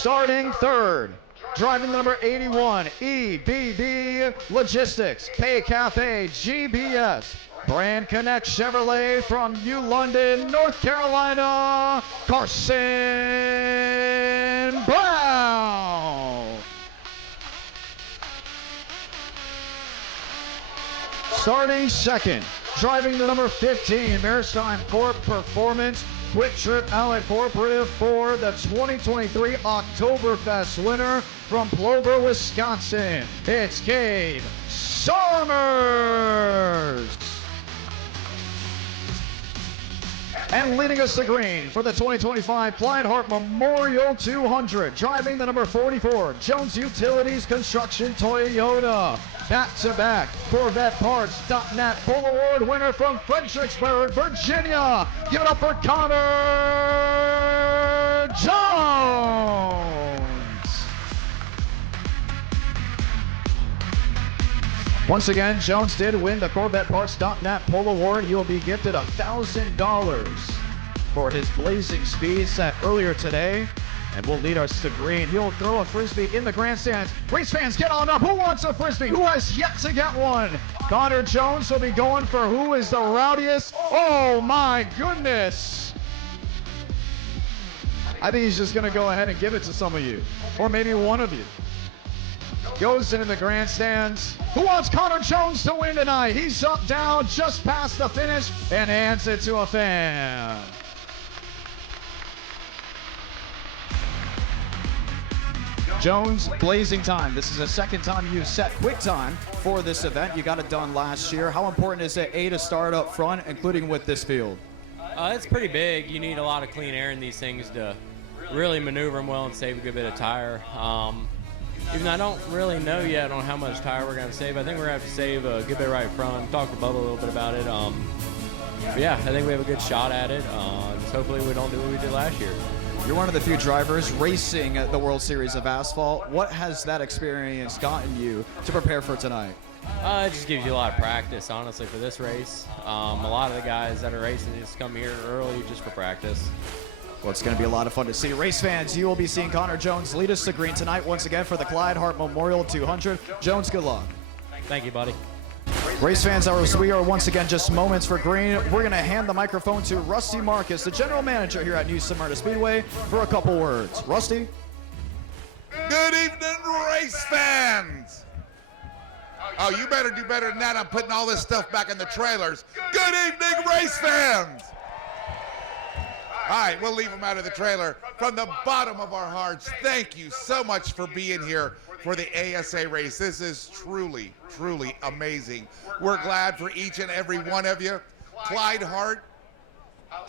Starting third, driving number 81, EBB Logistics, Pay Cafe GPS, Brand Connect Chevrolet from New London, North Carolina, Carson Brown. Starting second, driving the number 15, Maritime Corp Performance Quick Trip Allied Cooperative for the 2023 Oktoberfest winner from Plover, Wisconsin. It's Gabe Summers. And leading us to green for the 2025 Clyde Hart Memorial 200, driving the number 44, Jones Utilities Construction Toyota. Back-to-back Corvette Parts.net Full Award winner from Fredericksburg, Virginia. Give it up for Connor Jones. Once again, Jones did win the Corvette Parts.net Pull Award. He will be gifted $1,000 for his blazing speed set earlier today. And we'll lead us to green. He'll throw a Frisbee in the grandstands. Race fans, get on up. Who wants a Frisbee? Who has yet to get one? Connor Jones will be going for who is the rowdiest. Oh my goodness. I think he's just gonna go ahead and give it to some of you. Or maybe one of you. Goes into the grandstands. Who wants Connor Jones to win tonight? He's up, down, just past the finish, and hands it to a fan. Jones, blazing time. This is the second time you've set quick time for this event. You got it done last year. How important is it, A, to start up front, including with this field? It's pretty big. You need a lot of clean air in these things to really maneuver them well and save a good bit of tire. Even though I don't really know yet on how much tire we're going to save, I think we're going to have to save a good bit right front. Talked to Bubba a little bit about it. But yeah, I think we have a good shot at it. Just hopefully we don't do what we did last year. You're one of the few drivers racing the World Series of Asphalt. What has that experience gotten you to prepare for tonight? It just gives you a lot of practice, honestly, for this race. A lot of the guys that are racing just come here early just for practice. Well, it's going to be a lot of fun to see. Race fans, you will be seeing Connor Jones lead us to green tonight once again for the Clyde Hart Memorial 200. Jones, good luck. Thank you, buddy. Race fans, we are once again just moments for green. We're going to hand the microphone to Rusty Marcus, the general manager here at New Smyrna Speedway, for a couple words. Rusty? Good evening, race fans. Oh, you better do better than that. I'm putting all this stuff back in the trailers. Good evening, race fans. All right, we'll leave them out of the trailer. From the bottom of our hearts, thank you so much for being here for the ASA race. This is truly, truly amazing. We're glad for each and every one of you. Clyde Hart,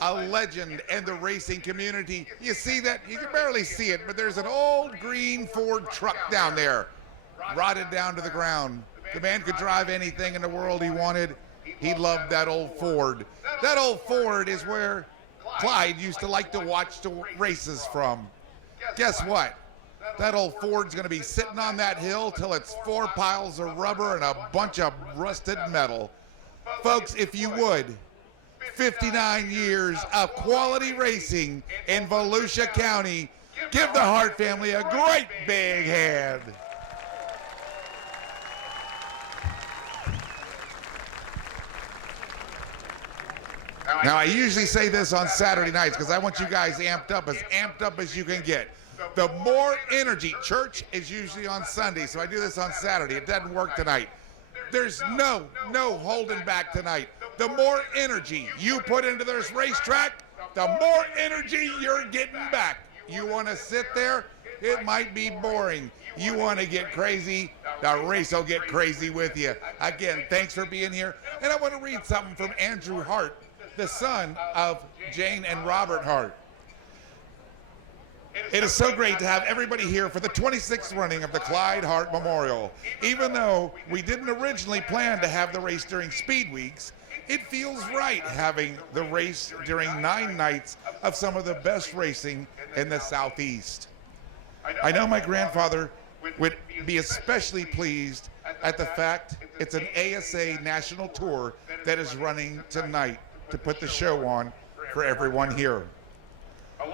a legend in the racing community. You see that? You can barely see it, but there's an old green Ford truck down there, rotted down to the ground. The man could drive anything in the world he wanted. He loved that old Ford. That old Ford is where Clyde used to like to watch the races from. Guess what? That old Ford's going to be sitting on that hill till it's 4 piles of rubber and a bunch of rusted metal. Folks, if you would, 59 years of quality racing in Volusia County. Give the Hart family a great big hand. Now, I usually say this on Saturday nights because I want you guys amped up as you can get. The more energy, church is usually on Sunday, so I do this on Saturday. It doesn't work tonight. There's no holding back tonight. The more energy you put into this racetrack, the more energy you're getting back. You want to sit there? It might be boring. You want to get crazy? The race will get crazy with you. Again, thanks for being here. And I want to read something from Andrew Hart, the son of Jane and Robert Hart. It is so great to have everybody here for the 26th running of the Clyde Hart Memorial. Even though we didn't originally plan to have the race during Speed Weeks, it feels right having the race during 9 nights of some of the best racing in the Southeast. I know my grandfather would be especially pleased at the fact it's an ASA national tour that is running tonight to put the show on for everyone here.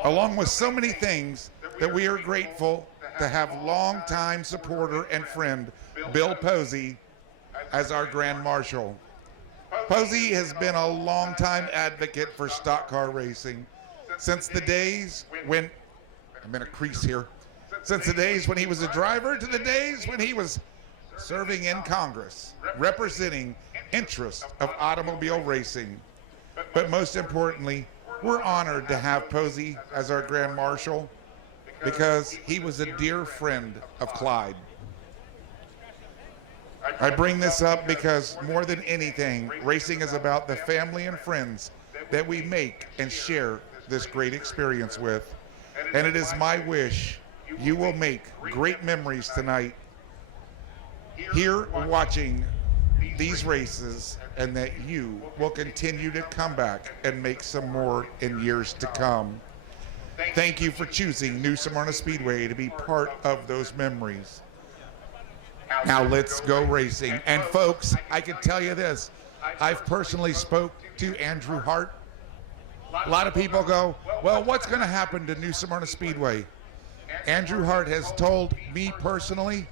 Along with so many things that we are grateful to have longtime supporter and friend Bill Posey as our Grand Marshal. Posey has been a longtime advocate for stock car racing since the days when, I'm in a crease here, since the days when he was a driver to the days when he was serving in Congress, representing interests of automobile racing. But most importantly, we're honored to have Posey as our Grand Marshal because he was a dear friend of Clyde. I bring this up because more than anything, racing is about the family and friends that we make and share this great experience with. And it is my wish you will make great memories tonight here watching these races, and that you will continue to come back and make some more in years to come. Thank you for choosing New Smyrna Speedway to be part of those memories. Now let's go racing. And folks, I can tell you this, I've personally spoke to Andrew Hart. A lot of people go, well, what's going to happen to New Smyrna Speedway? Andrew Hart has told me personally,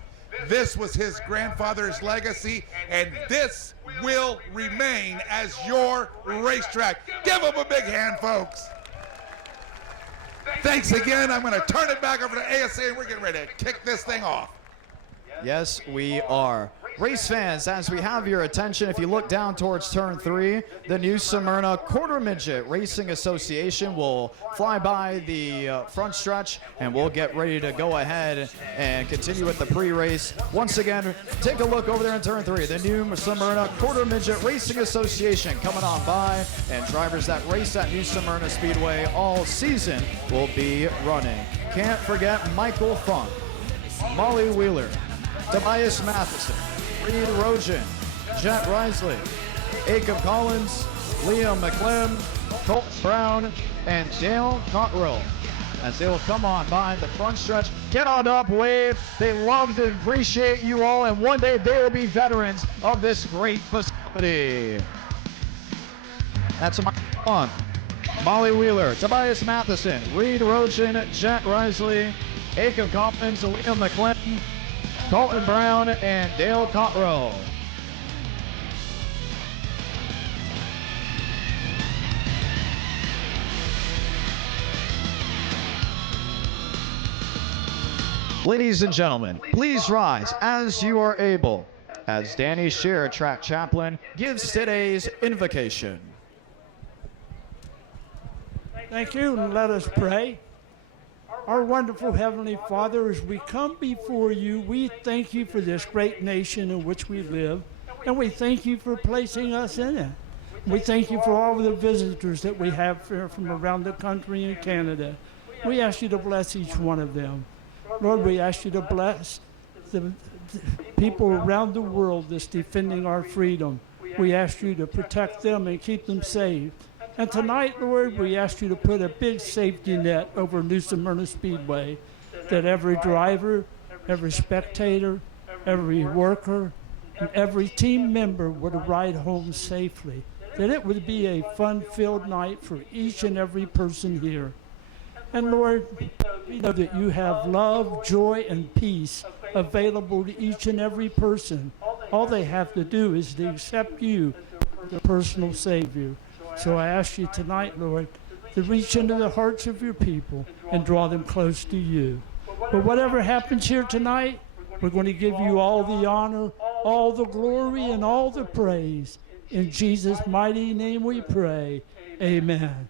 this was his grandfather's legacy, and this will remain as your racetrack. Give him a big hand, folks. Thanks again. I'm going to turn it back over to ASA, and we're getting ready to kick this thing off. Yes, we are. Race fans, as we have your attention, if you look down towards turn 3, the New Smyrna Quarter Midget Racing Association will fly by the front stretch, and we'll get ready to go ahead and continue with the pre-race. Once again, take a look over there in turn 3. The New Smyrna Quarter Midget Racing Association coming on by, and drivers that race at New Smyrna Speedway all season will be running. Can't forget Michael Funk, Molly Wheeler, Tobias Matheson, Reed Rogen, Jet Risley, Agmt Collins, Liam McClem, Colt Brown, and Dale Cottrell as they will come on by the front stretch. Get on up, wave. They love and appreciate you all, and one day they will be veterans of this great facility. That's on. Molly Wheeler, Tobias Matheson, Reed Rogen, Jet Risley, Agmt Collins, Liam McClem, Colton Brown, and Dale Cottrell. Ladies and gentlemen, please rise as you are able, as Danny Shearer, track chaplain, gives today's invocation. Thank you, and let us pray. Our wonderful Heavenly Father, as we come before you, we thank you for this great nation in which we live, and we thank you for placing us in it. We thank you for all of the visitors that we have from around the country and Canada. We ask you to bless each one of them. Lord, we ask you to bless the people around the world that's defending our freedom. We ask you to protect them and keep them safe. And tonight, Lord, we ask you to put a big safety net over New Smyrna Speedway, that every driver, every spectator, every worker, and every team member would ride home safely, that it would be a fun-filled night for each and every person here. And Lord, we know that you have love, joy, and peace available to each and every person. All they have to do is to accept you as their personal Savior. So I ask you tonight, Lord, to reach into the hearts of your people and draw them close to you. But whatever happens here tonight, we're going to give you all the honor, all the glory, and all the praise. In Jesus' mighty name we pray. Amen.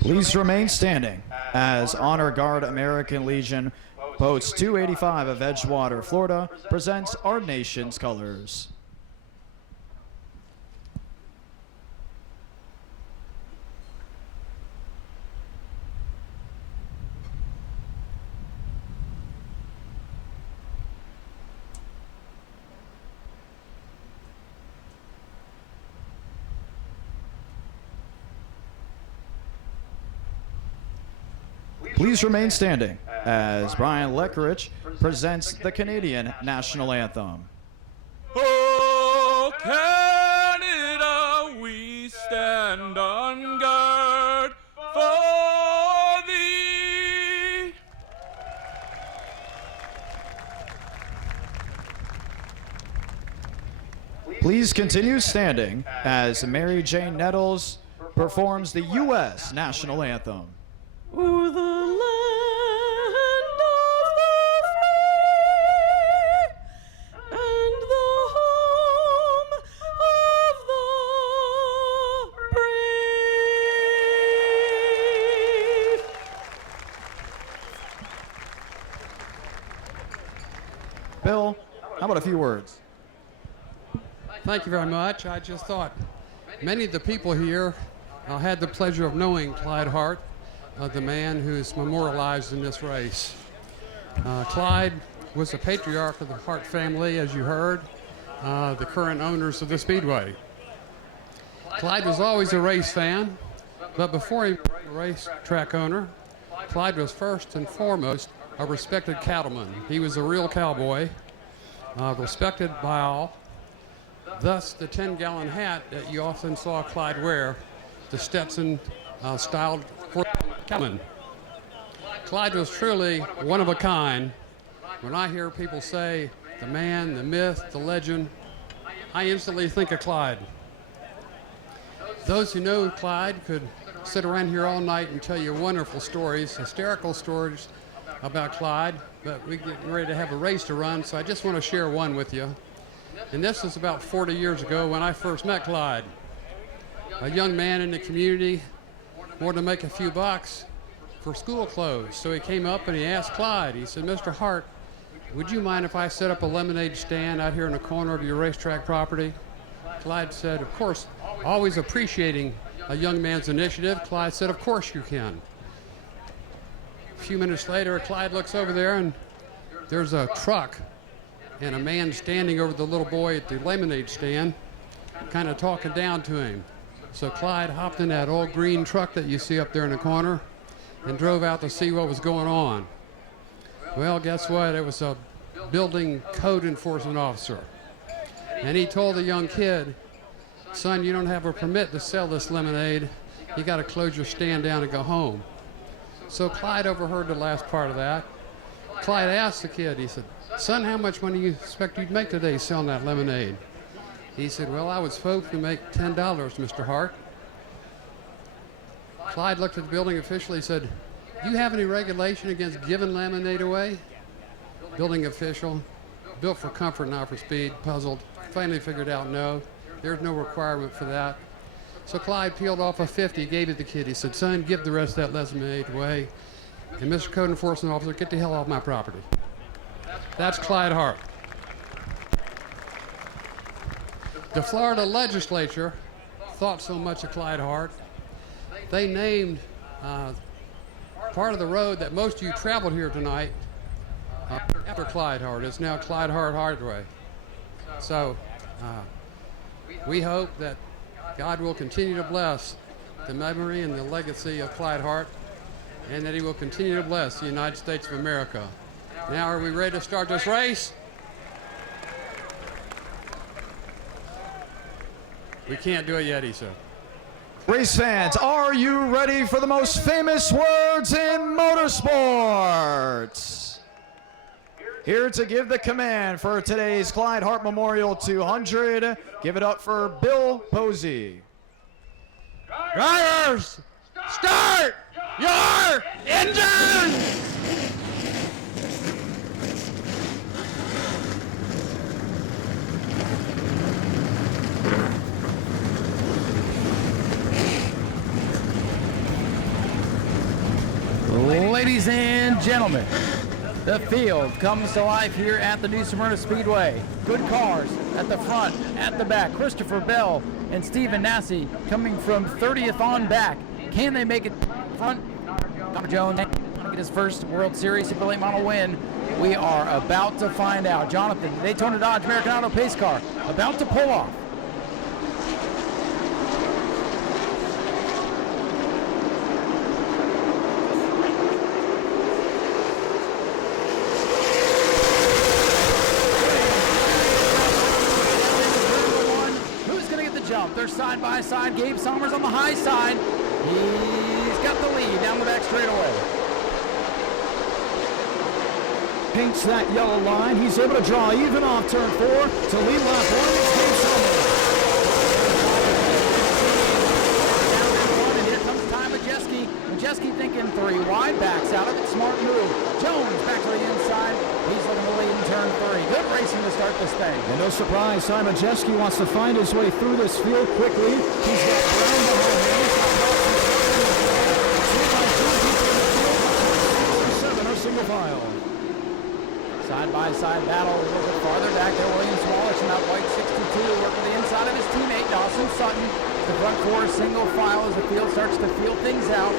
Please remain standing as Honor Guard American Legion Post 285 of Edgewater, Florida, presents our nation's colors. Please remain standing as Brian Leckerich presents the Canadian National Anthem. Oh, Canada, we stand on guard. Please continue standing as Mary Jane Nettles performs the U.S. National Anthem. O'er the land of the free and the home of the brave. Bill, how about a few words? Thank you very much. I just thought many of the people here had the pleasure of knowing Clyde Hart, the man who's memorialized in this race. Clyde was the patriarch of the Hart family, as you heard, the current owners of the Speedway. Clyde was always a race fan, but before he was a racetrack owner, Clyde was first and foremost a respected cattleman. He was a real cowboy, respected by all. Thus, the 10-gallon hat that you often saw Clyde wear, the Stetson styled for cattlemen. Clyde was truly one of a kind. When I hear people say the man, the myth, the legend, I instantly think of Clyde. Those who know Clyde could sit around here all night and tell you wonderful stories, hysterical stories about Clyde, but we're getting ready to have a race to run, so I just want to share one with you. And this is about 40 years ago when I first met Clyde. A young man in the community wanted to make a few bucks for school clothes. So he came up and he asked Clyde, he said, "Mr. Hart, would you mind if I set up a lemonade stand out here in the corner of your racetrack property?" Clyde said, of course, always appreciating a young man's initiative. Clyde said, "Of course you can." A few minutes later, Clyde looks over there and there's a truck and a man standing over the little boy at the lemonade stand, kind of talking down to him. So Clyde hopped in that old green truck that you see up there in the corner and drove out to see what was going on. Well, guess what? It was a building code enforcement officer. And he told the young kid, "Son, you don't have a permit to sell this lemonade. You got to close your stand down and go home." So Clyde overheard the last part of that. Clyde asked the kid, he said, "Son, how much money do you expect you'd make today selling that lemonade?" He said, "Well, I was hoping to make $10, Mr. Hart." Clyde looked at the building official. He said, "Do you have any regulation against giving lemonade away?" Building official, built for comfort, not for speed, puzzled, finally figured out no, there's no requirement for that. So Clyde peeled off a 50, gave it to the kid. He said, "Son, give the rest of that lemonade away. And Mr. Code Enforcement Officer, get the hell off my property." That's Clyde Hart. The Florida legislature thought so much of Clyde Hart, they named part of the road that most of you traveled here tonight after Clyde Hart. It's now Clyde Hart Hardway. So we hope that God will continue to bless the memory and the legacy of Clyde Hart, and that he will continue to bless the United States of America. Now, are we ready to start this race? We can't do it yet, he said. Race fans, are you ready for the most famous words in motorsports? Here to give the command for today's Clyde Hart Memorial 200, give it up for Bill Posey. Drivers, start your engines! Ladies and gentlemen, the field comes to life here at the new Smyrna Speedway. Good cars at the front, at the back. Christopher Bell and Stephen Nau Sea coming from 30th on back. Can they make it front? Dr. Jones going to get his first World Series Super Late Model win. We are about to find out. Jonathan, Daytona Dodge American Auto pace car, about to pull off. They're side by side. Gabe Somers on the high side. He's got the lead down the back straightaway. Paints that yellow line. He's able to draw even off turn 4 to lead lap 1. It's Gabe Somers. three. Wide backs out of it. Smart move. Jones back to the inside. He's looking to lead in turn three. Good racing to start this thing. And no surprise, Simon Jeske wants to find his way through this field quickly. He's got Brown behind him. Seven are single file. Side-by-side battle a little bit farther back there. William Swallow in that white 62 working the inside of his teammate Dawson Sutton. The front four single file as the field starts to feel things out.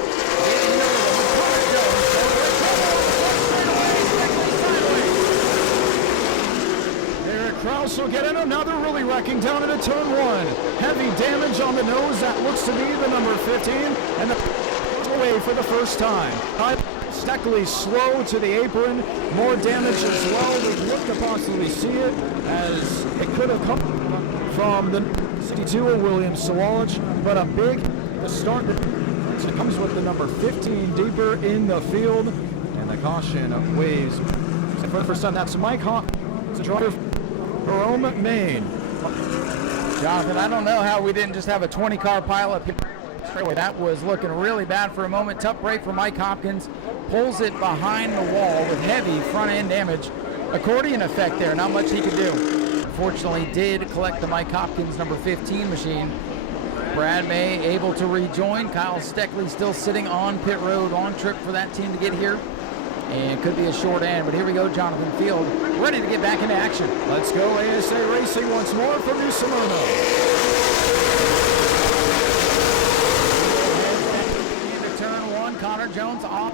Eric Krause will get in another really wrecking down into turn one. Heavy damage on the nose. That looks to be the number 15. And the away for the first time. Steckley slow to the apron. More damage as well. We look to possibly see it as it could have come from the 62 of William Sawalich, but a big start that comes with the number 15 deeper in the field. And the caution waves. And for the first time, that's Mike Hart, the driver from Maine. Jonathan, I don't know how we didn't just have a 20-car pileup here. That was looking really bad for a moment. Tough break for Mike Hopkins. Pulls it behind the wall with heavy front-end damage. Accordion effect there, not much he could do. Fortunately, did collect the Mike Hopkins number 15 machine. Brad May able to rejoin. Kyle Steckley still sitting on pit road, on trip for that team to get here. And could be a short end, but here we go, Jonathan Field, ready to get back into action. Let's go ASA Racing once more from New Smyrna. Connor Jones off,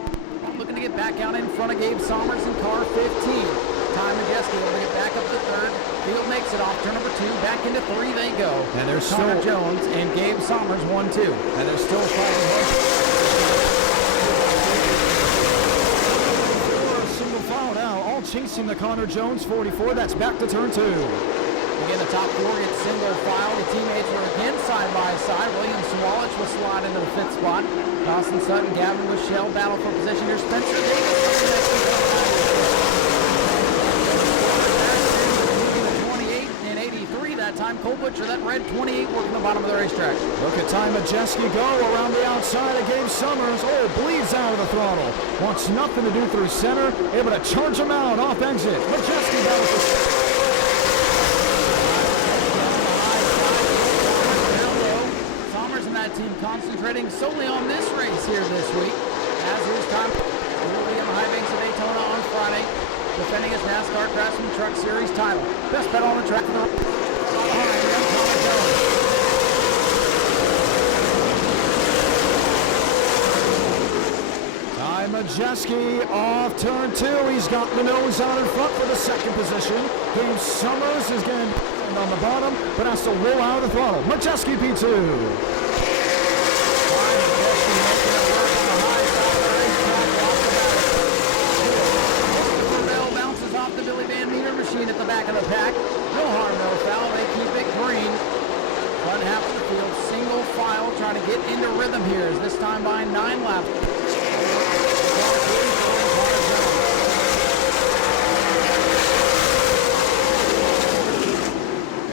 looking to get back out in front of Gabe Sommers in car 15. Ty Majeski able to get back up to third. Field makes it off turn number 2. Back into 3 they go. And there's Connor still Jones and Gabe Sommers 1-2. And they're still fighting single file now, all chasing the Connor Jones 44. That's back to turn 2. Again, the top 4 gets single file. The teammates were again side by side. William Swalich will slide into the 5th spot. Dawson Sutton, Gavin Michelle battle for position here. Spencer Davis. 28 and 83 that time. Cole Butcher, that red 28 working the bottom of the racetrack. Look at Ty Majeski go around the outside of Gabe Summers. Oh, bleeds out of the throttle. Wants nothing to do through center. Able to charge him out off exit. Majeski battles the team concentrating solely on this race here this week. As is Tom, will be in the high banks of Daytona on Friday, defending his NASCAR Craftsman Truck Series title. Best bet on the track for the Ty Majeski off turn 2. He's got the nose out in front for the second position. Gabe Summers is getting on the bottom, but has to roll out of the throttle. Majeski P2. At the back of the pack. No harm, no foul. They keep it green. Front half of the field, single file, trying to get into rhythm here. As this time by 9 laps.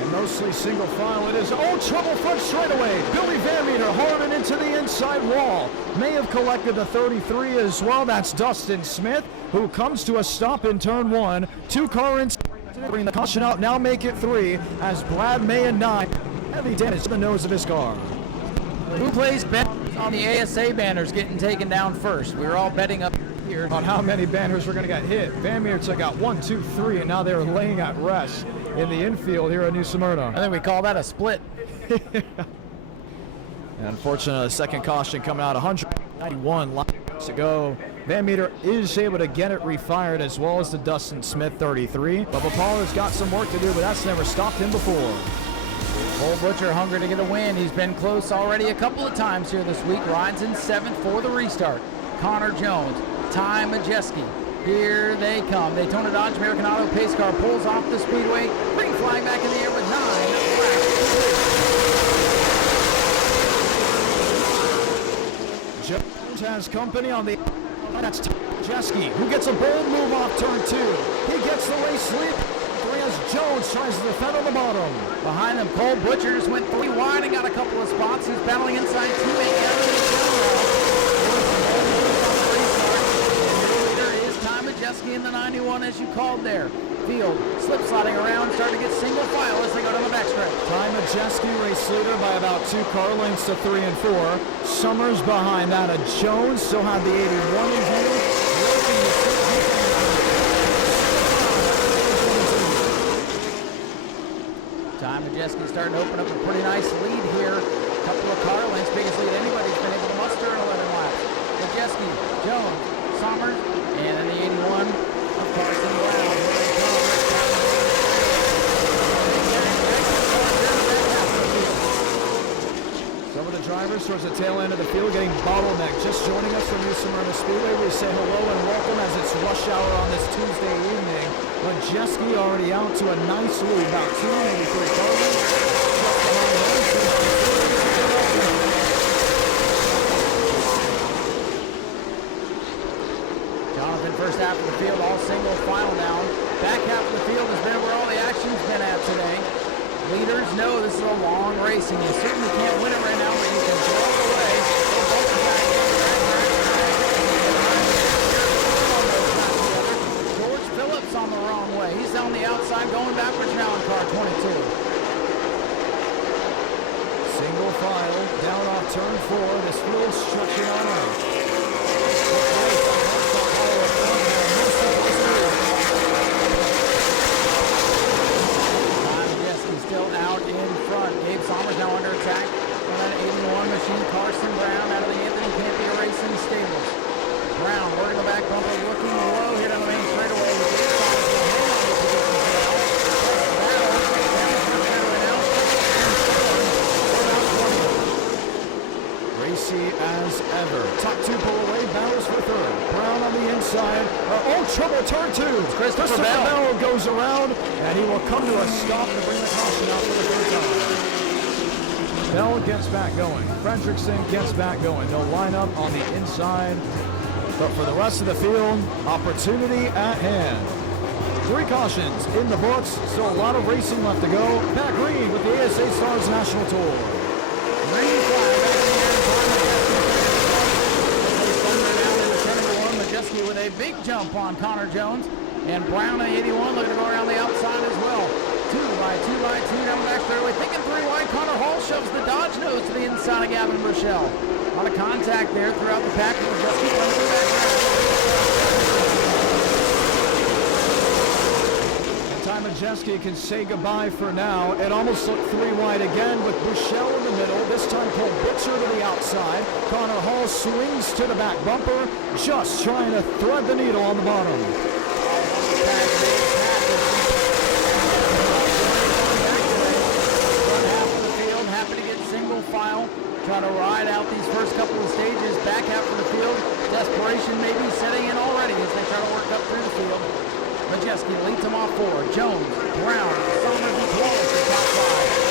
And mostly single file. It is trouble front straightaway. Billy Van Meter hauling into the inside wall. May have collected the 33 as well. That's Dustin Smith, who comes to a stop in turn 1. 2-car inside. Bring the caution out, now make it 3 as Brad May and 9. Heavy damage to the nose of his car. Who plays bet on the ASA banners getting taken down first? We were all betting up here on how many banners were going to get hit. Van Meer took out 1, 2, 3, and now they're laying at rest in the infield here at New Smyrna. I think we call that a split. And unfortunately, the second caution coming out 191 laps to go. Van Meter is able to get it refired as well as the Dustin Smith 33. Bubba Pollard's got some work to do, but that's never stopped him before. Cole Butcher hungry to get a win. He's been close already a couple of times here this week. Rides in 7th for the restart. Connor Jones, Ty Majeski. Here they come. Daytona Dodge American Auto pace car pulls off the speedway. Green flag back in the air with 9 laps. Jones has company on the... That's Jeske, who gets a bold move off turn 2. He gets the race lead. As Jones tries to defend on the bottom. Behind him, Cole Butcher just went 3 wide and got a couple of spots. He's battling inside teammate Gavin Michelle. called there. Field slip sliding around, starting to get single file as they go down the backstretch. Ty Majeski, race leader by about 2 car lengths to 3 and 4. Summers behind that. Jones still had the 81 in view. Ty Majeski starting to open up a pretty nice lead here. A couple of car lengths, biggest lead anybody's been able to muster in 11 laps. Majeski, Jones, Summers, and then the 81 of Carson Brown. Some of the drivers towards the tail end of the field getting bottlenecked. Just joining us from New Smyrna Speedway, we say hello and welcome as it's rush hour on this Tuesday evening. Majeski already out to a nice lead, about 2, maybe 3 cars. Just behind him. Jonathan, first half of the field, all single file now. Back half of the field has been where all the action's been at today. Leaders know this is a long race, and you certainly can't win it right now, but you can throw it away. George Phillips on the wrong way. He's on the outside, going backwards now in car 22. Single file down off turn 4. This field stretching on out. Still out in front. Gabe Somers now under attack on that 81 machine. Carson Brown out of the Anthony Campia Racing Stables. Brown working the back bumper, looking low, hit on the main straightaway. With Gabe Somers going home on the position. Racy as ever. Top 2 pull away, battles for third. Brown on the inside. Trouble turn 2. Christopher Bell goes around, and he will come to a stop to bring the caution out for the third time. Bell gets back going. Fredrickson gets back going. No lineup on the inside. But for the rest of the field, opportunity at hand. 3 cautions in the books. Still a lot of racing left to go. Pat Green with the ASA Stars National Tour. Green flag back in the air. Majeski with a big jump on Connor Jones. And Brown at 81 looking to go around the outside as well. 2 by 2 by 2 down the back straightaway. Thinking 3 wide. Connor Hall shoves the Dodge nose to the inside of Gavin Burchell. A lot of contact there throughout the pack. Majeski comes to the back round. Ty Majeski can say goodbye for now. It almost looked 3 wide again with Burchell in the middle. This time Cole Bitzer to the outside. Connor Hall swings to the back bumper, just trying to thread the needle on the bottom. Half of the field, happy to get single file. Trying to ride out these first couple of stages. Back half of the field, desperation may be setting in already as they try to work up through the field. Majeski leads them off 4. Jones, Brown, Somers, and Wallace in top 5.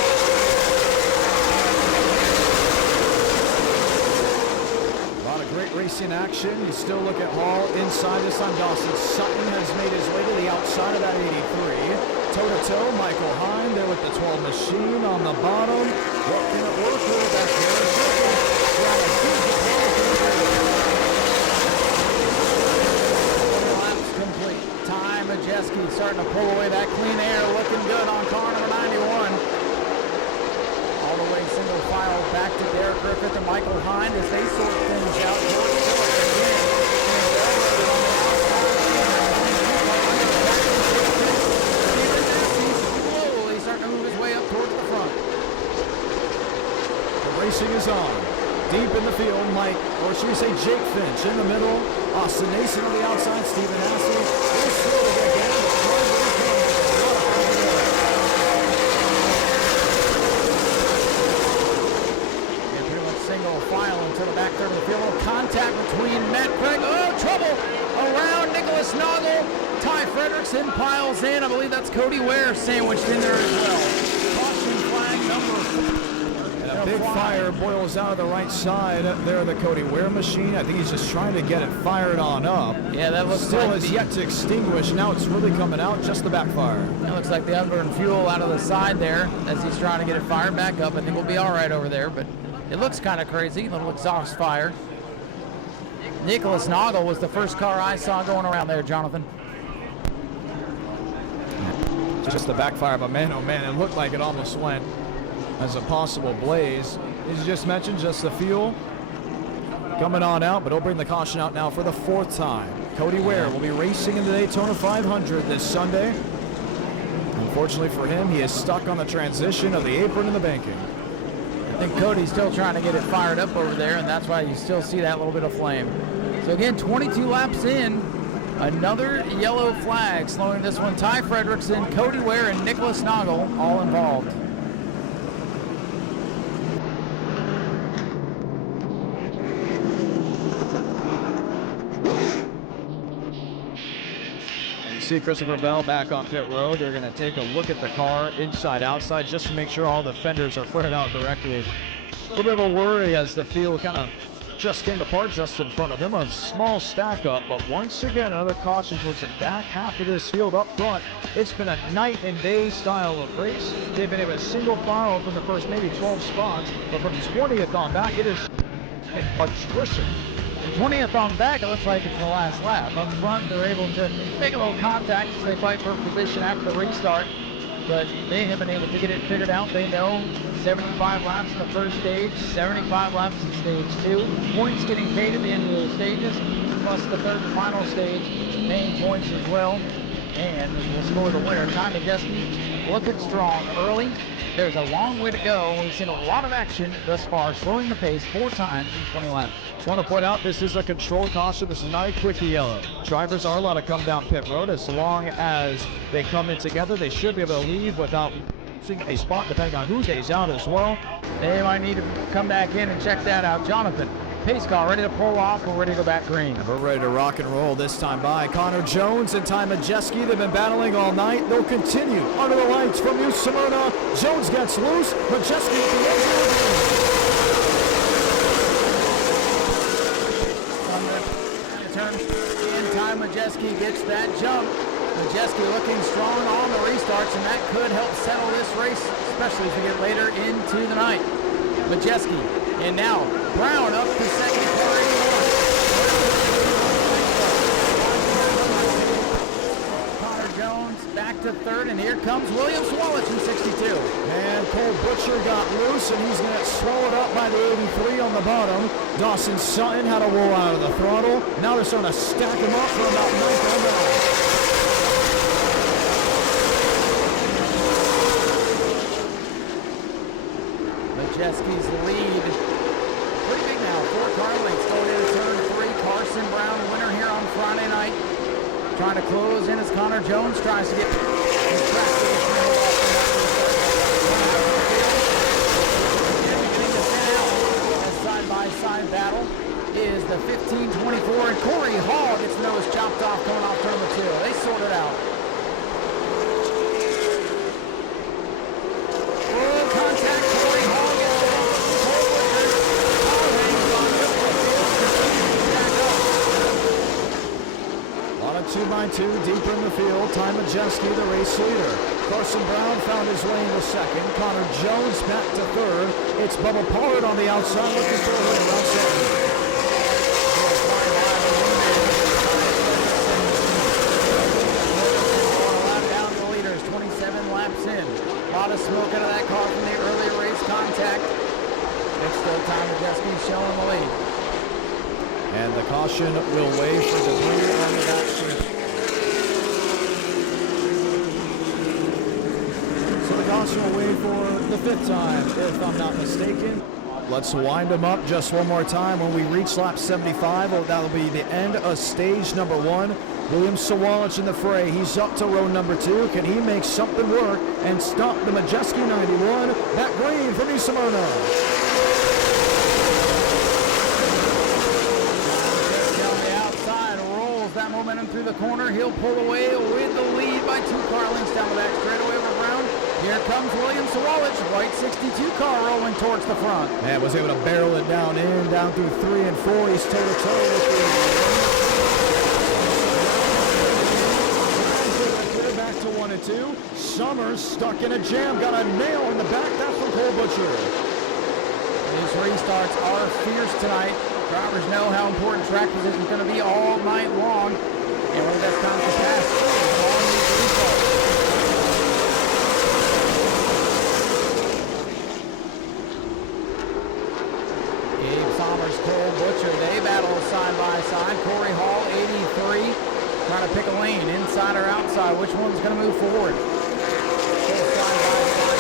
A lot of great racing action. You still look at Hall inside this time. Dawson Sutton has made his way to the outside of that 83. Toe-to-toe, Michael Hine there with the 12 machine on the bottom. Working at Worker, that's complete. Ty Majeski starting to pull away that clean air, looking good on car number 91. All the way single file back to Derek Griffith and Michael Hine as they sort things out. Slowly starting to move his way up towards the front. The racing is on. Deep in the field, Mike, or should we say Jake Finch in the middle. Austin Nason on the outside, Stephen Ashley. They're slow to get down. And pretty much single file into the back third of the field. Contact between Matt Craig. Oh, trouble around Nicholas Noggle. Ty Fredrickson piles in. I believe that's Cody Ware sandwiched in there as well. Caution flag number 4. A big fire boils out of the right side there, the Cody Ware machine. I think he's just trying to get it fired on up. Yeah, that looks still like is yet to extinguish. Now it's really coming out, just the backfire. That looks like the unburned fuel out of the side there as he's trying to get it fired back up. I think we'll be all right over there, but it looks kind of crazy. A little exhaust fire. Nicholas Noggle was the first car I saw going around there, Jonathan. Just the backfire of a man, oh man, it looked like it almost went as a possible blaze. As you just mentioned, just the fuel coming on out, but he'll bring the caution out now for the 4th time. Cody Ware will be racing in the Daytona 500 this Sunday. Unfortunately for him, he is stuck on the transition of the apron and the banking. I think Cody's still trying to get it fired up over there, and that's why you still see that little bit of flame. So again, 22 laps in, another yellow flag slowing this one. Ty Fredrickson, Cody Ware, and Nicholas Noggle all involved. See Christopher Bell back on pit road. They're going to take a look at the car inside outside just to make sure all the fenders are flared out correctly. A little bit of a worry as the field kind of just came apart just in front of him. A small stack up, but once again another caution towards the back half of this field up front. It's been a night and day style of race. They've been able to single file from the first maybe 12 spots, but from 20th on back it is attrition. 20th on back, it looks like it's the last lap. Up front, they're able to make a little contact as they fight for position after the restart, but they have been able to get it figured out. They know 75 laps in the first stage, 75 laps in stage 2. Points getting paid at the end of those stages, plus the third and final stage, paying points as well. And we'll score the winner. Ty Majeski looking strong early. There's a long way to go. We've seen a lot of action thus far, slowing the pace 4 times in 20 laps. I want to point out this is a controlled caution. This is not a quickie yellow. Drivers are allowed to come down pit road as long as they come in together. They should be able to leave without losing a spot depending on who stays out as well. They might need to come back in and check that out. Jonathan, pace car ready to pull off. We're ready to go back green. And we're ready to rock and roll this time by Connor Jones and Ty Majeski. They've been battling all night. They'll continue under the lights from New Smyrna. Jones gets loose. Majeski at the edge of the turn. And Ty Majeski gets that jump. Majeski looking strong on the restarts, and that could help settle this race, especially as we get later into the night. Majeski, and now Brown up to second for 81. Connor Jones back to third, and here comes William Swallich in 62. And Cole Butcher got loose, and he's going to get swallowed up by the 83 on the bottom. Dawson Sutton had to roll out of the throttle. Now they're starting to stack him up for about 9th and out. Majeski's lead pretty big now. 4 car lengths going into turn 3. Carson Brown, winner here on Friday night. Trying to close in as Connor Jones tries to get his track side-by-side battle is the 15-24, and Corey Hall gets nose chopped off coming off turn number 2. They sort it out. Full contact, Corey Hall gets it. On a 2x2 deeper in the field, Ty Majeski, the race leader. Carson Brown found his way into second. Connor Jones back to third. It's Bubba Pollard on the outside looking for a win around second. Down the leaders, 27 laps in. A lot of smoke out of that car from the earlier race contact. It's still Ty Majeski showing the lead. And the caution will wave for debris on the back strip. So the caution will wave for the 5th time, if I'm not mistaken. Let's wind them up just one more time. When we reach lap 75, that'll be the end of stage number 1. William Swallich in the fray. He's up to row number 2. Can he make something work and stop the Majeski 91? Back green for New Smyrna. That momentum through the corner. He'll pull away with the lead by 2 car lengths down the back straightaway over Brown. Here comes William Swallich, white 62 car rolling towards the front. And was able to barrel it down through 3 and 4. He's toe-to-toe with the back to 1 and 2. Summers stuck in a jam, got a nail in the back. That's from Cole Butcher. These restarts are fierce tonight. Drivers know how important track position is going to be all night long. And one of the best times to pass is on these restarts. side. Corey Hall, 83. Trying to pick a lane, inside or outside. Which one's going to move forward? Full side by side.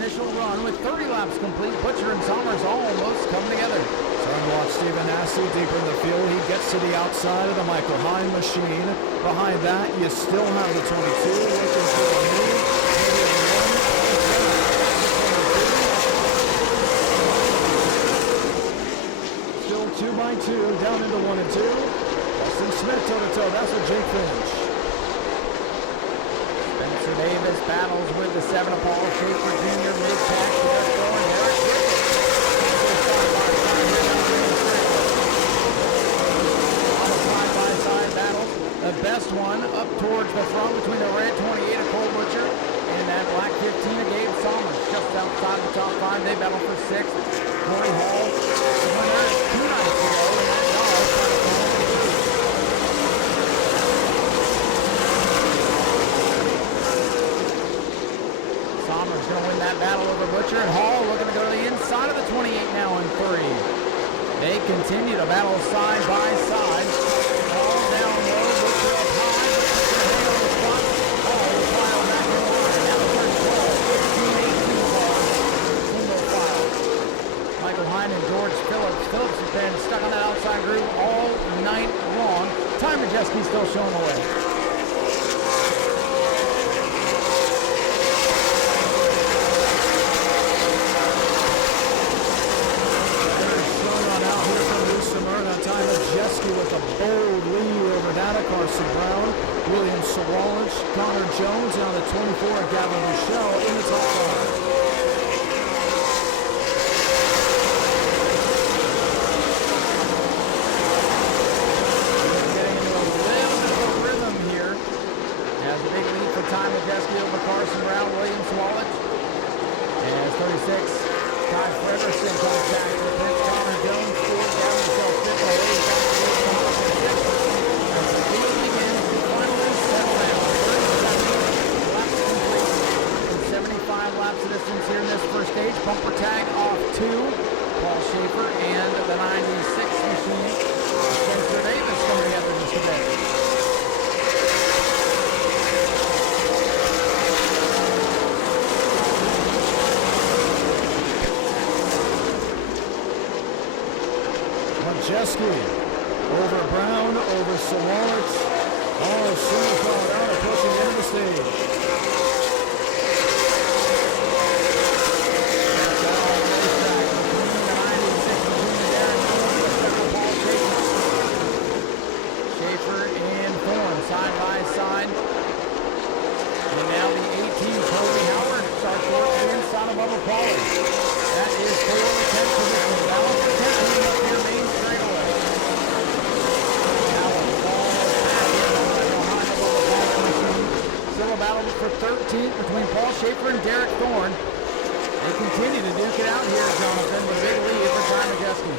Initial run with 30 laps complete. Butcher and Somers almost come together. Starting to watch Stephen Nau Sea deeper in the field. He gets to the outside of the Michael Hine machine. Behind that, you still have the 22 looking for a move. Still 2 by 2, down into 1 and 2. Austin Smith toe-to-toe. That's with Jake Finch. Spencer Davis battles with the 7 of Paul Schaefer Jr. mid-pack. Derek Thorne, Derek Griffith. Side-by-side battles. The best one up towards the front between the red 28 of Cole Butcher and that black 15 of Gabe Somers. Just outside the top 5, they battle for 6th. Corey Hall, winner 2 nights ago, and that dog trying to come Somers going to win that battle over Butcher, and Hall looking to go to the inside of the 28 now in 3. They continue to battle side by side. Hall down low, Butcher up high. Butcher hang on the spot. Hall will file back in line. Now the first ball, 15-18 ball. Single file. Michael Hine and George Phillips. Phillips has been stuck on that outside groove all night long. Ty Majeski still showing the way. Smyrna, Ty Majeski with a bold lead over that of Carson Brown. William Sawalich, Connor Jones, and on the 24 of Gavin Michelle in the top 5. Getting into a little bit of a rhythm here. Has a big lead for Ty Majeski over Carson Brown, William Sawalich. And 36. Ty Frederiksen comes back to the pit. Connor Jones, 4th, Gavin Michelle, 5th, away back to the 6th. As the field begins to finally settle down. 37 laps complete. And 75 laps of distance here in this first stage. Bumper tag off 2. Paul Schaefer and the 96 machine. Spencer Davis coming together just a bit. Majeski over Brown, over Sawalich. Oh, single foul out, approaching the end of the stage. Schaefer and Thorne side by side. And now the 18, Toby Howard starts working inside of Bubba Pauly. That is for the 10th position. Battle for 10th up here main straightaway. Howard falls back in behind the Bubba Pauly machine. Still a battle for 13th between Paul Schaefer and Derek Thorne. They continue to duke it out here, Jonathan, with a big lead for Ty Majeski.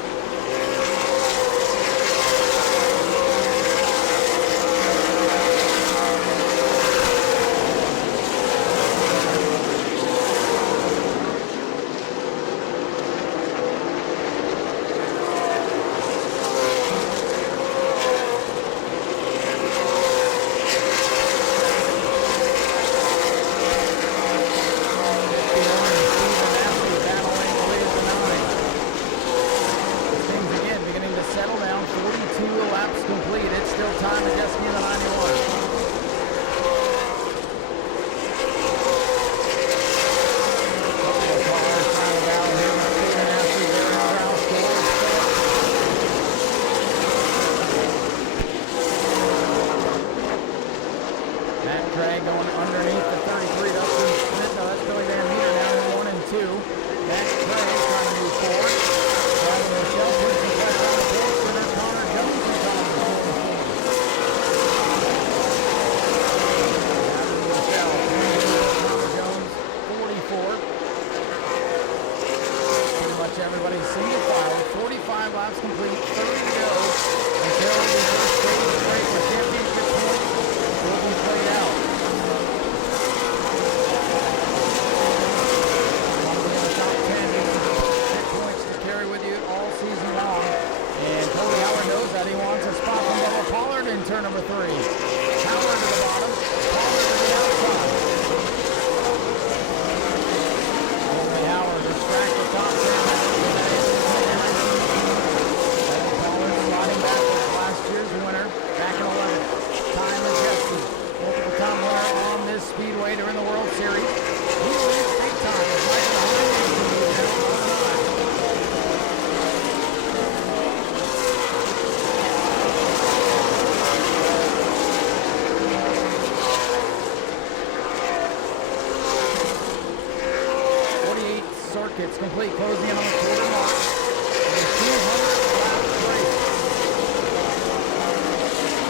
circuits complete, closing in on the quarter mark. The 200-lap race.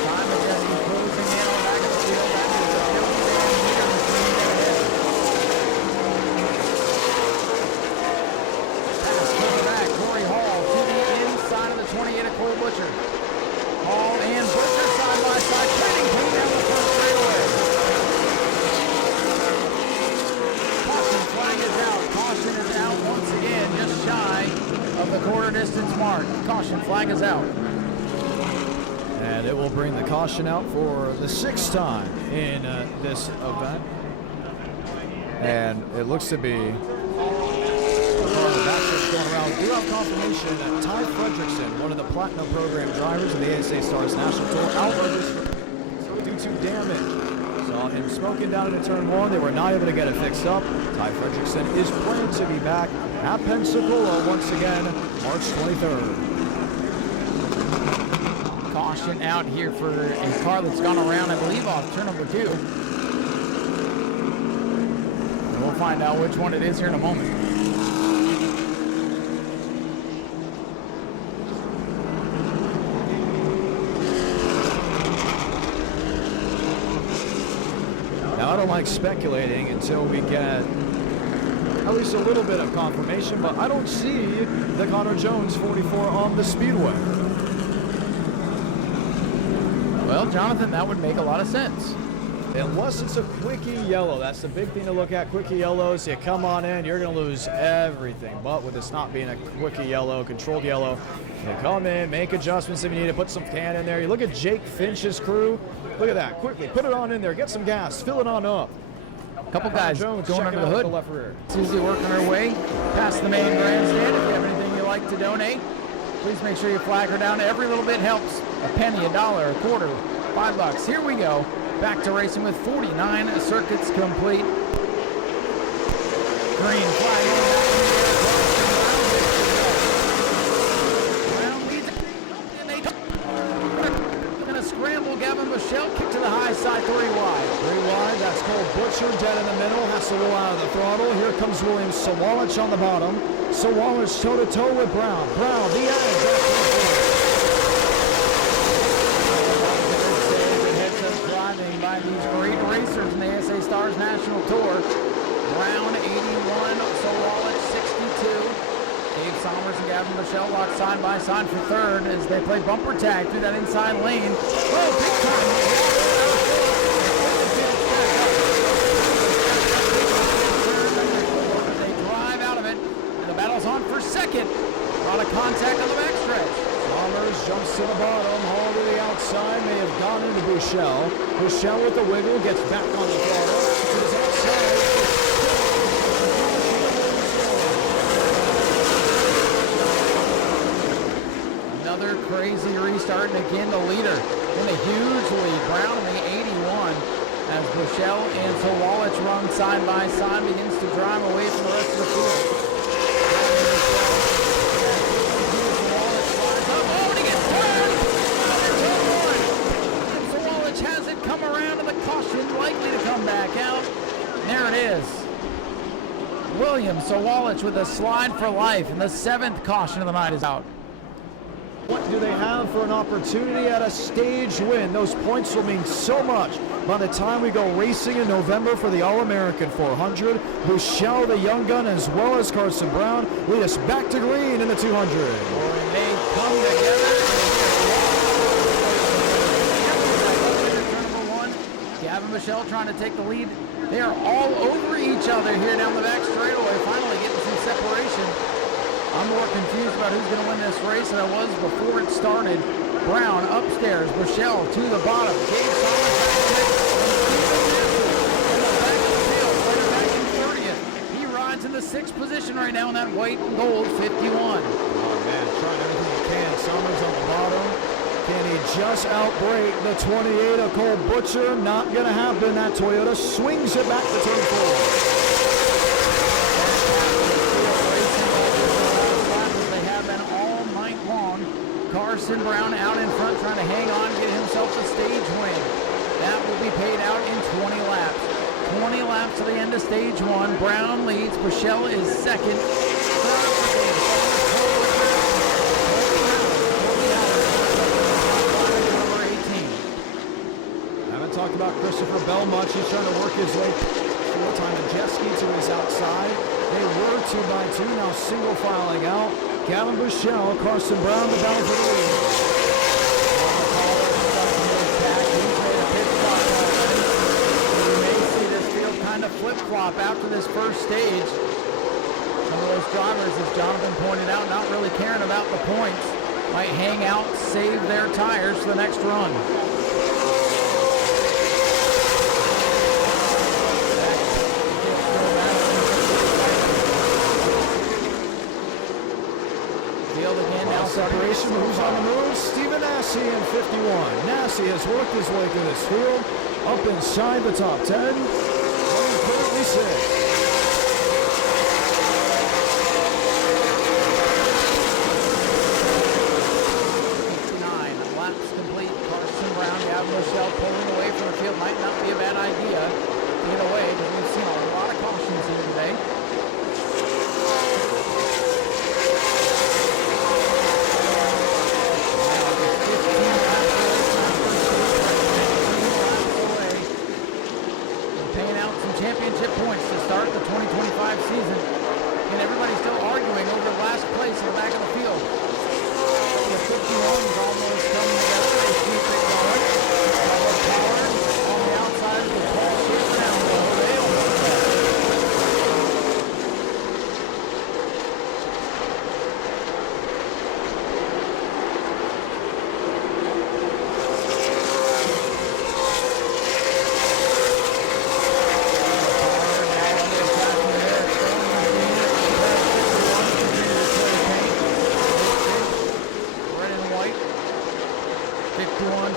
Time is just closing in on the back of the field. That is the Billy Van Meter machine ahead. Pass coming back. Corey Hall to the inside of the 28 of Cole Butcher. Hall and Butcher side by side, trading clean down the front straightaway. Caution flag is out. Caution is out once again, just shy of the quarter distance mark. Caution flag is out. And it will bring the caution out for the 6th time in this event. And it looks to be the backstretch going around. We do have confirmation that Ty Fredrickson, one of the Platinum Program drivers of the ASA Stars National Tour, outrigers due to damage. Saw him smoking down into turn 1. They were not able to get it fixed up. Ty Fredrickson is planned to be back at Pensacola once again, March 23rd. Caution out here for a car that's gone around, I believe, off turn number 2. And we'll find out which one it is here in a moment. Now, I don't like speculating until we get at least a little bit of confirmation, but I don't see the Connor Jones 44 on the Speedway. Well, Jonathan, that would make a lot of sense. Unless it's a quickie yellow. That's the big thing to look at. Quickie yellows, you come on in, you're going to lose everything. But with this not being a quickie yellow, controlled yellow, you come in, make adjustments if you need to, put some can in there. You look at Jake Finch's crew. Look at that. Quickly, put it on in there. Get some gas. Fill it on up. A couple guys Jones going under the hood. The left rear. Susie working her way past the main grandstand. If you have anything you'd like to donate, please make sure you flag her down. Every little bit helps. A penny, a dollar, a quarter, $5. Here we go. Back to racing with 49 circuits complete. Green flag on back in the air. Brown leads it. And they gonna scramble. Gavin Michelle kick to the high side, 3 wide. 3 wide, that's Cole Butcher dead in the middle, has to roll out of the throttle. Here comes William Sawalich on the bottom. Sawalich toe-to-toe with Brown. Brown, the edge. Driving by these great racers in the ASA Stars National Tour. Brown 81, Sawalich 62. Dave Sommers and Gavin Michelle lock side by side for third as they play bumper tag through that inside lane. Oh, big time! They drive out of it, and the battle's on for second. A lot of contact on the backstretch. Sommers jumps to the bottom, Hall to the outside, may have gone into Bouchel. Bouchel with the wiggle, gets back on the throttle. To his outside. Another crazy restart, and again the leader in a huge lead. Brown in the 81 as Bouchel and Sawalich run side by side, begins to drive away from the rest of the field. Has it come around to the caution, likely to come back out. There it is. William Sawalich with a slide for life, and the 7th caution of the night is out. What do they have for an opportunity at a stage win? Those points will mean so much by the time we go racing in November for the All-American 400. Bouchel, the young gun, as well as Carson Brown, lead us back to green in the 200. They come together. Gavin Michelle trying to take the lead. They are all over each other here down the back straightaway, finally getting some separation. I'm more confused about who's going to win this race than I was before it started. Brown upstairs, Michelle to the bottom. Dave Sommers back in the field, back in 30th. He rides in the 6th position right now in that white and gold 51. Oh man, trying everything he can. Sommers on the bottom. Can he just outbreak the 28 of Cole Butcher? Not going to happen. That Toyota swings it back to turn 4. They have been all night long. Carson Brown out in front trying to hang on, get himself a stage win. That will be paid out in 20 laps. 20 laps to the end of stage 1. Brown leads. Bouchel is second. so much. He's trying to work his way full-time. The jet ski to his outside. They were 2x2, now single filing out. Gavin Bushell, Carson Brown, the battle for the lead. You may see this field kind of flip-flop after this first stage. Some of those drivers, as Jonathan pointed out, not really caring about the points. Might hang out, save their tires for the next run. Field again, now separation. Who's on the move? Stephen Nau Sea in 51. Nau Sea has worked his way through this field, up inside the top 10. Running currently 6. Michelle pulling away from the field might not be a bad idea to get away, but we've seen a lot of cautions here today. Paying out some championship points to start the 2025 season, and everybody's still arguing over last place in the back of the field. The 51's almost coming together. They keep it going. Power on the outside with Paul shooting down low. They almost got it.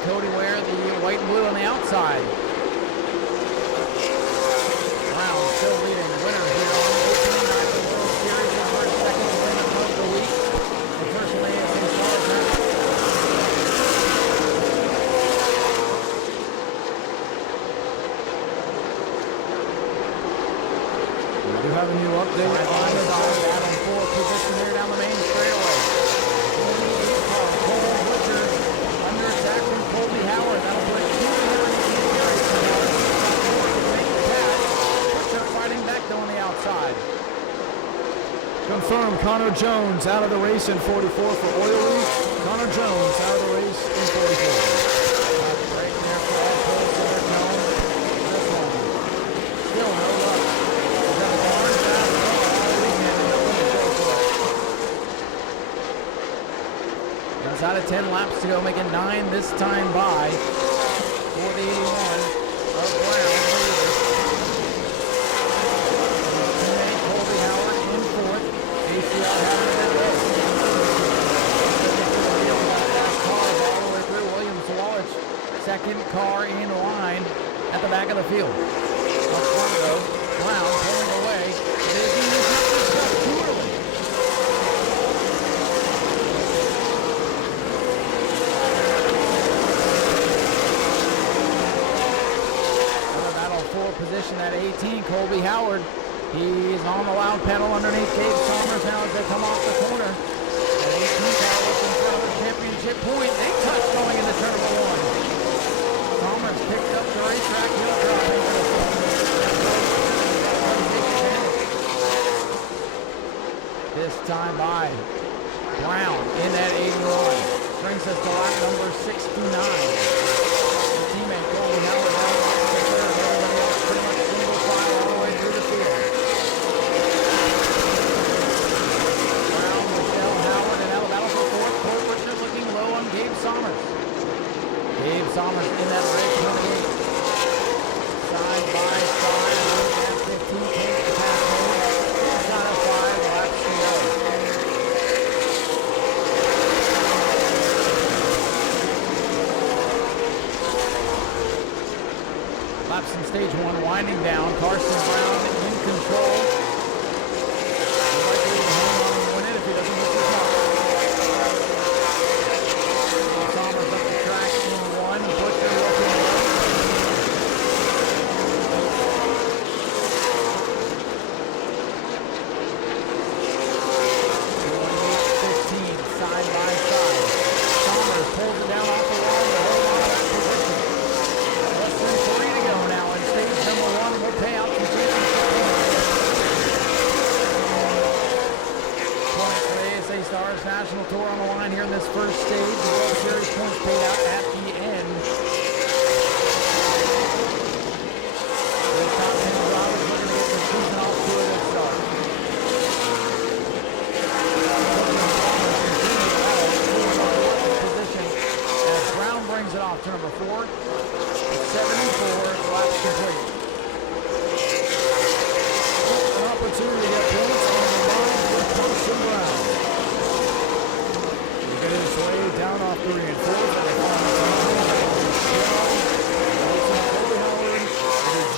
Cody Ware, the white and blue on the outside. Brown still leading the winner here on the opening night of the World Series. His first second win of the week. The first one is in Charlotte. We do have a new update on the battle for position here down the main straightaway. Under attack from Colby Howard. That'll put 2 here in the fighting back though on the outside. Confirmed, Connor Jones out of the race in 44 for Oily. Connor Jones out of the race in 44. Right there for all poles that are known. This one. Still no luck. He's got a barn fast all weekend and nothing to show for it. It's out of 10 laps to go, making 9 this time by for the 81 of Brown. Teammate Colby Howard in 4th. ACR having it that way. Fast cars all the way through. Williams Walsh, second car in line at the back of the field. Up front though, Brown pulling away. It is too early. Position at 18, Colby Howard. He's on the loud pedal underneath Gabe Somers now as they come off the corner. At 18, now looking for another championship point. They touch going into turn number 1. Somers picked up the racetrack. He'll drop into the field. This time by Brown in that 81. Brings us to lap number 69. Teammate Colby Howard now pretty much single file all the way through the field. Brown, Michelle, Howard, and Alabama for 4th. Cole Richard looking low on Gabe Somers. Gabe Somers in that race, 28. Side by side, at 15, takes the pass home. Inside of 5 laps to go. Laps in stage 1 winding down. Carson Brown in control. Likely to hang on and win it if he doesn't miss his mark. Somers up the track in 1. Butcher looking low. 15, side by side. Somers pulls it down off the wall to hold on to that position. Less than 3 to go now in Stars National Tour on the line here in this first stage. The World Series points paid out at the end. The top 10 drivers looking to get the season off to a good start. Position as Brown brings it off to number 4. 74 laps complete. An opportunity to get points on the line with Carson Brown. He get his way down off 3 and 4.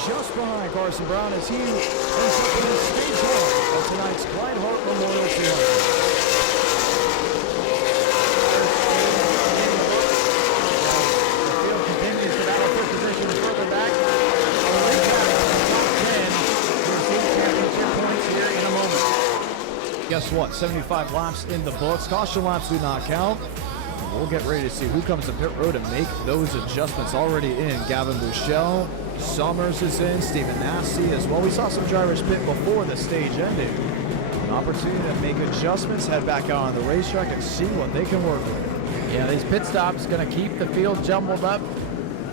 Just behind Carson Brown as he ends up in stage 1 of tonight's Clyde Hart Memorial 200. Guess what? 75 laps in the books. Caution laps do not count. We'll get ready to see who comes to pit road and make those adjustments already in. Gavin Bushell, Summers is in, Stephen Nau Sea as well. We saw some drivers pit before the stage ended. An opportunity to make adjustments, head back out on the racetrack and see what they can work with. Yeah, these pit stops going to keep the field jumbled up,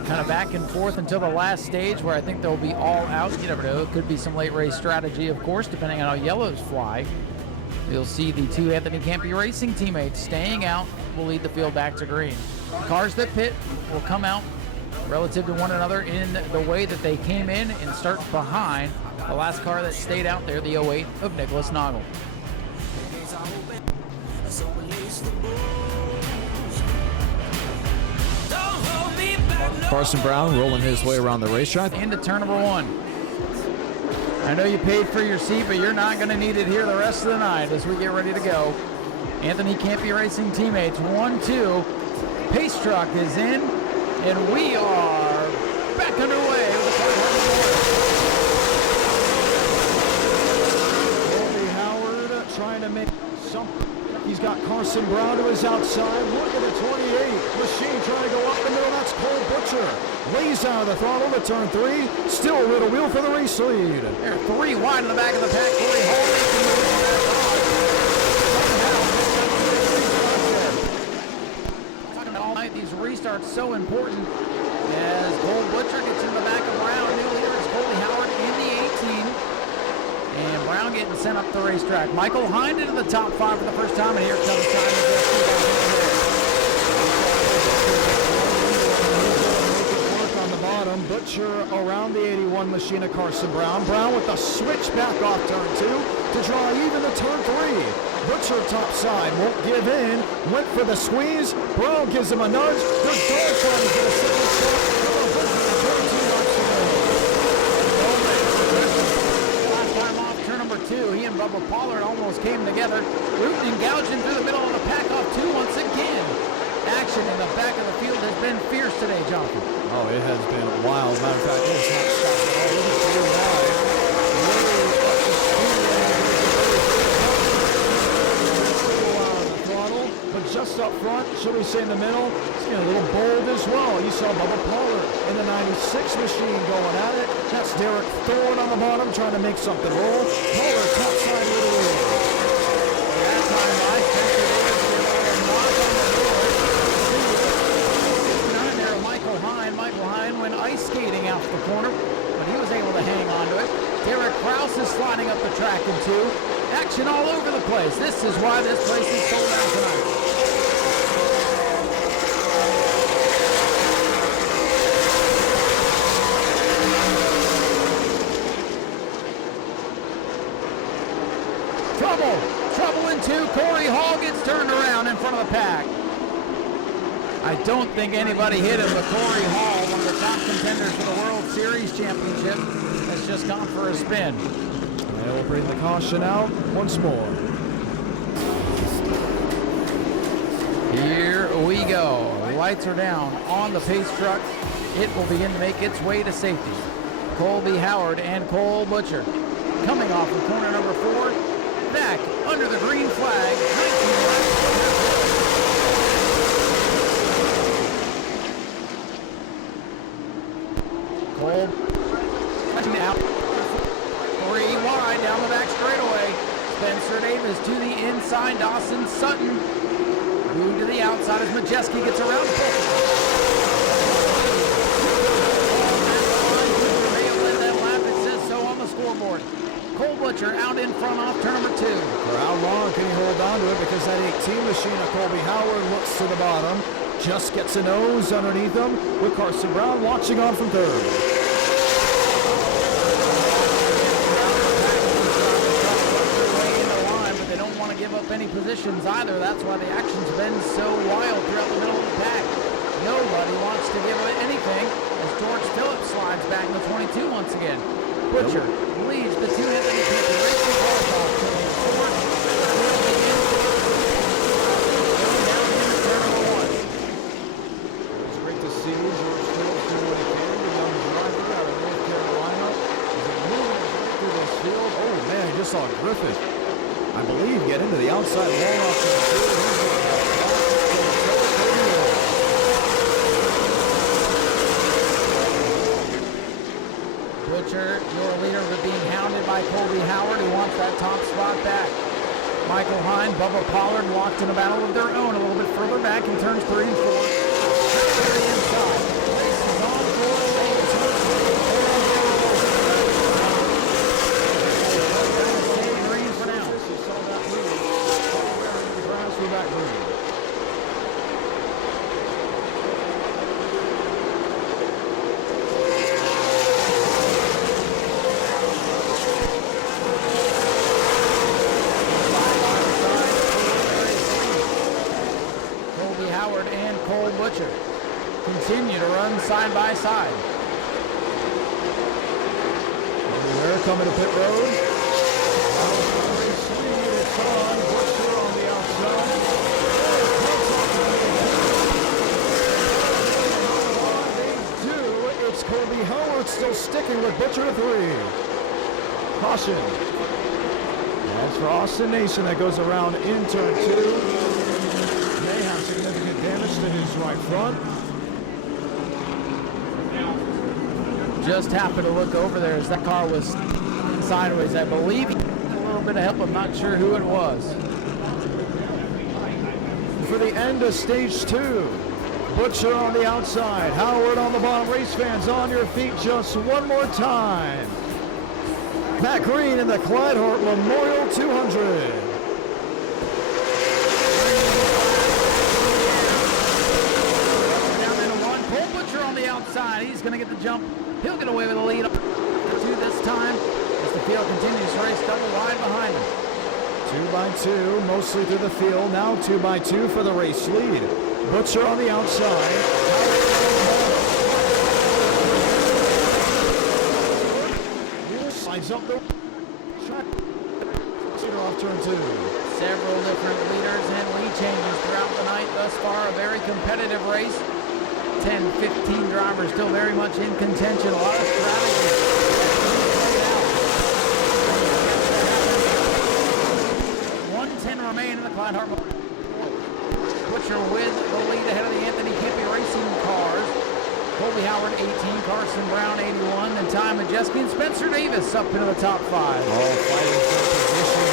kind of back and forth until the last stage where I think they'll be all out. You never know. It could be some late race strategy, of course, depending on how yellows fly. You'll see the 2 Anthony Campy Racing teammates staying out will lead the field back to green. Cars that pit will come out relative to one another in the way that they came in and start behind the last car that stayed out there, the 08 of Nicholas Noggle. Carson Brown rolling his way around the racetrack. Into turn number 1. I know you paid for your seat, but you're not going to need it here the rest of the night as we get ready to go. Anthony Campy Racing teammates, 1-2. Pace truck is in, and we are back underway with the Colby Howard trying to make something. He's got Carson Brown to his outside. Look at the 28. Machine trying to go up the middle. That's Cole Butcher. Lays out of the throttle to turn 3. Still a little wheel for the race lead. They're 3 wide in the back of the pack. Corey Hall all night. These restarts so important as Cole Butcher gets in the back of Brown. New leader is Colby Howard in the 18. And Brown getting sent up the racetrack. Michael Hind into the top 5 for the first time, and here comes time to on the bottom. Butcher around the 81 machine of Carson Brown. Brown with the switch back off turn 2 to draw even to turn 3. Butcher top side won't give in. Went for the squeeze. Brown gives him a nudge. They're dog trying to get a second shot. He and Bubba Pollard almost came together. Rooting and gouging through the middle of the pack off 2 once again. Action in the back of the field has been fierce today, Jonathan. Oh, it has been wild. Matter of fact, it's not stopping at all. It is really wide. Throttle, but just up front, should we say in the middle, it's getting a little bold as well. You saw Bubba Pollard in the 96 machine going at it. That's Derek Thorne on the bottom trying to make something roll. Pollard top side with the wheel. That time, I think it is a knock on the door. 69 there, Michael Hine. Michael Hine went ice skating out the corner, but he was able to hang on to it. Derek Krause is sliding up the track in 2. Action all over the place. This is why this place is sold out tonight. Trouble in 2. Corey Hall gets turned around in front of the pack. I don't think anybody hit him, but Corey Hall, one of the top contenders for the World Series Championship, has just gone for a spin. They'll bring the caution out once more. Here we go. Lights are down on the pace truck. It will begin to make its way to safety. Colby Howard and Cole Butcher coming off of corner number 4. Back under the green flag. 19 laps. Cole now 3 wide down the back straightaway. Spencer at Davis to the inside. Dawson Sutton moved to the outside as Majeski gets around. That lap, it says so on the scoreboard. Cole Butcher out in front off turn number 2. For how long can he hold on to it? Because that 18 machine of Colby Howard looks to the bottom. Just gets a nose underneath him with Carson Brown watching on from 3rd. But they don't want to give up any positions either. That's why the action's been so wild throughout the middle of the pack. Nobody wants to give away anything as George Phillips slides back in the 22 once again. Butcher leads the 2 Anthony Campy racing cars off to the 4th. Down into turn number 1. It's great to see George Phillips doing what he can. The young driver out of North Carolina. He's moving through this field. Oh man, I just saw Griffith, I believe, get into the outside wall off to the field. Butcher, your leader, but being hounded by Colby Howard, who wants that top spot back. Michael Hine, Bubba Pollard locked in a battle of their own a little bit further back in turns 3 and 4. To the inside. Race is on for Davis. Stay green for now. Back green. Colby Howard and Cole Butcher continue to run side by side. They're coming to pit road. It's Colby Howard still sticking with Butcher to 3. Caution. That's for Austin Nation that goes around in turn 2. May have significant damage to his right front. Just happened to look over there as that car was sideways. I believe he needed a little bit of help. I'm not sure who it was. For the end of stage 2. Butcher on the outside, Howard on the bottom. Race fans, on your feet just one more time. Matt Green in the Clyde Hart Memorial 200. Down into 1. Cole Butcher on the outside. He's going to get the jump. He'll get away with the lead up to this time as the field continues to race double wide behind him. 2 by 2, mostly through the field. Now 2 by 2 for the race lead. Butcher on the outside. Slides up the track. Off turn 2. Several different leaders and lead changes throughout the night thus far. A very competitive race. 10, 15 drivers still very much in contention. A lot of strategy. 1:10 remain in the Clyde Hart. Butcher with the lead ahead of the Anthony Campy racing cars. Colby Howard 18, Carson Brown 81, and Ty Majeski and Spencer Davis up into the top 5. All fighting for position.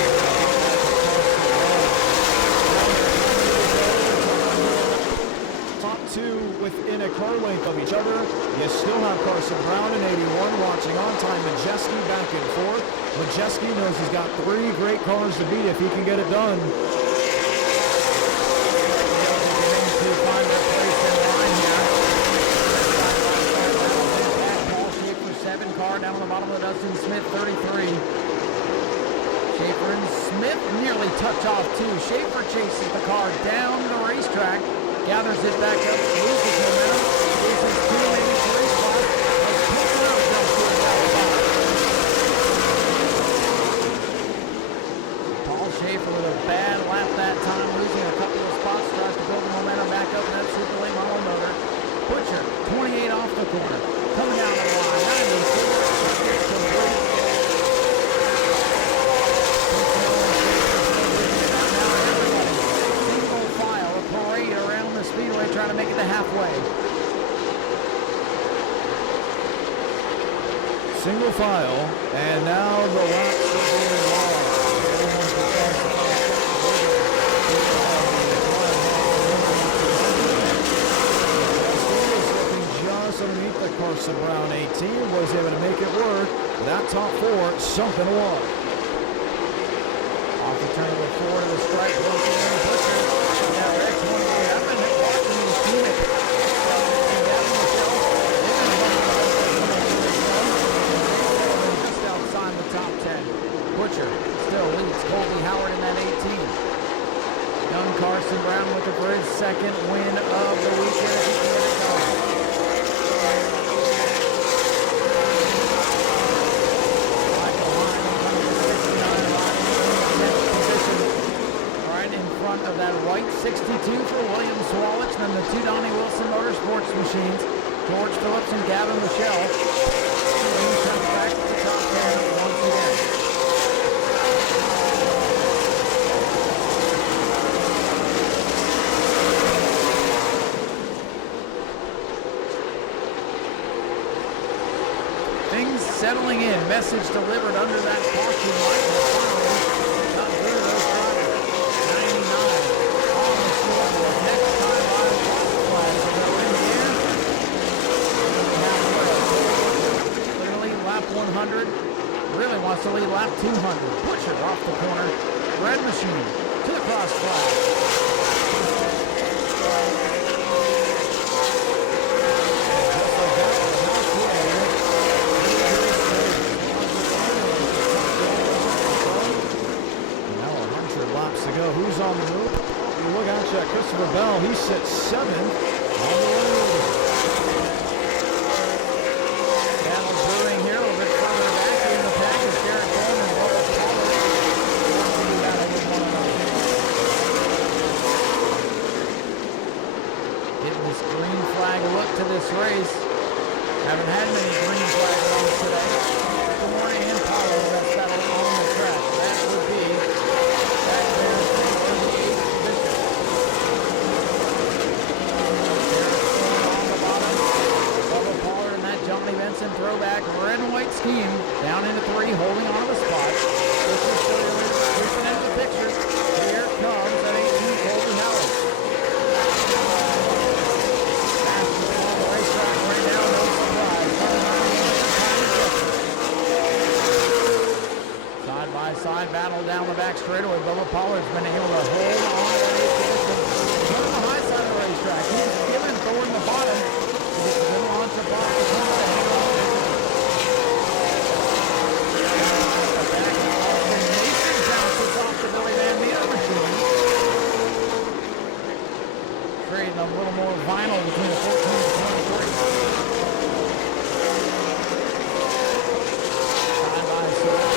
Top 2 within a car length of each other. You still have Carson Brown in 81 watching on. Ty Majeski back and forth. Majeski knows he's got 3 great cars to beat if he can get it done. Down on the bottom of the Dustin Smith 33. Schaefer and Smith nearly touch off too. Schaefer chases the car down the racetrack, gathers it back up, loses momentum, loses 2, maybe 3 spots. Paul Schaefer with a bad lap that time, losing a couple of spots, tries to build the momentum back up in that super late model motor. Butcher, 28 off the corner, coming down the line, 96. Single file, a parade around the Speedway trying to make it to halfway. Single file, and now the laps are going long. top 4, something to watch. Off the turn of the 4 to the stripe, closing in the Butcher. Now red 28. I've been watching these teammates. Just outside the top 10. Butcher still leads Colby Howard in that 18. Young Carson Brown looking for his second win of the weekend if he can get it going. Michael Hine coming to 69, riding in 10th position. Right in front of that white 62 for William Swallich, and then the two Donnie Wilson Motorsports machines, George Phillips and Gavin Michelle. Comes back to the top 10 once again. Things settling in. Message delivered under that caution light. Not good of those drivers. 99 on the scoreboard. Next time on flags will go in here. Clearly lap 100. Really wants to lead lap 200. Butcher off the corner. Red machine to the cross flag. To go. Who's on the move? You look out, check Christopher Bell. He sits 7th on the road. Battle brewing here a little bit further back in the pack is Derek Coleman and Robert Pollard. Getting this green flag look to this race. Haven't had many green flag runs today. Good morning and Pollard. That's battle on the track. That would be back there. Johnny Benson throwback, red and white scheme, down into 3, holding on to the spot. This is creeping into the picture. Here comes at 18, Colby Howard. Fastest on the racetrack right now, no surprise. Side by side battle down the back straightaway. Bubba Pollard's been able to hold on to that 8th position. On the high side of the racetrack, he's given Thornton the bottom. He's been on to block the corner. Trading a little more vinyl between the 14 and 23. Side by side,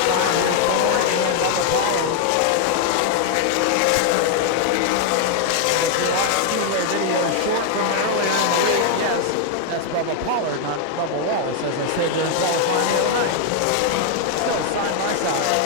Ford and Bubba Pollard. If you watch the Speedway video short from earlier in the week, yes, that's Bubba Pollard, not Bubba Wallace, as I said during qualifying the other night. Still side by side.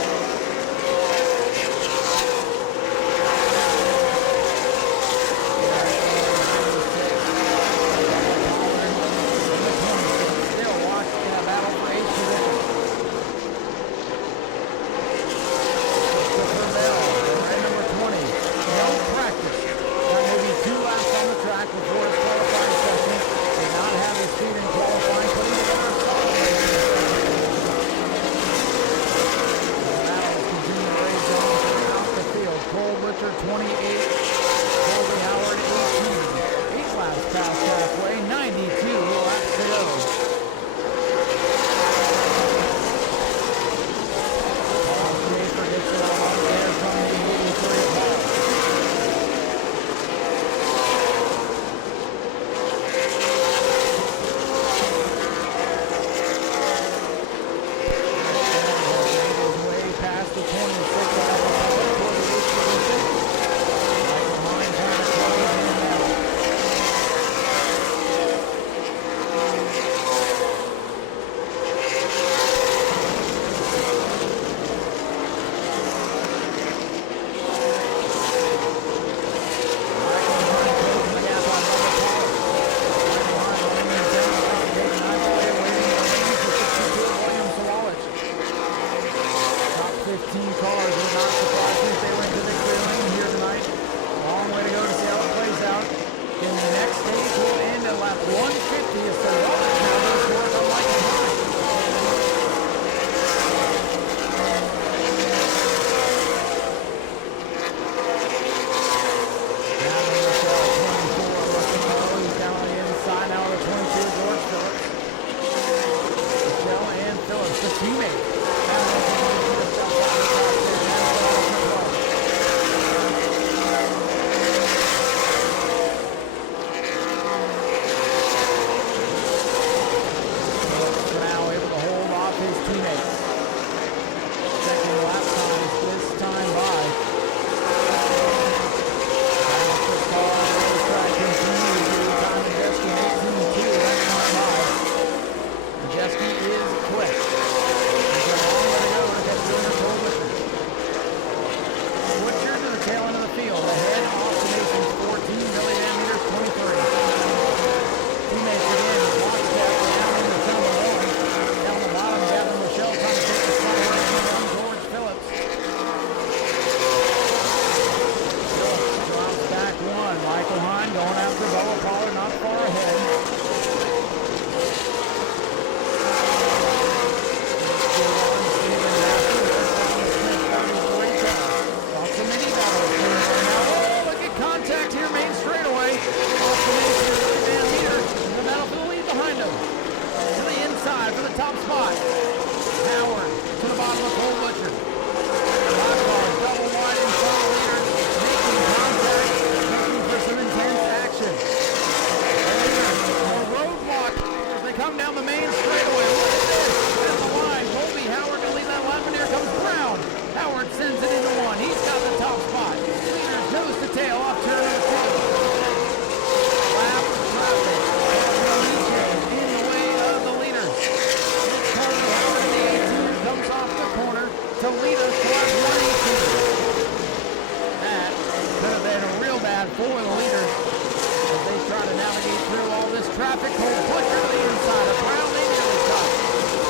for the leaders as they try to navigate through all this traffic. Cole Butcher to the inside of Brown. They nearly cut.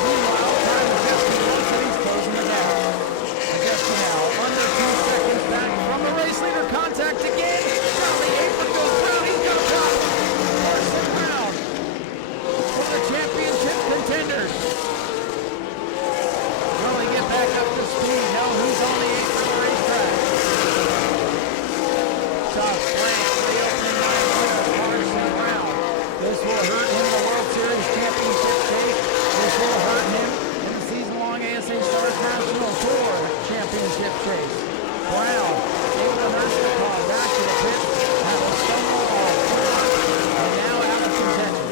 Meanwhile, Ty Majeski looks like he's closing the gap. Majeski now under 2 seconds back from the race leader. Contact again. Down the apron goes Brown. He's got a cut. Carson Brown for the championship contenders. Will he get back up to speed? No, he's on the apron of the racetrack. Tough slam for the opening line winner, Carson Brown. This will hurt him in the World Series championship chase. This will hurt him in the season-long ASA Stars National Tour championship chase. Brown able to nurse the car back to the pit. Have a stumble all four, and now out of contention.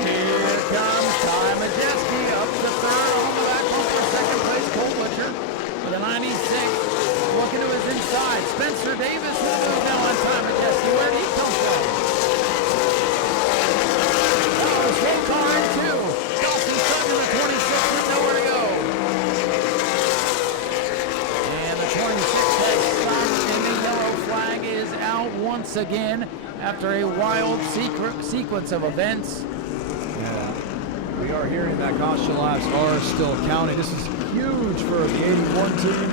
Here comes Ty Majeski up to third on the back bumper. Second place, Cole Butcher with a 96. Looking to his inside. Spencer Davis will move now on Ty Majeski. Where did he come from? Oh, straight car in two. Dawson Sutton in the 26 with nowhere to go. And the 26 has stopped, and the yellow flag is out once again after a wild sequence of events. Yeah. We are hearing that caution laps are still counting. This is huge for the 81 team,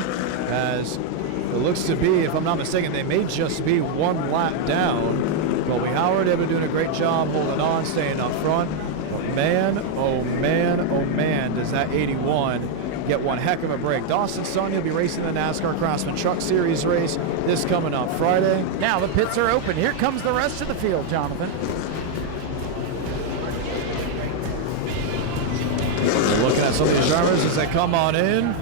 as it looks to be, if I'm not mistaken, they may just be one lap down. Colby Howard, they've been doing a great job holding on, staying up front. But man, oh man, oh man, does that 81 get one heck of a break. Dawson Sutton will be racing the NASCAR Craftsman Truck Series race this coming up Friday. Now the pits are open. Here comes the rest of the field, Jonathan. Looking at some of these drivers as they come on in.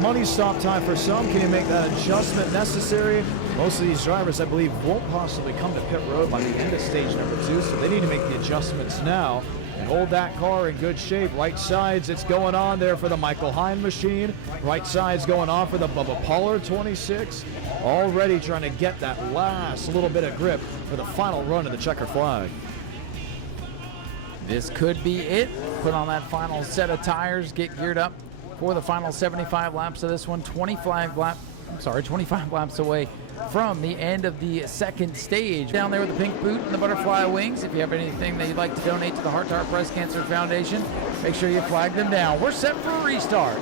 Money stop time for some. Can you make that adjustment necessary? Most of these drivers, I believe, won't possibly come to pit road by the end of stage number 2, so they need to make the adjustments now and hold that car in good shape. Right sides, it's going on there for the Michael Hine machine. Right side's going on for the Bubba Pollard 26. Already trying to get that last little bit of grip for the final run of the checkered flag. This could be it. Put on that final set of tires, get geared up for the final 75 laps of this one. 25 laps away from the end of the second stage. Down there with the pink boot and the butterfly wings. If you have anything that you'd like to donate to the Hart Breast Cancer Foundation, make sure you flag them down. We're set for a restart.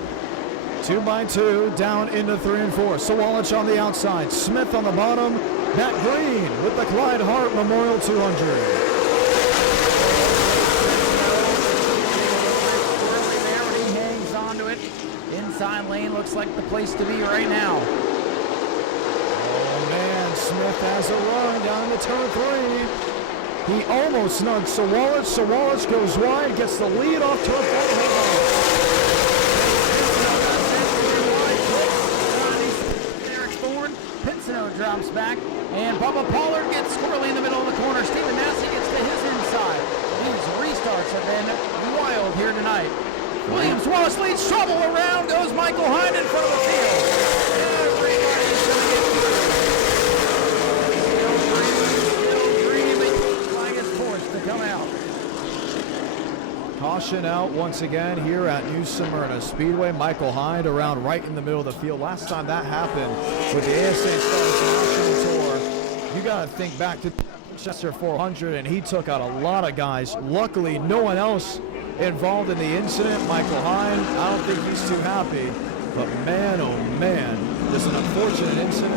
2 by 2 down into 3 and 4. Sawalich on the outside, Smith on the bottom, Matt Green with the Clyde Hart Memorial 200. Inside lane looks like the place to be right now. Oh man, Smith has a run down into turn 3. He almost snugged Sawalich. Sawalich goes wide, gets the lead off turn 4. Eric Thorne, Pinsino drops back, and Bubba Pollard gets squirrely in the middle of the corner. Stephen Nau Sea gets to his inside. These restarts have been wild here tonight. Williams Wallace leads trouble. Around goes Michael Hine in front of the field. Everybody's going to get through. Still dreaming. Flag is forced to come out. Caution out once again here at New Smyrna Speedway. Michael Hine around right in the middle of the field. Last time that happened with the ASA Stars National Tour, you got to think back to Chester 400, and he took out a lot of guys. Luckily, no one else involved in the incident. Michael Hine, I don't think he's too happy, but man, oh man, just an unfortunate incident.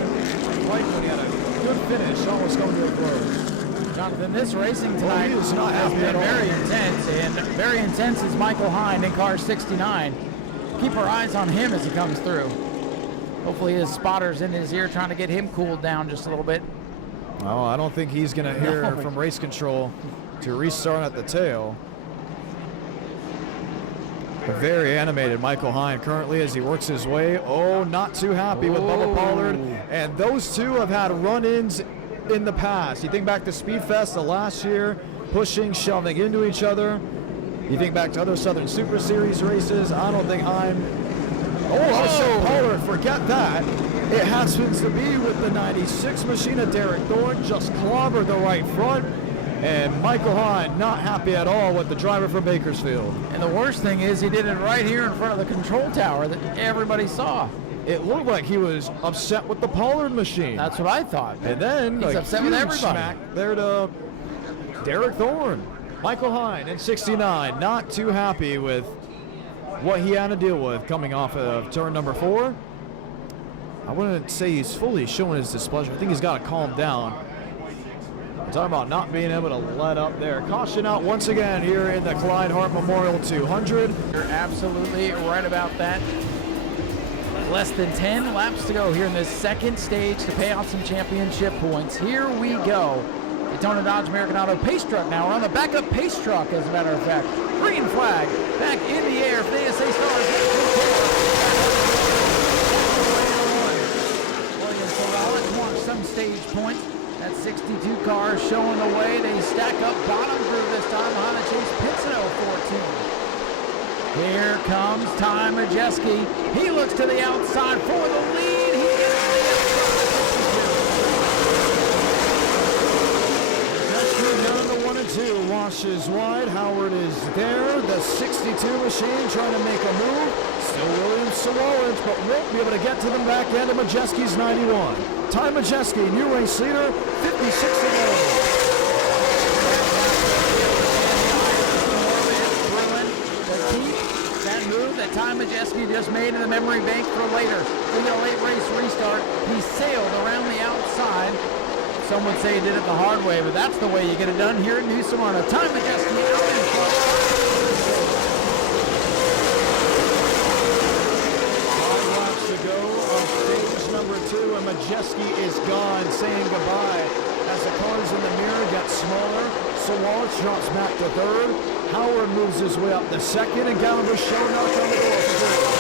Right when he had a good finish, almost going to a close. Jonathan, this racing tonight he is not has happy been at all. very intense, and very intense is Michael Hine in car 69. Keep our eyes on him as he comes through. Hopefully his spotter's in his ear trying to get him cooled down just a little bit. Oh, I don't think he's going to hear from race control to restart at the tail. A very animated Michael Hine currently as he works his way. Oh, not too happy with Bubba Pollard. And those two have had run-ins in the past. You think back to Speedfest the last year, pushing, shoving into each other. You think back to other Southern Super Series races. I don't think Hine... Oh, Pollard, forget that. It happens to be with the 96 machine of Derek Thorne, just clobbered the right front. And Michael Hine not happy at all with the driver from Bakersfield. And the worst thing is he did it right here in front of the control tower that everybody saw. it looked like he was upset with the Pollard machine. That's what I thought. And then he's upset with everybody. Smack there to Derek Thorne. Michael Hine in 69, not too happy with what he had to deal with coming off of turn number 4. I wouldn't say he's fully showing his displeasure. I think he's got to calm down. We're talking about not being able to let up there. Caution out once again here in the Clyde Hart Memorial 200. You're absolutely right about that. Less than 10 laps to go here in this second stage to pay out some championship points. Here we go. Daytona Dodge American Auto pace truck now. We're on the backup pace truck, as a matter of fact. Green flag back in the air for the ASA Stars. Williams Solales wants some stage points. That 62 car showing the way. They stack up bottom group this time behind the Chase Pinsino 14. Here comes Ty Majeski. He looks to the outside for the lead. He gets to the outside. Down to 1 and 2, washes wide. Howard is there. The 62 machine trying to make a move. Still Williams Solales, but won't be able to get to the back end of Majeski's 91. Ty Majeski, new race leader, 56 to go. That move that Ty Majeski just made in the memory bank for later. We get a late race restart. He sailed around the outside. Some would say he did it the hard way, but that's the way you get it done here in New Smyrna. Ty Majeski out in front. 5 laps to go of stage number 2, and Majeski is gone, saying goodbye. As the cars in the mirror get smaller, Solales drops back to 3rd. Howard moves his way up to 2nd, and Gallagher showing up on the door for 3rd.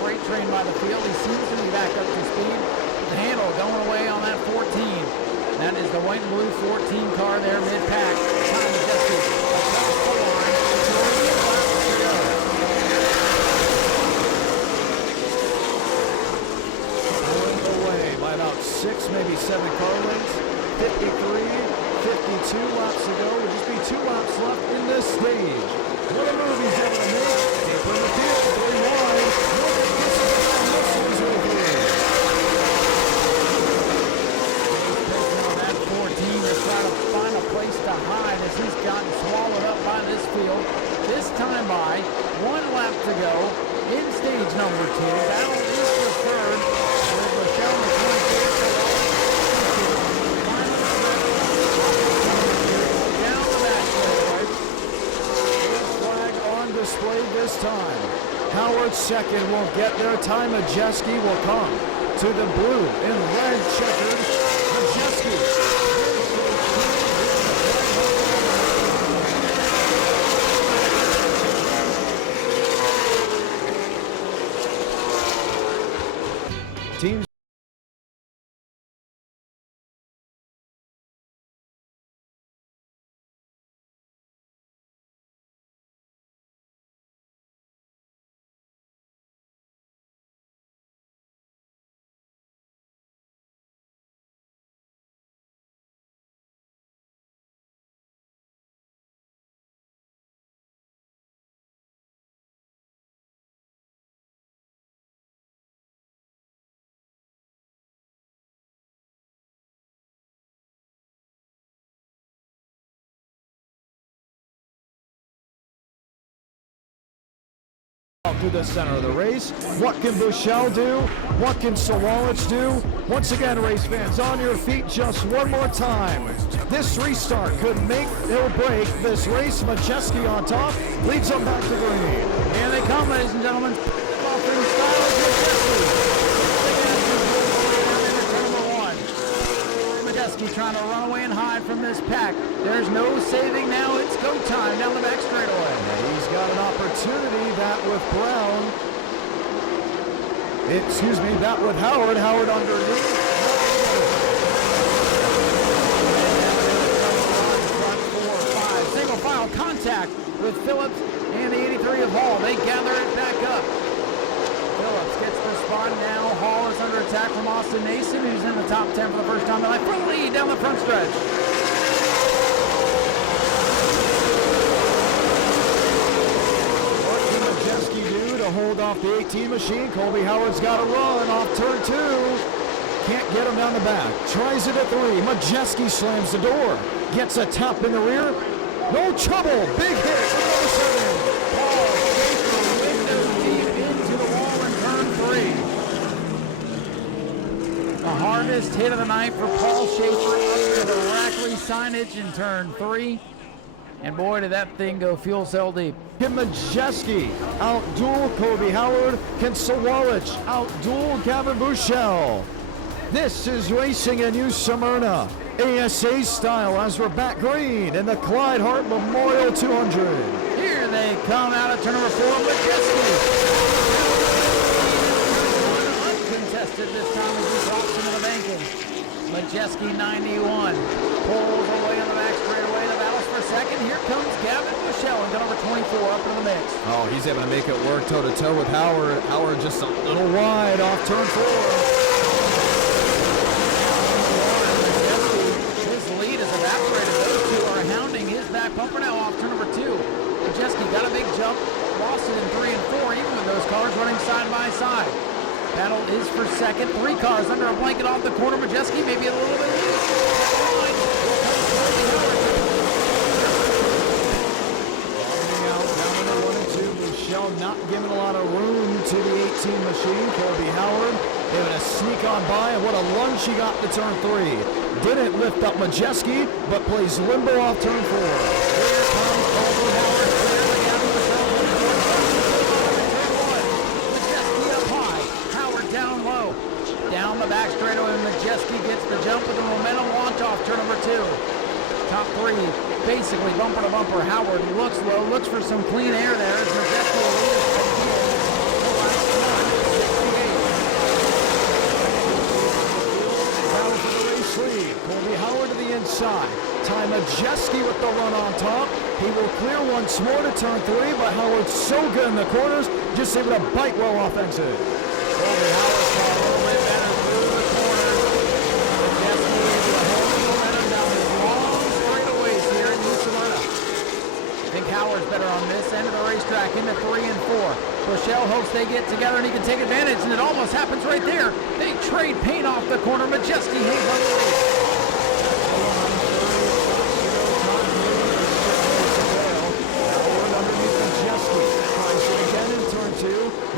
Freight train by the field. He seems to be back up to speed. The handle going away on that 14. That is the white and blue 14 car there mid-pack. Ty Majeski across the line. 3 laps to go. Pulling away by about 6, maybe 7 car lengths. 53, 52 laps to go. Will just be 2 laps left in this stage. What a move he's able to make. Deep in the field, 3 wide. That 14 is trying to find a place to hide as he's gotten swallowed up by this field. This time by 1 lap to go in stage number 2. Battle is for 3rd with Michelle McCoy. Down the back straightaway. Flag on display this time. Howard 2nd will get there. Ty Majeski will come to the blue and red checkered. Majeski. Teams. To the center of the race. What can Bushell do? What can Solales do? Once again, race fans, on your feet just one more time. This restart could make or break this race. Majeski on top leads them back to green. Here they come, ladies and gentlemen. Offering style Majeski. Majeski trying to run away and hide from this pack. There's no saving now. It's go time down the back straightaway. He's got an opportunity, that with Brown. That with Howard. Howard underneath. Single file contact with Phillips and the 83 of Hall. They gather it back up. Phillips gets the spot now. Hall is under attack from Austin Nason, who's in the top 10 for the first time in life. For the lead down the front stretch. hold off the 18 machine. Colby Howard's got a run off turn 2. Can't get him down the back. Tries it at 3. Majeski slams the door. Gets a tap in the rear. No trouble. Big hit with number 7. Paul Schaefer windows deep into the wall in turn 3. The hardest hit of the night for Paul Schaefer up to the Rackley signage in turn 3. And boy, did that thing go fuel cell deep. Kim Majeski outduel Colby Howard. Ken Sawalich outduel Gavin Bouchel. This is racing in New Smyrna, ASA style, as we're back green in the Clyde Hart Memorial 200. Here they come out of turn number 4, Majeski. Uncontested this time as he drops into the banking. Majeski 91 pulls away on the back straightaway. The battles for second. Here comes Gavin Bouchel and got number 24 up in the mix. Oh, he's able to make it work toe-to-toe with Howard. Howard just a little wide off turn 4. His lead is evaporated. Those two are hounding his back bumper now off turn number 2. Majeski got a big jump, lost it in 3 and 4, even with those cars running side by side. Battle is for second. 3 cars under a blanket off the corner. Majeski maybe a little bit loose. Bouchel not giving a lot of room to the 18 machine. Colby Howard able to sneak on by, and what a lunge he got to turn 3. Didn't lift up Majeski, but plays limbo off turn 4. Here comes Colby Howard. Majeski up high. Howard down low. Down the back straightaway. Majeski gets the jump with the momentum launch off turn number 2. Top 3, basically bumper to bumper. Howard looks low, looks for some clean air there as Majeski will lead us from here. Battle for the race lead. Colby Howard to the inside. Ty Majeski with the run on top. He will clear once more to turn 3, but Howard's so good in the corners, just able to bite well off exit. Colby Howard's got a little bit better through the corners. Majeski able to hold the momentum down his long straightaways here in New Smyrna. I think Howard's better on this end of the racetrack into 3 and 4. Bouchel hopes they get together and he can take advantage, and it almost happens right there. They trade paint off the corner. Majeski hangs on the lead.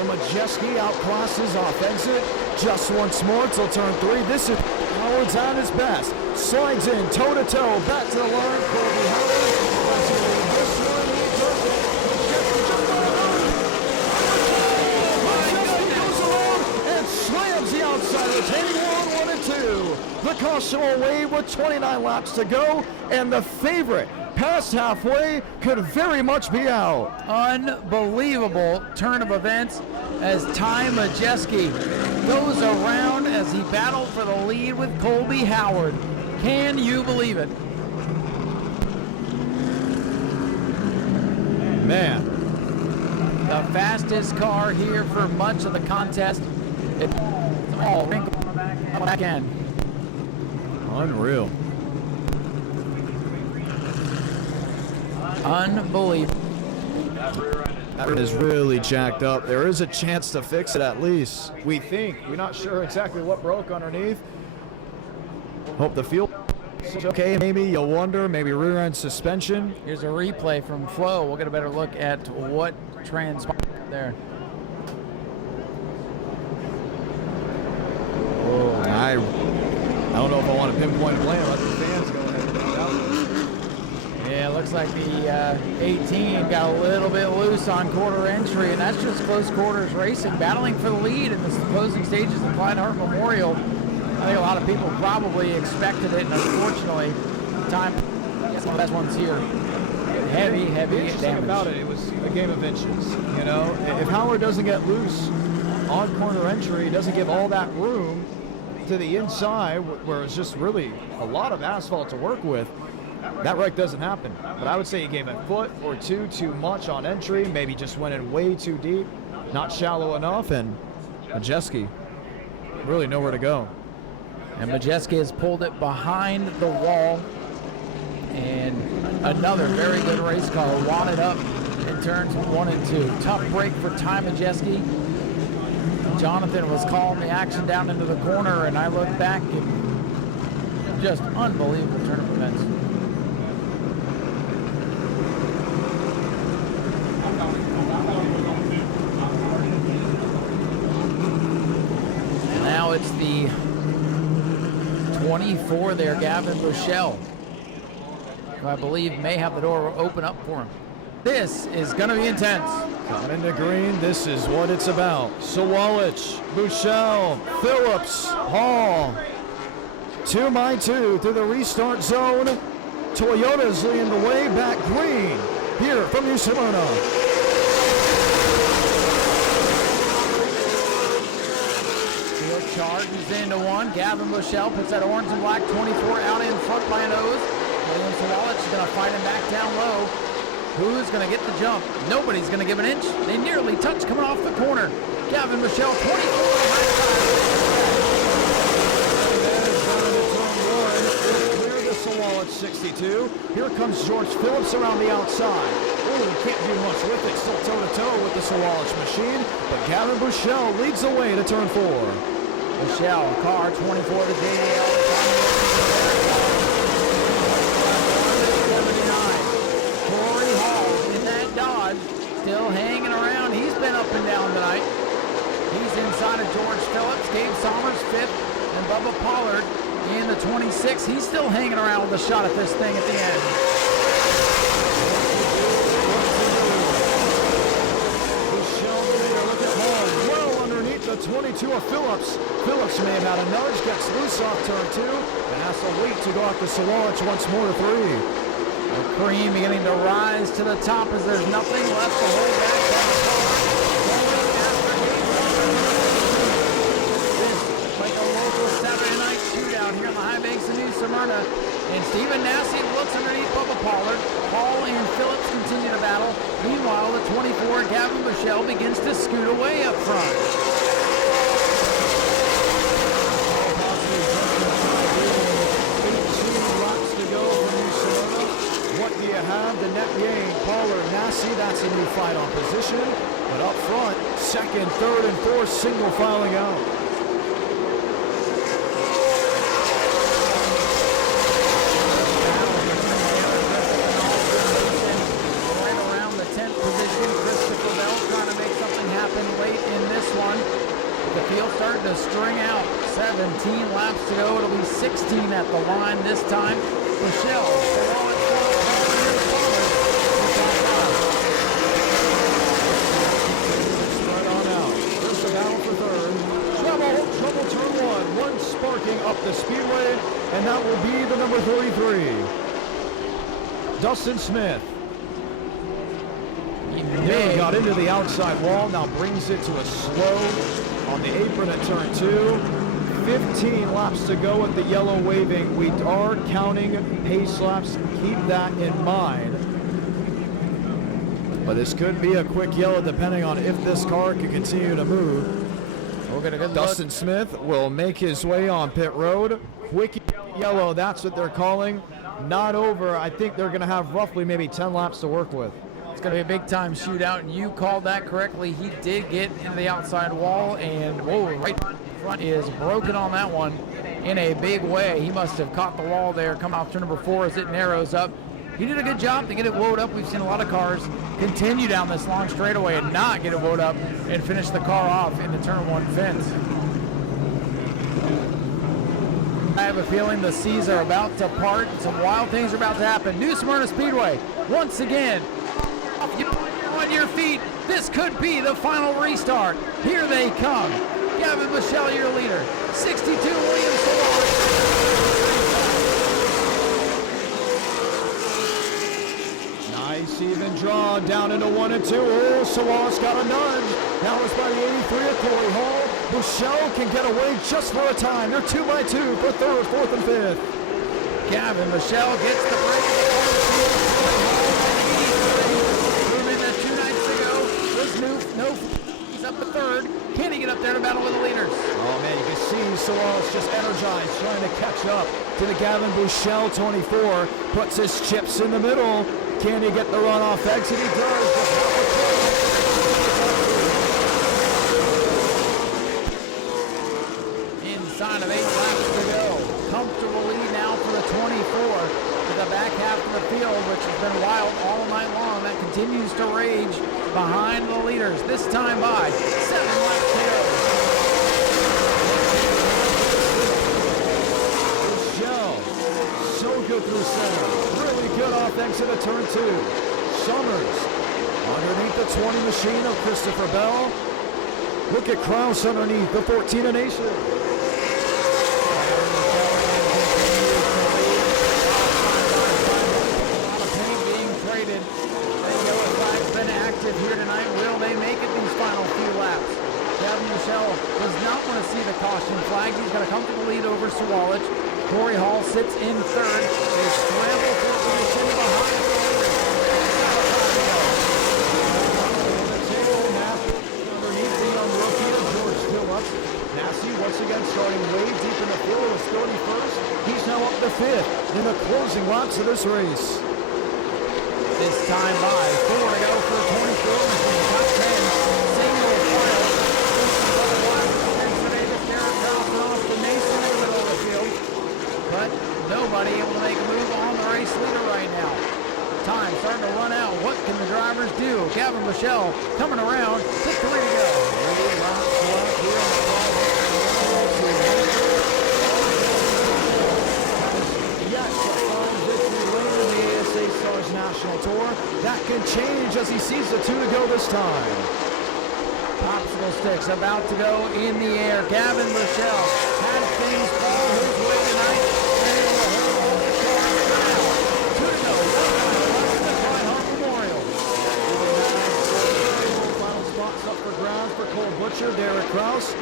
Majeski outclasses off exit just once more till turn 3. This is Howard's at his best. Slides in toe-to-toe, back to the line. Colby Howard. This one, he does it. Majeski goes along and slams the outside, retaining 1 and 2. The caution will wave with 29 laps to go, and the favorite past halfway could very much be out. Unbelievable turn of events as Ty Majeski goes around as he battled for the lead with Colby Howard. Can you believe it? Man. The fastest car here for much of the contest. It's all wrinkled on the back end. Unreal. Unbelievable. That is really jacked up. There is a chance to fix it at least. We think. We're not sure exactly what broke underneath. Hope the fuel is okay. Maybe you'll wonder. Maybe rear end suspension. Here's a replay from Flo. We'll get a better look at what transpired there. Oh, I don't know if I want to pinpoint a blame. Let the fans go ahead and find out. Yeah, it looks like the 18 got a little bit loose on quarter entry, and that's just close quarters racing, battling for the lead in the closing stages of the Clyde Hart Memorial. I think a lot of people probably expected it, and unfortunately, time is one of the best ones here. Heavy damage. About it, it was a game of inches. You know, if Howard doesn't get loose on corner entry, he doesn't give all that room to the inside, where it's just really a lot of asphalt to work with. That wreck doesn't happen, but I would say he gave a foot or two too much on entry, maybe just went in way too deep, not shallow enough, and Majeski really nowhere to go. And Majeski has pulled it behind the wall, and another very good race car wadded up in turns 1 and 2. Tough break for Ty Majeski. Jonathan was calling the action down into the corner, and I looked back and just unbelievable turn of events. Now it's the 24 there, Gavin Bushell, who I believe may have the door open up for him. This is going to be intense. Coming into green, this is what it's about. Sawalich, Bushell, Phillips, Hall. 2x2 through the restart zone. Toyota's leading the way back green here from New Smyrna. Field charges into one. Gavin Bushell puts that orange and black 24 out in front by nose. William Sawalich is going to fight him back down low. Who's going to get the jump? Nobody's going to give an inch. They nearly touch coming off the corner. Gavin Bushell, 24 high Clear the Sawalich 62. Here comes George Phillips around the outside. Oh, he can't do much with it. Still toe-to-toe with the Sawalich machine. But Gavin Bushell leads the way to turn 4. Bushell, car 24 to JDL. Still hanging around. He's been up and down tonight. He's inside of George Phillips, Gabe Somers 5th, and Bubba Pollard in the 26. He's still hanging around with a shot at this thing at the end. Look at Hall, well underneath the 22 of Phillips. Phillips may have had a nudge, gets loose off turn 2, and has to wait to go after Sawalich once more to 3. The cream beginning to rise to the top as there's nothing left to hold back. This like a local Saturday night shootout here in the high banks of New Smyrna. And Stephen Nau Sea looks underneath Bubba Pollard. Hall and Phillips continue to battle. Meanwhile, the 24, Gavin Bushell, begins to scoot away up front. The net gain, Pollard, Nau Sea, that's a new fight on position. But up front, second, third, and fourth, single filing out. Right around the 10th position, Christopher Bell trying to make something happen late in this one. The field starting to string out. 17 laps to go. It'll be 16 at the line this time. Michelle, sparking up the Speedway, and that will be the number 33, Dustin Smith. He got into the outside wall, now brings it to a slow on the apron at turn 2. 15 laps to go with the yellow waving. We are counting pace laps. Keep that in mind. But this could be a quick yellow depending on if this car can continue to move. Dustin Smith will make his way on pit road. Quick yellow, that's what they're calling. Not over. I think they're going to have roughly maybe 10 laps to work with. It's going to be a big time shootout, and you called that correctly. He did get into the outside wall, and whoa, right front is broken on that one in a big way. He must have caught the wall there coming off turn number 4 as it narrows up. He did a good job to get it woed up. We've seen a lot of cars continue down this long straightaway and not get it woed up and finish the car off in the turn 1 fence. I have a feeling the seas are about to part. Some wild things are about to happen. New Smyrna Speedway, once again, on your feet. This could be the final restart. Here they come. Gavin Bushell, your leader. 62, William Sawalich. Nice even draw down into 1 and 2. Oh, Sawalich got a nudge. That was by the 83 of Corey Hall. Bushell can get away just for a time. They're 2x2 for 3rd, 4th, and 5th. Gavin Bushell gets the break. Moving that 2 nights ago was no. He's up to 3rd. Can he get up there to battle with the leaders? Oh man, you can see Sawalich just energized, trying to catch up to the Gavin Bushell 24. Puts his chips in the middle. Can he get the runoff exit? He does. Inside of 8 laps to go. Comfortable lead now for the 24 to the back half of the field, which has been wild all night long. That continues to rage behind the leaders. This time by 7 laps to go. Michelle, so good through center. Really good off exit of turn 2. Summers underneath the 20 machine of Christopher Bell. Look at Kraus underneath the 14 Nation. Here tonight, will they make it these final few laps? Gavin Michelle does not want to see the caution flag. He's got a comfortable lead over Sawalich. Corey Hall sits in third. They scramble for position behind the leader. Underneath the young rookie of George Phillips. Nau Sea once again starting way deep in the field with 31st. He's now up to 5th in the closing laps of this race. This time by 4 to go for 24 from the top 10. Single file. Off to Mason in the middle of the field. But nobody able to make a move on the race leader right now. Time starting to run out. What can the drivers do? Gavin Michelle coming around. 3 to go. Stars National Tour. That can change as he sees the 2 to go this time. Popsicle sticks about to go in the air. Gavin Michelle had things fall his way tonight. And he will hold all the cars for now. 2 to go. The Clyde Hart Memorial. Final spots up for grabs for Cole Butcher, Derek Kraus.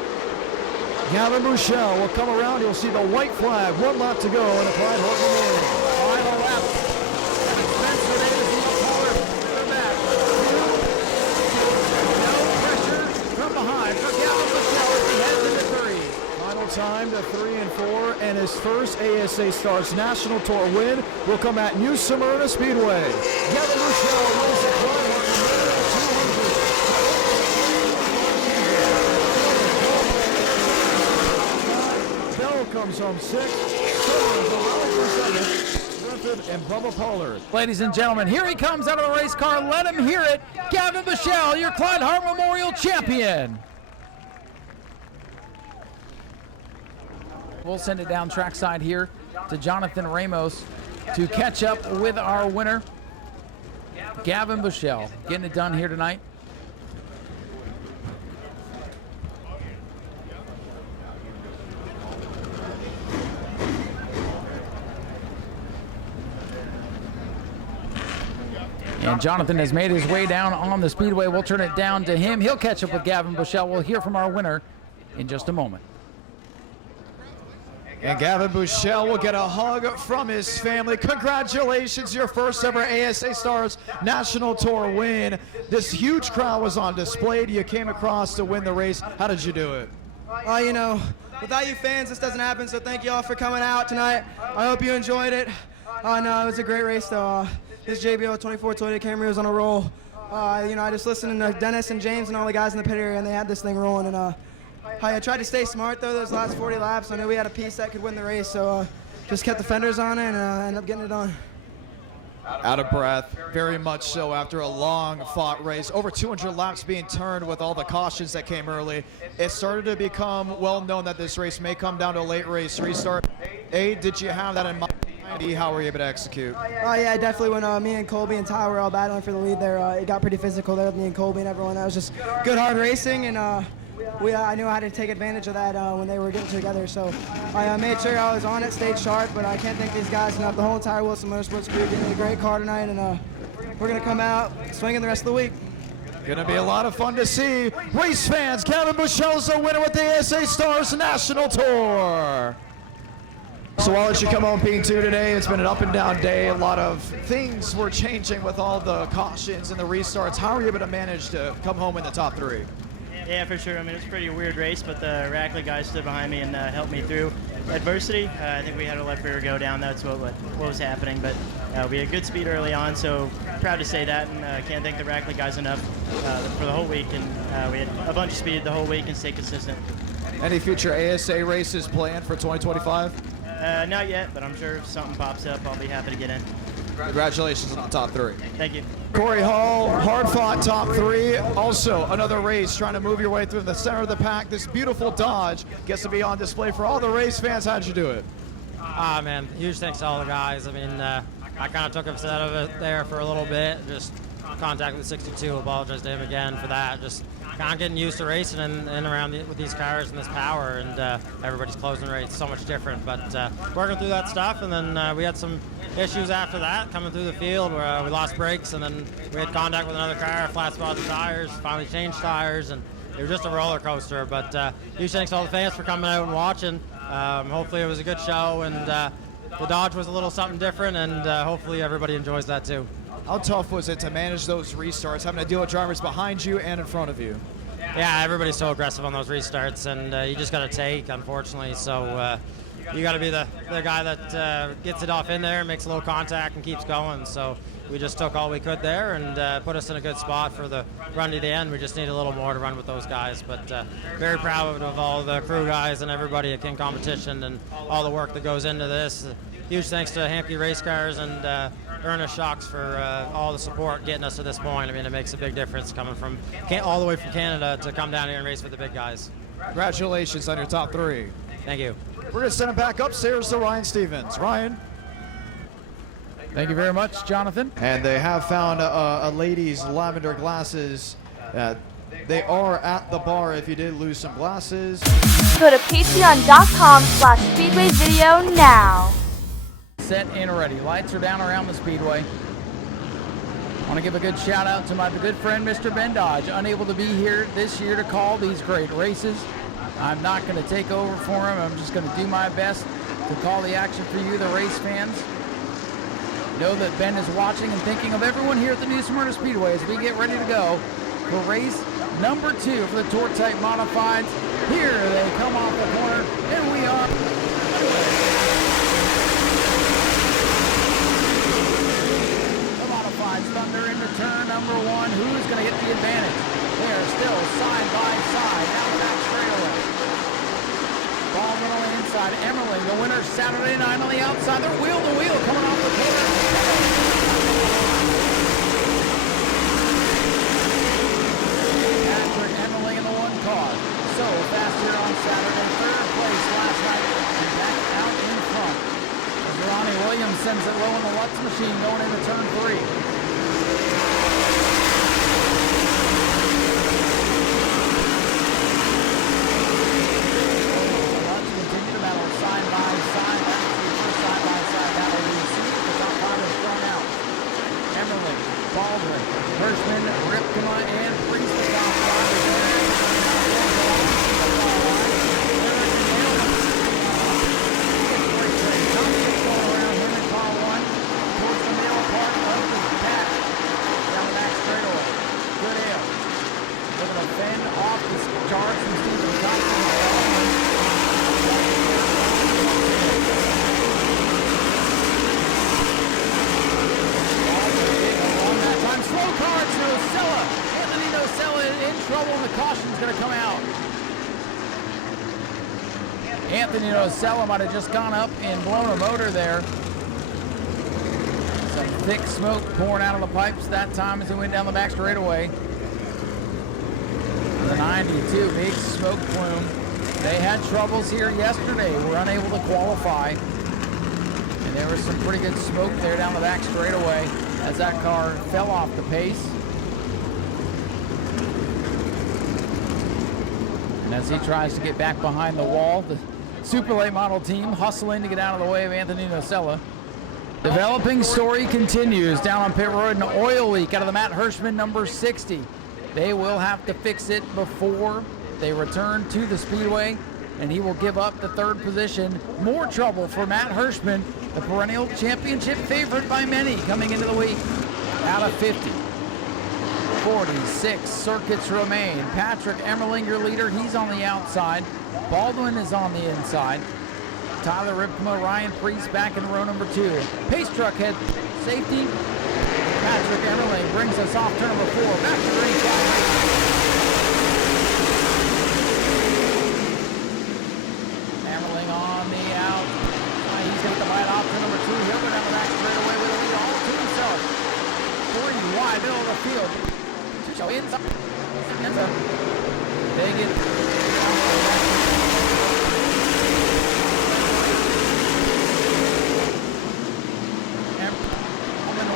Gavin Michelle will come around. You'll see the white flag. 1 lap to go in the Clyde Hart Memorial. Final lap. Time to 3 and 4, and his first ASA Stars National Tour win will come at New Smyrna Speedway. Gavin Michelle wins the Clyde Hart Memorial 200. Bell comes home 6th. Summers allowed for 7th. Griffith and Bubba Pollard. Ladies and gentlemen, here he comes out of the race car. Let him hear it. Gavin Michelle, your Clyde Hart Memorial champion. We'll send it down trackside here to Jonathan Ramos to catch up with our winner, Gavin Michelle. Getting it done here tonight. And Jonathan has made his way down on the speedway. We'll turn it down to him. He'll catch up with Gavin Michelle. We'll hear from our winner in just a moment. And Gavin Michelle will get a hug from his family. Congratulations, your first ever ASA Stars National Tour win. This huge crowd was on display. You came across to win the race. How did you do it? You know, without you fans, this doesn't happen, so thank you all for coming out tonight. I hope you enjoyed it. No, it was a great race, though. This JBL 24 Toyota Camry was on a roll. You know, I just listened to Dennis and James and all the guys in the pit area, and they had this thing rolling, and I tried to stay smart, though, those last 40 laps. I knew we had a piece that could win the race, so just kept the fenders on it and ended up getting it done. Out of breath, very much so, after a long fought race. Over 200 laps being turned with all the cautions that came early. It started to become well known that this race may come down to a late race restart. Did you have that in mind? How were you able to execute? Yeah, definitely. When me and Colby and Ty were all battling for the lead there, it got pretty physical there with me and Colby and everyone. That was just good, hard racing, and I knew I had to take advantage of that when they were getting together. So I made sure I was on it, stayed sharp, but I can't thank these guys enough. The whole entire Wilson Motorsports crew gave me a great car tonight, and we're going to come out swinging the rest of the week. Going to be a lot of fun to see. Race fans, Gavin Michelle's the winner with the ASA Stars National Tour. So while you come home P2 today, it's been an up and down day. A lot of things were changing with all the cautions and the restarts. How were you able to manage to come home in the top 3? Yeah, for sure. I mean, it's a pretty weird race, but the Rackley guys stood behind me and helped me through adversity. I think we had a left rear go down. That's what was happening. But We had good speed early on, so proud to say that, and can't thank the Rackley guys enough for the whole week. And we had a bunch of speed the whole week and stayed consistent. Any future ASA races planned for 2025? Not yet, but I'm sure if something pops up, I'll be happy to get in. Congratulations on the top 3. Thank you. Corey Hall, hard-fought top 3. Also, another race trying to move your way through the center of the pack. This beautiful Dodge gets to be on display for all the race fans. How'd you do it? Man, huge thanks to all the guys. I mean, I kind of took him out of it there for a little bit. Just contact with 62. Apologize to him again for that. Just kind of getting used to racing and around with these cars and this power, and everybody's closing rates so much different. But working through that stuff, and then we had some issues after that coming through the field where we lost brakes, and then we had contact with another car, flat spot the tires, finally changed tires, and it was just a roller coaster. But huge thanks to all the fans for coming out and watching. Hopefully it was a good show, and the Dodge was a little something different, and hopefully everybody enjoys that too. How tough was it to manage those restarts, having to deal with drivers behind you and in front of you? Yeah, everybody's so aggressive on those restarts, and you just got to take, unfortunately. So you got to be the guy that gets it off in there, makes a little contact, and keeps going. So we just took all we could there and put us in a good spot for the run to the end. We just need a little more to run with those guys. But very proud of all the crew guys and everybody at King Competition and all the work that goes into this. Huge thanks to Hampke Race Cars and Ernest Shocks for all the support getting us to this point. I mean, it makes a big difference coming from all the way from Canada to come down here and race with the big guys. Congratulations on your top 3. Thank you. We're going to send him back upstairs to Ryan Stevens. Ryan. Thank you very much, Jonathan. And they have found a lady's lavender glasses. They are at the bar if you did lose some glasses. Go to patreon.com/Speedway video now. Set and ready. Lights are down around the Speedway. I want to give a good shout out to my good friend Mr. Ben Dodge, unable to be here this year to call these great races. I'm not going to take over for him. I'm just going to do my best to call the action for you, the race fans. Know that Ben is watching and thinking of everyone here at the New Smyrna Speedway as we get ready to go for race number 2 for the Tour Type Modifieds. Here they come off the corner, and we are. Thunder into turn number 1. Who's going to get the advantage? They're still side by side down the back straightaway. Baldwin on the inside. Emmerling, the winner Saturday night on the outside. They're wheel to wheel coming off the corner. Patrick Emmerling in the 1 car. So fast here on Saturday. 3rd place last night and back out in front. Ronnie Williams sends it low in the Lutz machine going into turn 3. Baldwin, Hirschman, Ripkema, and Priest the top drivers there. Around him in car 1 towards the middle part of the pack down the back straightaway. Good air. Looking to fend off the charge from Stephen Thompson. Slow car, it's Nocella. Anthony Nocella in trouble, and the caution's going to come out. Anthony Nocella might have just gone up and blown a motor there. Some thick smoke pouring out of the pipes that time as he went down the back straightaway. The 92, big smoke plume. They had troubles here yesterday. Were unable to qualify. And there was some pretty good smoke there down the back straightaway as that car fell off the pace. And as he tries to get back behind the wall, the Super Late Model team hustling to get out of the way of Anthony Nocella. Developing story continues down on pit road. An oil leak out of the Matt Hirschman number 60. They will have to fix it before they return to the Speedway, and he will give up the 3rd position. More trouble for Matt Hirschman, the perennial championship favorite by many coming into the week. Out of 50. 46 circuits remain. Patrick Emmerling, your leader, he's on the outside. Baldwin is on the inside. Tyler Ripkema, Ryan Priest back in row number 2. Pace truck head safety. Patrick Emmerling brings us off turn number 4. Back to green flag. Emmerling on the out. He's going to get the bite off turn number 2. He'll go down the back straightaway with a lead all to himself. 3 wide, middle of the field. So inside. They get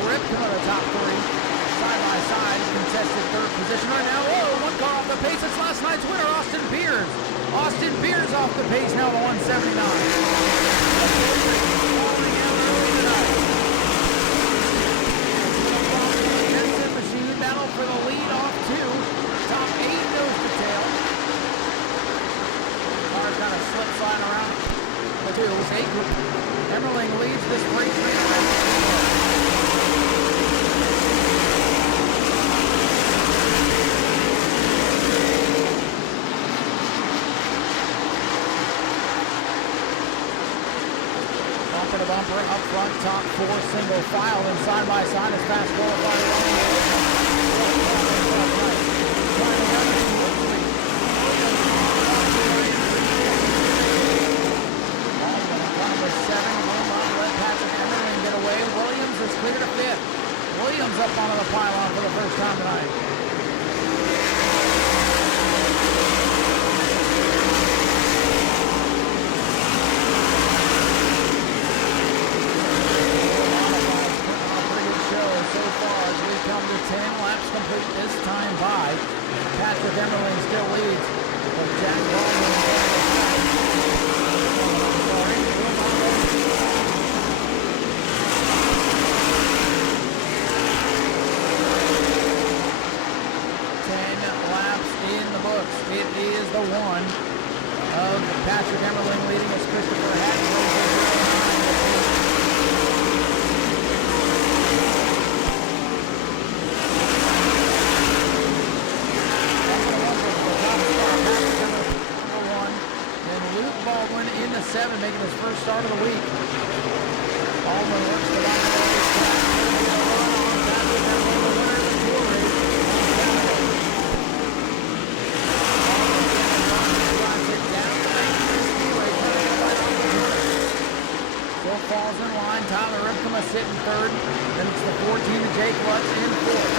Ripkema of the top 3, side by side, contested 3rd position right now. Whoa, one car off the pace. It's last night's winner, Austin Beers. Austin Beers off the pace now to 179. Jensen Machine battle for the lead off 2. Top 8 nose to tail. Car kind of slip sliding around. The 2 is 8. Emmerling leads this freight train. Bumper to bumper, up front, top 4, single file, and side by side is fast qualifier. Number 7, will not let Patrick Emmerling get away. Williams is clear to 5th. Williams up onto the pylon for the first time tonight. So far as we come to 10 laps complete this time by. Patrick Emmerling still leads. But Jack Baldwin laps in the books. It is the one of Patrick Emmerling leading as Christopher Hatton. Baldwin in the 7, making his first start of the week. Baldwin works the line of the racetrack. Run on Patrick Emmerling, the winner of the tour race. Still falls in line. Tyler Ripkema sitting 3rd. Then it's the 14 to Jake Lutz in 4th.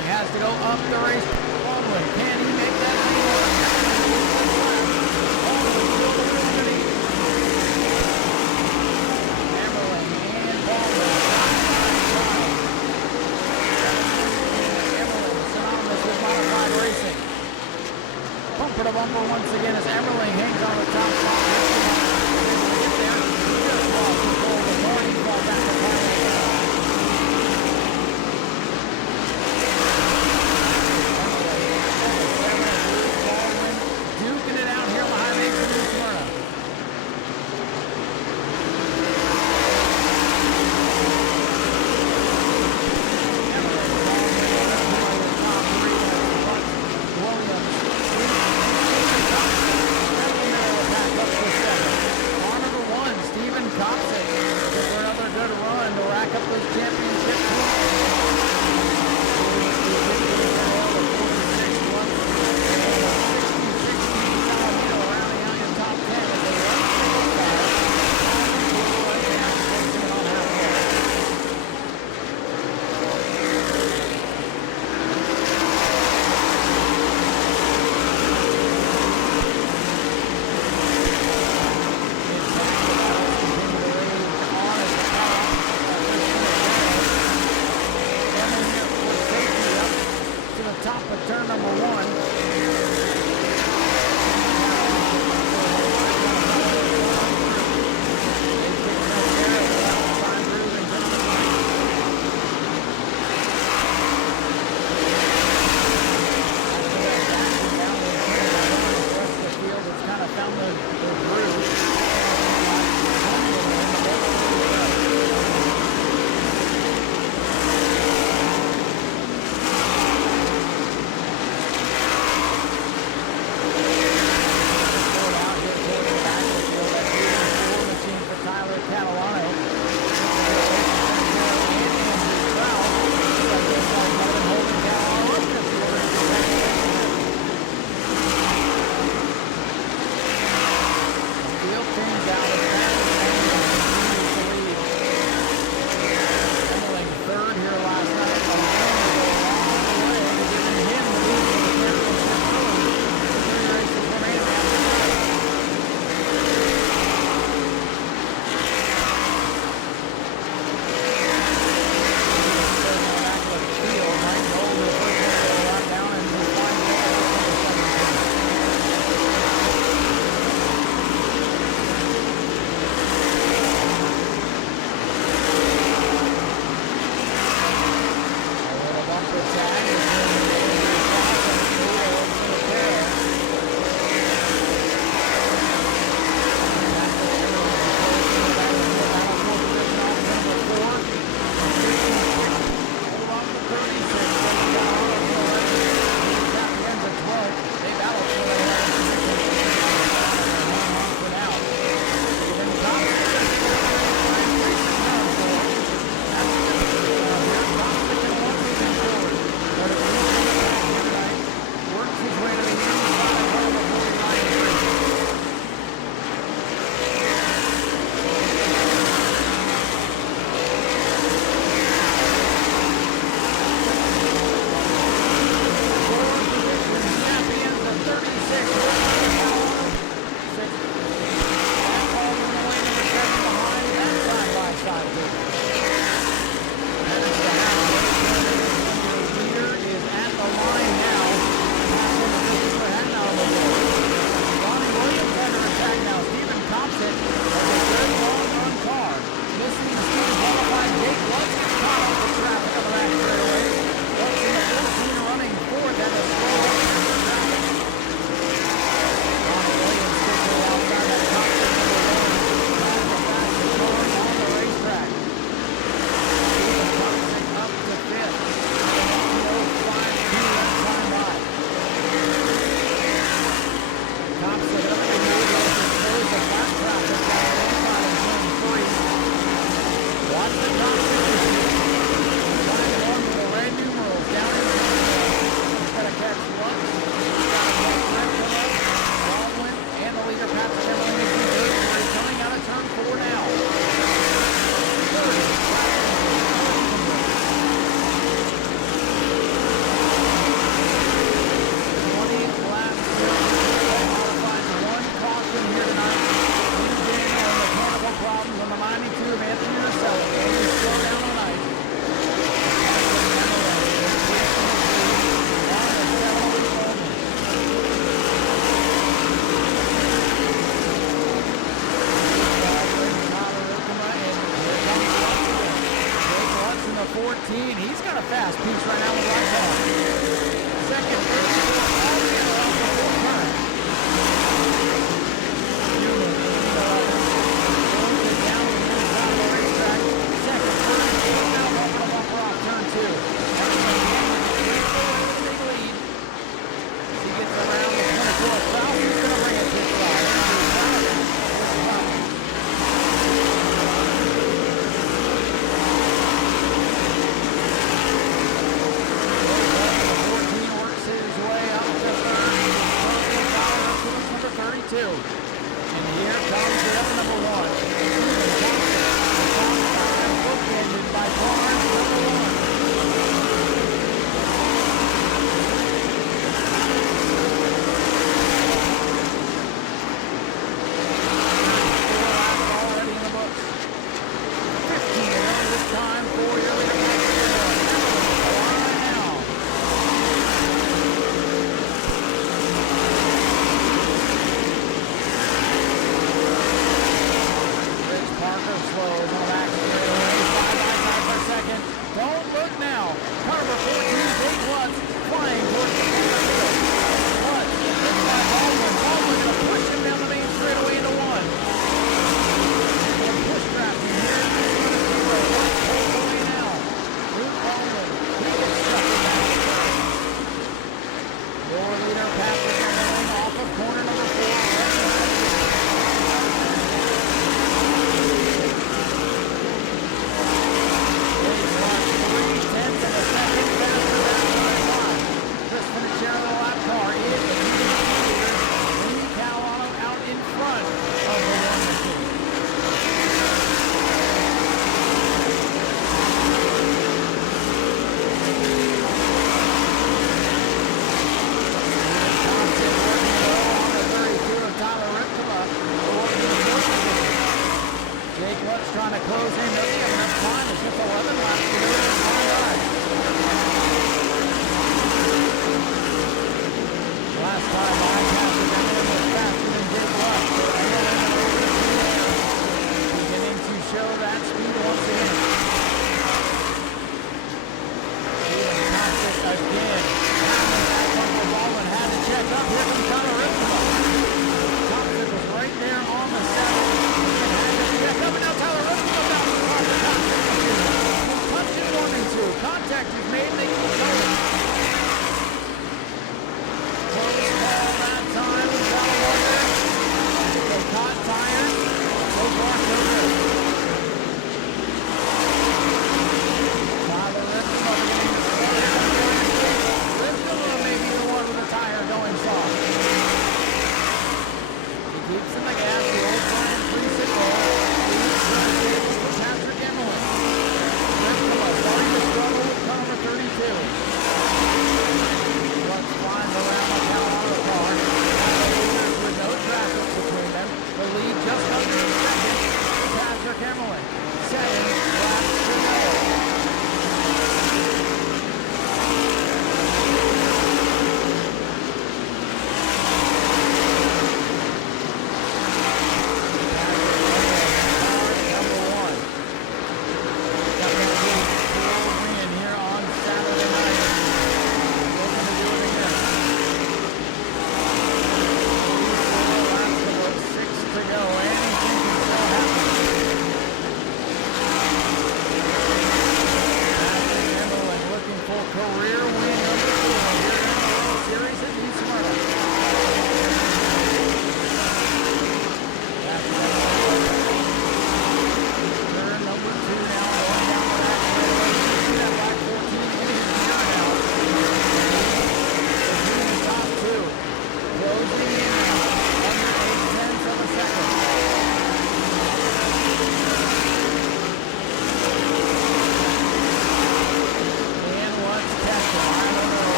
Has to go up the race. Baldwin, can he make that thing work? Baldwin still the lead. Emmerling and Baldwin. Emmerling, synonymous with modified racing. Bumper to bumper once again as Emmerling hangs on the top spot. Get there. Just lost control of the car. He falls back to final. Run to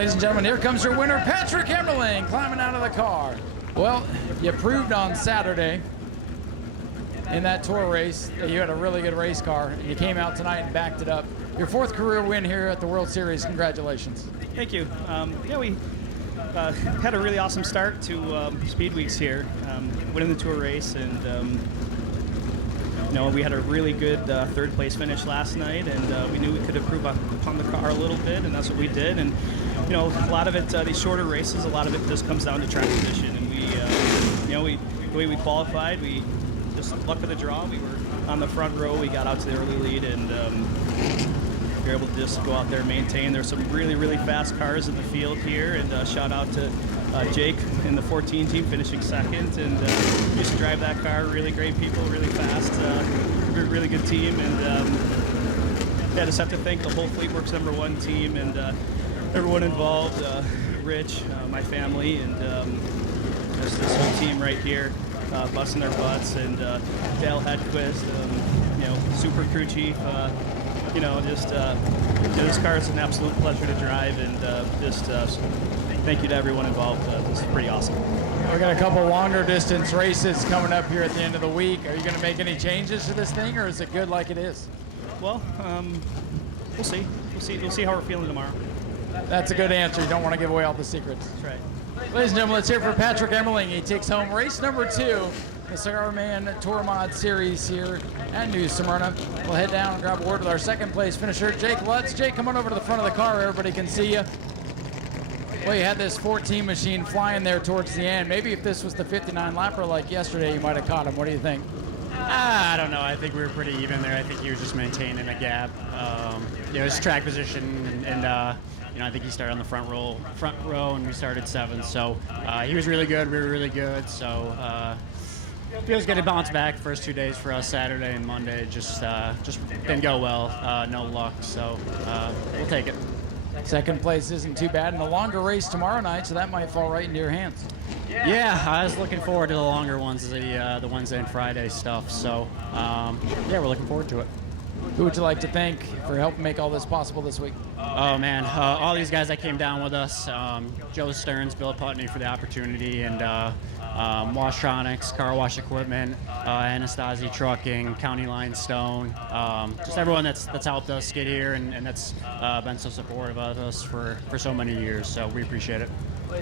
Ladies and gentlemen, here comes your winner, Patrick Emerling, climbing out of the car. Well, you proved on Saturday in that tour race that you had a really good race car, and you came out tonight and backed it up. Your 4th career win here at the World Series. Congratulations. Thank you. Yeah, we had a really awesome start to Speed Weeks here, winning the tour race, and we had a really good 3rd place finish last night, and we knew we could improve upon the car a little bit, and that's what we did. And a lot of it, these shorter races, a lot of it just comes down to track position, and the way we qualified, we just luck of the draw. We were on the front row. We got out to the early lead, and we were able to just go out there and maintain. There's some really, really fast cars in the field here, and shout out to Jake in the 14 team finishing 2nd, and used to drive that car. Really great people, really fast, really good team, and yeah, just have to thank the whole FleetWorks #1 team and everyone involved, Rich, my family, and this whole team right here, busting their butts, and Dale Hedquist, super crew chief. This car is an absolute pleasure to drive, and thank you to everyone involved. This is pretty awesome. We got a couple longer distance races coming up here at the end of the week. Are you going to make any changes to this thing, or is it good like it is? Well, we'll see. We'll see how we're feeling tomorrow. That's a good answer. You don't want to give away all the secrets. That's right. Ladies and gentlemen, let's hear for Patrick Emerling. He takes home race number 2, the Cigar Man Tour Mod Series here at New Smyrna. We'll head down and grab a word with our 2nd place finisher, Jake Lutz. Jake, come on over to the front of the car. Everybody can see you. Well, you had this 14 machine flying there towards the end. Maybe if this was the 59 lapper like yesterday, you might have caught him. What do you think? I don't know. I think we were pretty even there. I think he was just maintaining a gap. His track position, and I think he started on the front row, and we started 7th. So he was really good. We were really good. So feels good to bounce back. First 2 days for us, Saturday and Monday, just didn't go well. No luck. So we'll take it. 2nd place isn't too bad, and a longer race tomorrow night, so that might fall right into your hands. Yeah, I was looking forward to the longer ones, the Wednesday and Friday stuff. So, we're looking forward to it. Who would you like to thank for helping make all this possible this week? Oh, man, all these guys that came down with us, Joe Stearns, Bill Putney for the opportunity, and Washtronics, Car Wash Equipment, Anastasi Trucking, County Line Stone, just everyone that's helped us get here and that's been so supportive of us for so many years. So we appreciate it.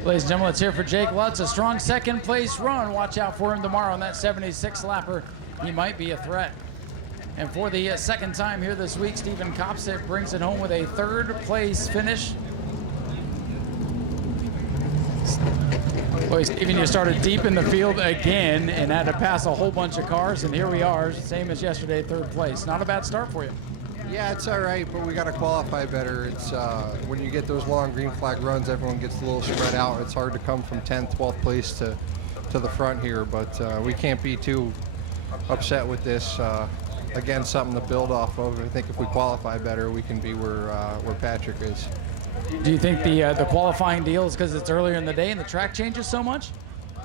Ladies and gentlemen, let's hear for Jake Lutz. A strong 2nd place run. Watch out for him tomorrow on that 76 lapper. He might be a threat. And for the 2nd time here this week, Stephen Kopsik brings it home with a 3rd place finish. Boy, Stephen, you started deep in the field again and had to pass a whole bunch of cars, and here we are, same as yesterday, 3rd place. Not a bad start for you. Yeah, it's all right, but we got to qualify better. It's when you get those long green flag runs, everyone gets a little spread out. It's hard to come from 10th, 12th place to the front here, but we can't be too upset with this. Again, something to build off of. I think if we qualify better, we can be where Patrick is. Do you think the qualifying deal is because it's earlier in the day and the track changes so much?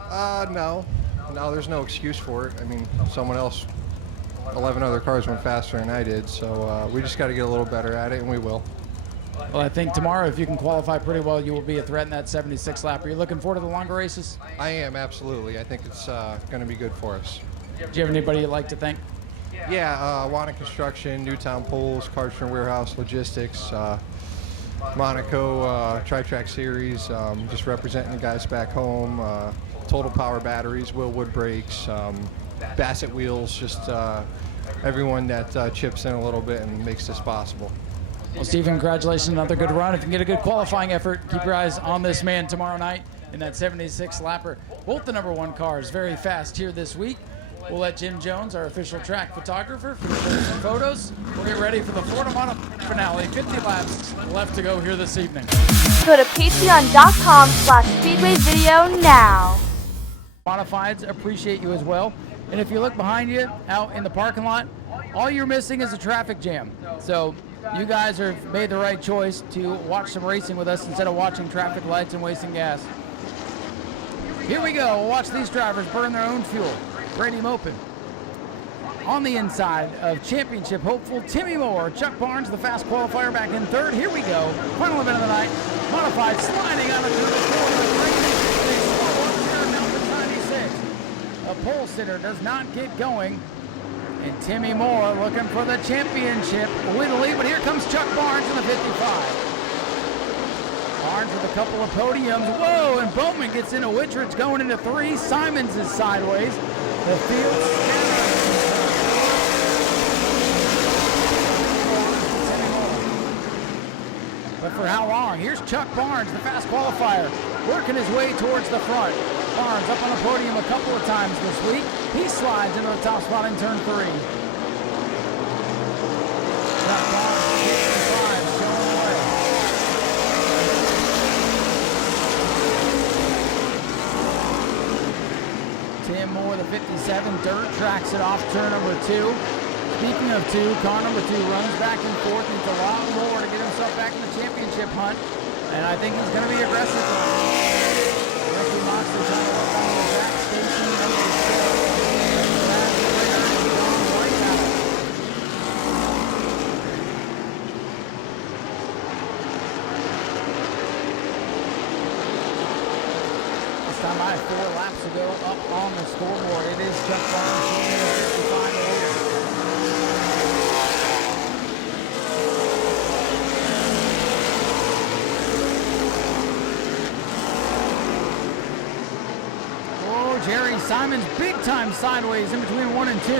No, there's no excuse for it. I mean, someone else, 11 other cars went faster than I did, so we just got to get a little better at it, and we will. Well, I think tomorrow, if you can qualify pretty well, you will be a threat in that 76 lap. Are you looking forward to the longer races? I am, absolutely. I think it's going to be good for us. Do you have anybody you'd like to thank? Yeah, Wana Construction, Newtown Pools, Karcher Warehouse Logistics, Monaco Tri-Track Series, just representing the guys back home, Total Power Batteries, Willwood Brakes, Bassett Wheels, just everyone that chips in a little bit and makes this possible. Well, Stephen, congratulations, another good run. If you can get a good qualifying effort, keep your eyes on this man tomorrow night in that 76 lapper. Both the #1 cars very fast here this week. We'll let Jim Jones, our official track photographer, finish some photos. We'll get ready for the Florida Moto finale. 50 laps left to go here this evening. Go to patreon.com/Speedway video now. Modifieds appreciate you as well. And if you look behind you out in the parking lot, all you're missing is a traffic jam. So you guys have made the right choice to watch some racing with us instead of watching traffic lights and wasting gas. Here we go. We'll watch these drivers burn their own fuel. Brady Mopin. On the inside of championship hopeful Timmy Moore. Chuck Barnes, the fast qualifier, back in 3rd. Here we go. Final event of the night. Modified sliding out of turn 4 to the green. They slow up here at Melbourne 96. A pole sitter does not get going. And Timmy Moore looking for the championship with the lead, but here comes Chuck Barnes in the 55. Barnes with a couple of podiums. Whoa, and Bowman gets into Wittridge going into 3. Simons is sideways. The field. But for how long? Here's Chuck Barnes, the fast qualifier, working his way towards the front. Barnes up on the podium a couple of times this week. He slides into the top spot in turn 3. Chuck Barnes, 55, showing away. Tim Moore, the 57, dirt tracks it off turn number 2. Speaking of 2, car number 2 runs back and forth. Needs a lot more to get himself back in the championship hunt. And I think he's going to be aggressive. Ricky Moxley trying to work on the back station number 6. This time I had 4 laps to go up on the scoreboard. It is Chuck Barnes showing a 55 over. Jerry Simons big time sideways in between 1 and 2.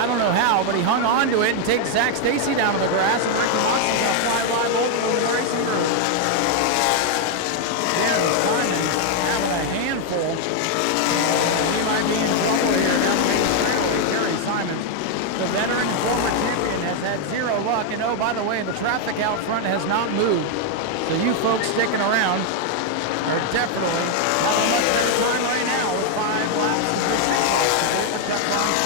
I don't know how, but he hung on to it and takes Zach Stacy down to the grass, and Ricky Moxley's going to fly live over in the racing group. Jerry Simons having a handful. He might be in trouble here down the main straightaway. Jerry Simons, the veteran former champion, has had 0 luck. And oh, by the way, the traffic out front has not moved. So you folks sticking around are definitely having a much better time right now with 5 laps and 3 laps for Chuck Barnes.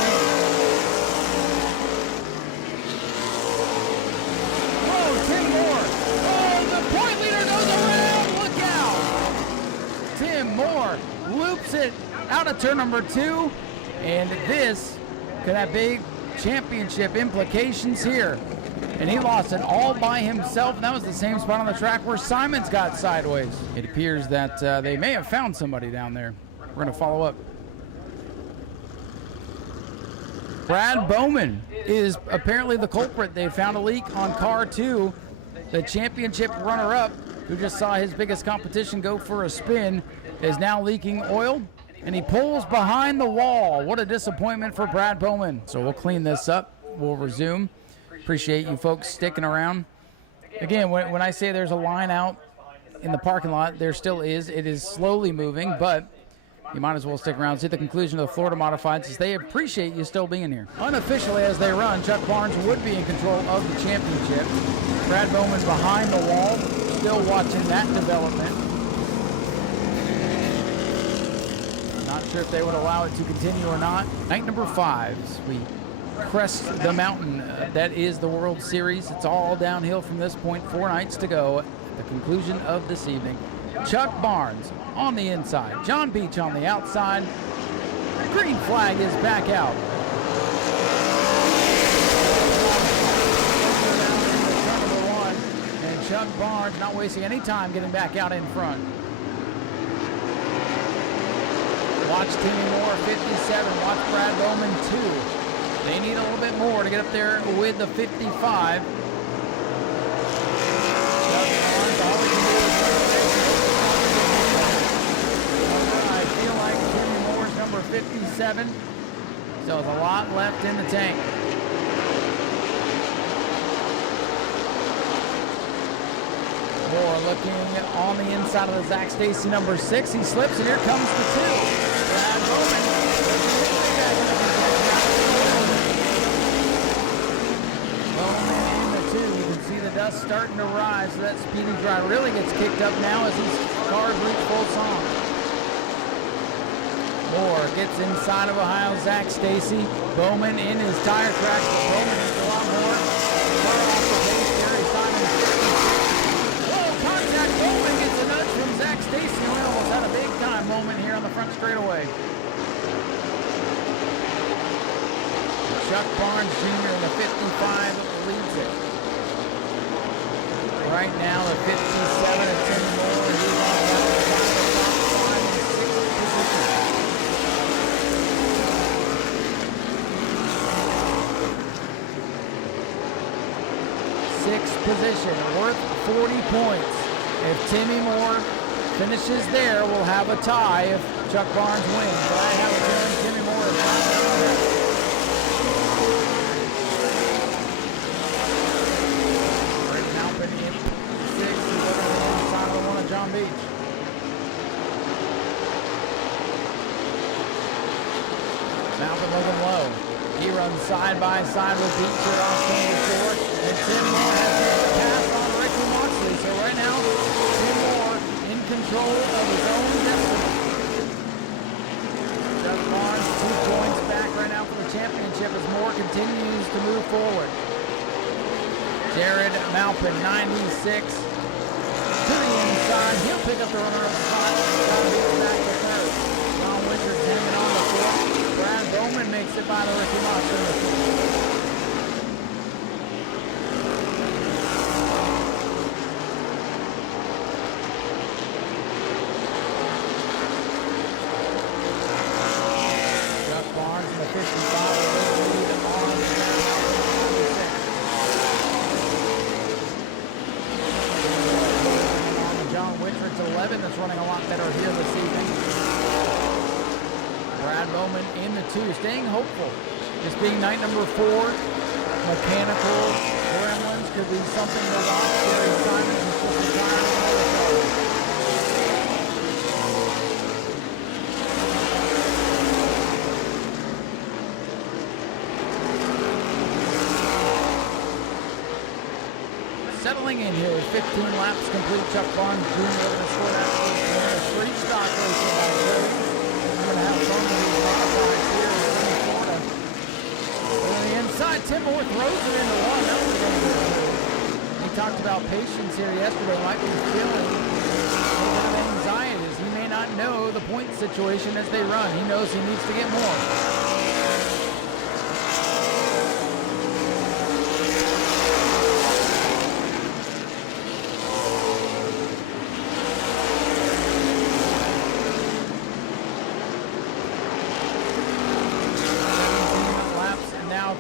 Whoa, Tim Moore. Oh, the point leader goes around. Look out. Tim Moore loops it out of turn number 2. And this could have big championship implications here. And he lost it all by himself. And that was the same spot on the track where Simons got sideways. It appears that they may have found somebody down there. We're going to follow up. Brad Bowman is apparently the culprit. They found a leak on car 2. The championship runner-up, who just saw his biggest competition go for a spin, is now leaking oil. And he pulls behind the wall. What a disappointment for Brad Bowman. So we'll clean this up. We'll resume. Appreciate you folks sticking around. Again, when I say there's a line out in the parking lot, there still is. It is slowly moving, but you might as well stick around. See the conclusion of the Florida Modifieds as they appreciate you still being here. Unofficially, as they run, Chuck Barnes would be in control of the championship. Brad Bowman behind the wall, still watching that development. Not sure if they would allow it to continue or not. Night number 5. We crest the mountain. That is the World Series. It's all downhill from this point. 4 nights to go at the conclusion of this evening. Chuck Barnes on the inside. John Beach on the outside. Green flag is back out. Number 1. And Chuck Barnes not wasting any time getting back out in front. Watch Timmy Moore, 57. Watch Brad Bowman, 2. They need a little bit more to get up there with the 55. I feel like Timmy Moore's number 57. So there's a lot left in the tank. Moore looking on the inside of the Zach Stacy number 6. He slips, and here comes the 2. Brad Bowman. Dust starting to rise, so that speedy dry really gets kicked up now as these cars reach full song. Moore gets inside of Ohio Zach Stacy. Bowman in his tire tracks, but Bowman needs a lot more. Far off the pace, Gary Simon. Whoa, contact. Bowman gets a nudge from Zach Stacy. We almost had a big time moment here on the front straightaway. Chuck Barnes Jr. in the 55 leads it. right now the 57 of Timmy Moore. He runs outside the top 5 in 6th position. Sixth position, worth 40 points. If Timmy Moore finishes there, we'll have a tie if Chuck Barnes wins. But I have a feeling Timmy Moore is not going to win. Rick Malpin in 6th. He's over on the side of the one of John Beach. Malpin looking low. He runs side by side with Beach here on 24. And Tim Moore has made the pass on Ricky Moxley. So right now, Tim Moore in control of his own destiny. Chuck Barnes 2 points back right now for the championship as Moore continues to move forward. Jared Malpin, 96. To the inside. He'll pick up the runner-up spot. John Beach back to third. John Winters hanging on to 4th. Brad Bowman makes it by the Ricky Moxley. That's running a lot better here this evening. Brad Bowman in the 2, staying hopeful. This being night number 4, mechanical gremlins could be something to watch. Gary Simons is just retiring another settling in here, 15 laps complete. Chuck Barnes Jr. over the score that street stock racing by Cody. We're going to have fun with these modifieds here in sunny Florida. But on the inside, Tim Moore throws it into 1. That was going to be good. He talked about patience here yesterday. Might be feeling a little bit of anxiety as he may not know the point situation as they run. He knows he needs to get more.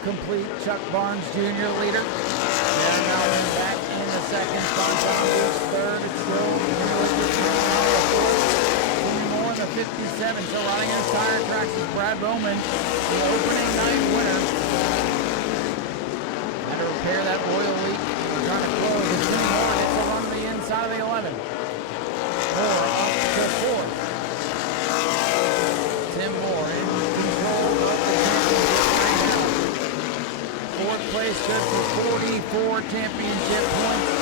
Complete. Chuck Barnes Jr. leader. Jared Malpin back in the 2nd spot. John Beach 3rd. It's still Timmy Moore in the 57. So riding his tire tracks is Brad Bowman, the opening night winner. Had to repair that oil leak. We're trying to close it. Timmy Moore hits a run to the inside of the 11. Moore up to 4th. Tim Moore in control of the championship. 4th place, good for 44 championship points.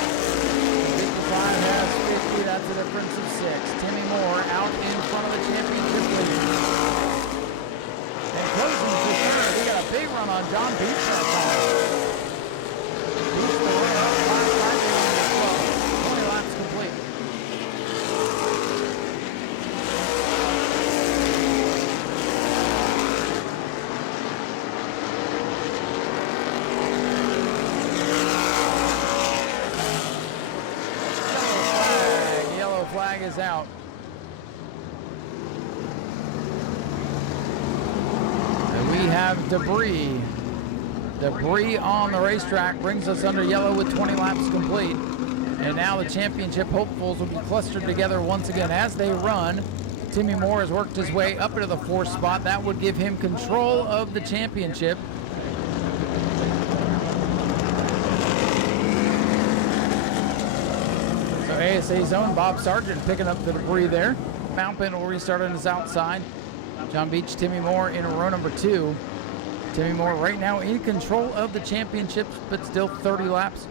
55 has 50, that's a difference of 6. Timmy Moore out in front of the championship lead. And closing for 3rd, we got a big run on John Beach that time. Beach the way up, 20 laps complete. Flag is out. And we have debris. Debris on the racetrack brings us under yellow with 20 laps complete. And now the championship hopefuls will be clustered together once again as they run. Timmy Moore has worked his way up into the 4th spot. That would give him control of the championship. ASA's own Bob Sargent picking up the debris there. Malpin will restart on his outside. John Beach, Timmy Moore in row number 2. Timmy Moore right now in control of the championships, but still 30 laps.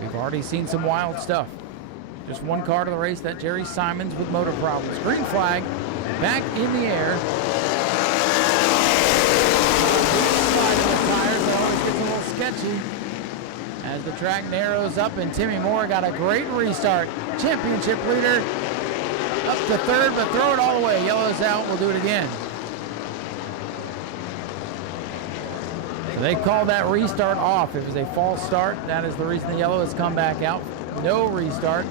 We've already seen some wild stuff. Just one car to the race, that Jerry Simons with motor problems. Green flag back in the air. The tires always gets a little sketchy as the track narrows up, and Timmy Moore got a great restart. Championship leader up to 3rd, but throw it all the way. Yellow's out. We'll do it again. They call that restart off. It was a false start. That is the reason the yellow has come back out. No restart.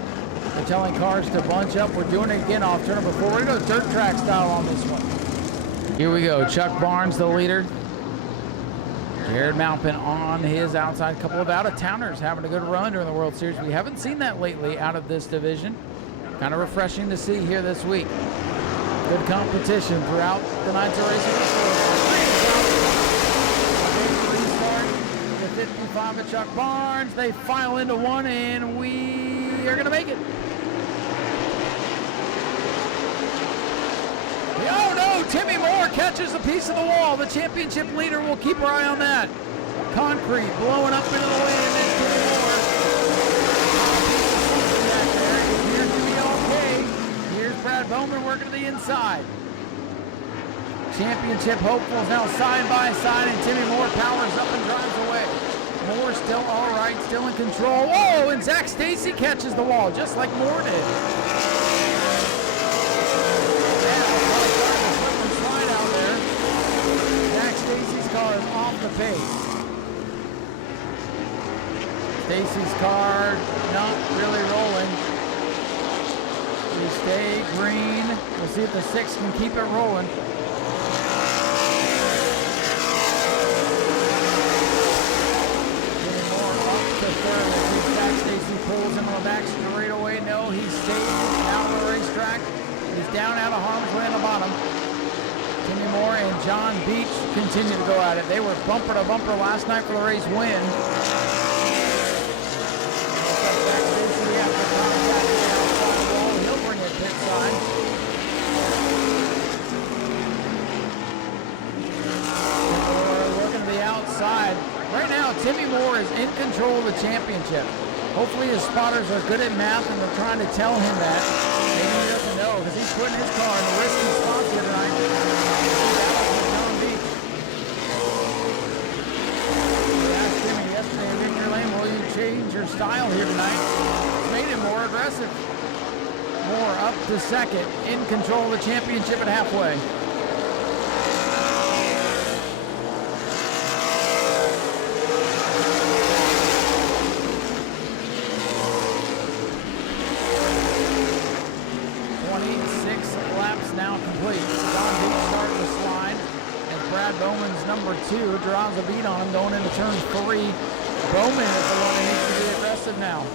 They're telling cars to bunch up. We're doing it again off turn number 4. We're going to go dirt track style on this one. Here we go. Chuck Barnes, the leader. Jared Maupin on his outside. A couple of out-of-towners having a good run during the World Series. We haven't seen that lately out of this division. Kind of refreshing to see here this week. Good competition throughout the nights of racing. Restart. The 55 of Chuck Barnes. They file into one, and we are going to make it. Oh no, Timmy Moore catches a piece of the wall. The championship leader will keep our eye on that. Concrete blowing up into the wind, and Timmy Moore. Appears to be okay. Here's Brad Bowman working to the inside. Championship hopefuls now side by side, and Timmy Moore powers up and drives away. Moore still all right, still in control. Oh, and Zach Stacy catches the wall, just like Moore did. Stacy's car is off the pace. Stacy's car not really rolling. We stay green. We'll see if the 6 can keep it rolling. Getting more up to third. I think Zach Stacy pulls him on the back straight away. No, he stays out of the racetrack. He's down out of harm's way on the bottom. Timmy Moore and John Beach continue to go at it. They were bumper to bumper last night for the race win. He'll bring it pit side. Looking to the outside. Right now, Timmy Moore is in control of the championship. Hopefully his spotters are good at math and they're trying to tell him that. Maybe he doesn't know because he's putting his car in a risky spot here tonight. Change your style here tonight. Made it more aggressive. Moore up to second, in control of the championship at halfway. Laps now complete. John Beach starting to slide as Brad Bowman's number 2 draws a beat on him going into turn 3. Bowman is the one who needs to be aggressive now.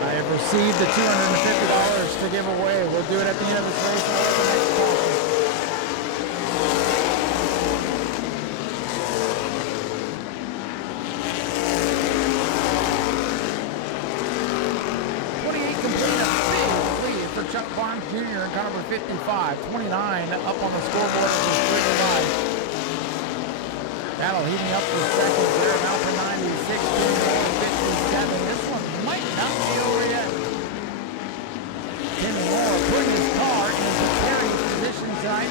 I have received the $250 to give away. We'll do it at the end of this race. I'll let the next caution. Chuck Barnes Jr. in car number 55, 29 up on the scoreboard as he's clearly live. That'll heat me up for seconds there. Now for 96, 57. This one might not be over yet. Timmy Moore putting his car in a precarious position tonight.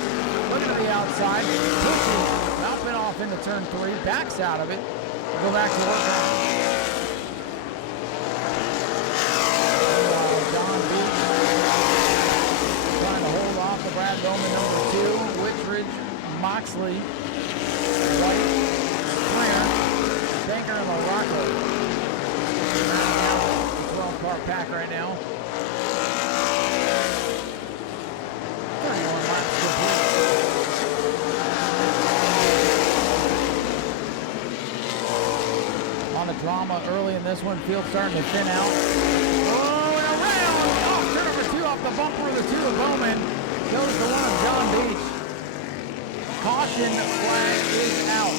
Looking to the outside, pushes Maupin off into turn 3, backs out of it. We'll go back to work on it. Brad Bowman number 2, Whitridge, Moxley, White, Springer, Banker, and Morocco. 12-car pack right now. 31 laps complete. On the drama early in this one, field starting to thin out. Oh, and around! Off turn number 2 off the bumper of the 2 of Bowman. Goes to one of John Beach. Caution flag is out.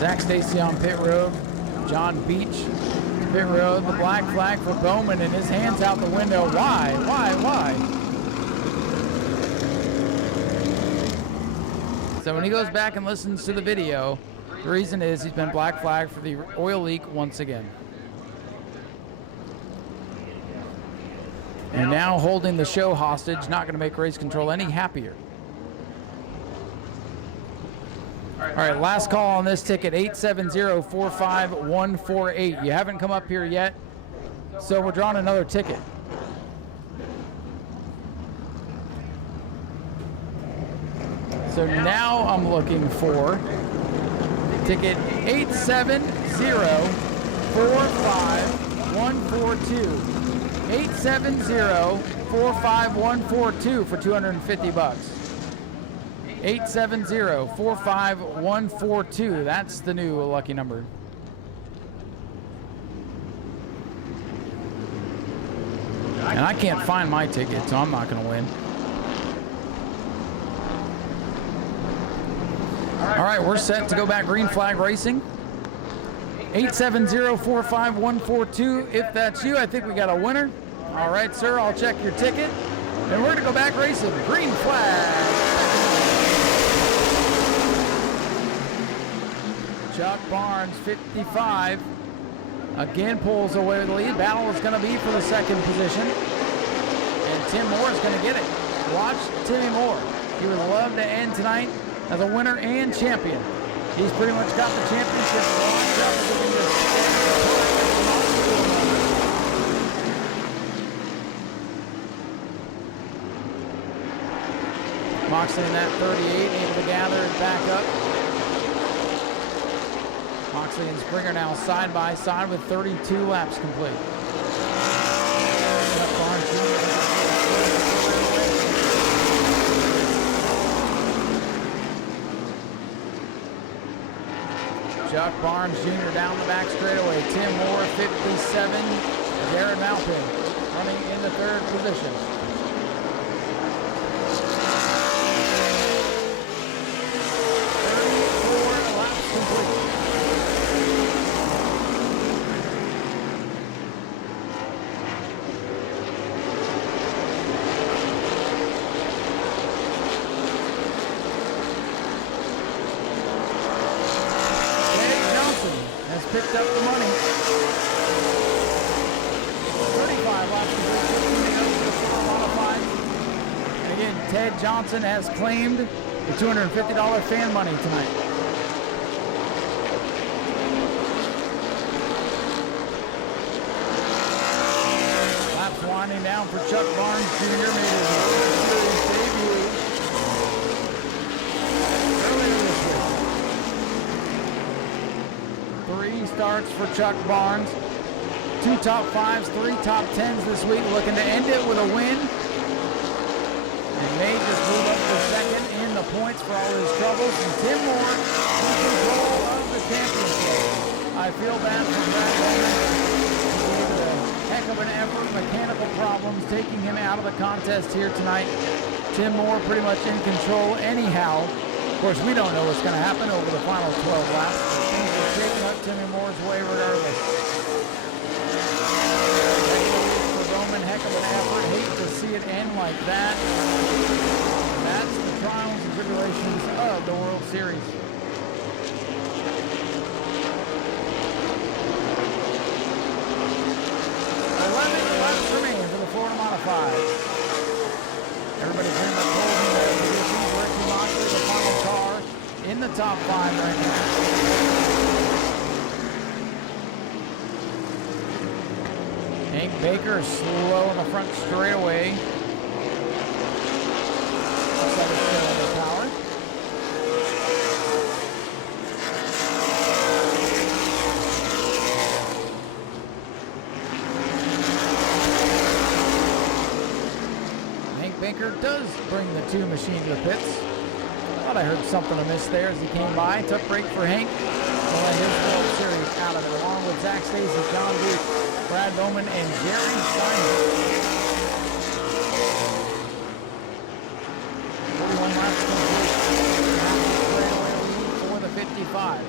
Zach Stacy on pit road. John Beach pit road. The black flag for Bowman and his hands out the window. Why? So when he goes back and listens to the video, the reason is he's been black flagged for the oil leak once again. And now holding the show hostage, not going to make race control any happier. All right, last call on this ticket, 870-45148. You haven't come up here yet, so we're drawing another ticket. So now I'm looking for ticket 870-45142. 870-45142 for $250. 870-45142. That's the new lucky number. And I can't find my ticket, so I'm not going to win. All right, we're set to go back green flag racing. 870-45142. If that's you, I think we got a winner. All right, sir, I'll check your ticket. And we're going to go back racing. Green flag. Chuck Barnes, 55. Again pulls away the lead. Battle is going to be for the second position. And Tim Moore is going to get it. Watch Timmy Moore. He would love to end tonight as a winner and champion. He's pretty much got the championship locked up. Moxley in that 38, able to gather it back up. Moxley and Springer now side by side with 32 laps complete. Chuck Barnes Jr. down the back straightaway. Tim Moore, 57. Jared Malpin running in the third position. Picked up the money. 35 laps modified. And again, Ted Johnson has claimed the $250 fan money tonight. Laps winding down for Chuck Barnes Jr. made his World Series debut earlier this week. 3 starts for Chuck Barnes. 2 top 5s, 3 top 10s this week, looking to end it with a win. And may just move up to second in the points for all his troubles. And Tim Moore in control of the championship. I feel bad for Brad Bowman. He gave it a heck of an effort. Mechanical problems taking him out of the contest here tonight. Tim Moore pretty much in control anyhow. Of course, we don't know what's going to happen over the final 12 laps. But things are shaking up Timmy Moore's way regardless. For Bowman, heck of an effort. Hate to see it end like that. That's the trials and tribulations of the World Series. 11 laps remain for the Florida Modifieds. Everybody pretty much holding their positions. Ricky Moxley, the final car, in the top 5 right now. Hank Baker is slow in the front straightaway. Looks like it's still under power. Hank Baker does bring the 2 machine to the pits. Thought I heard something amiss there as he came by. Took break for Hank. We'll let his World Series out of it, along with Zach Stacy, John Duke, Brad Bowman, and Jerry Simon. 41 laps complete. Straightaway lead for the 55.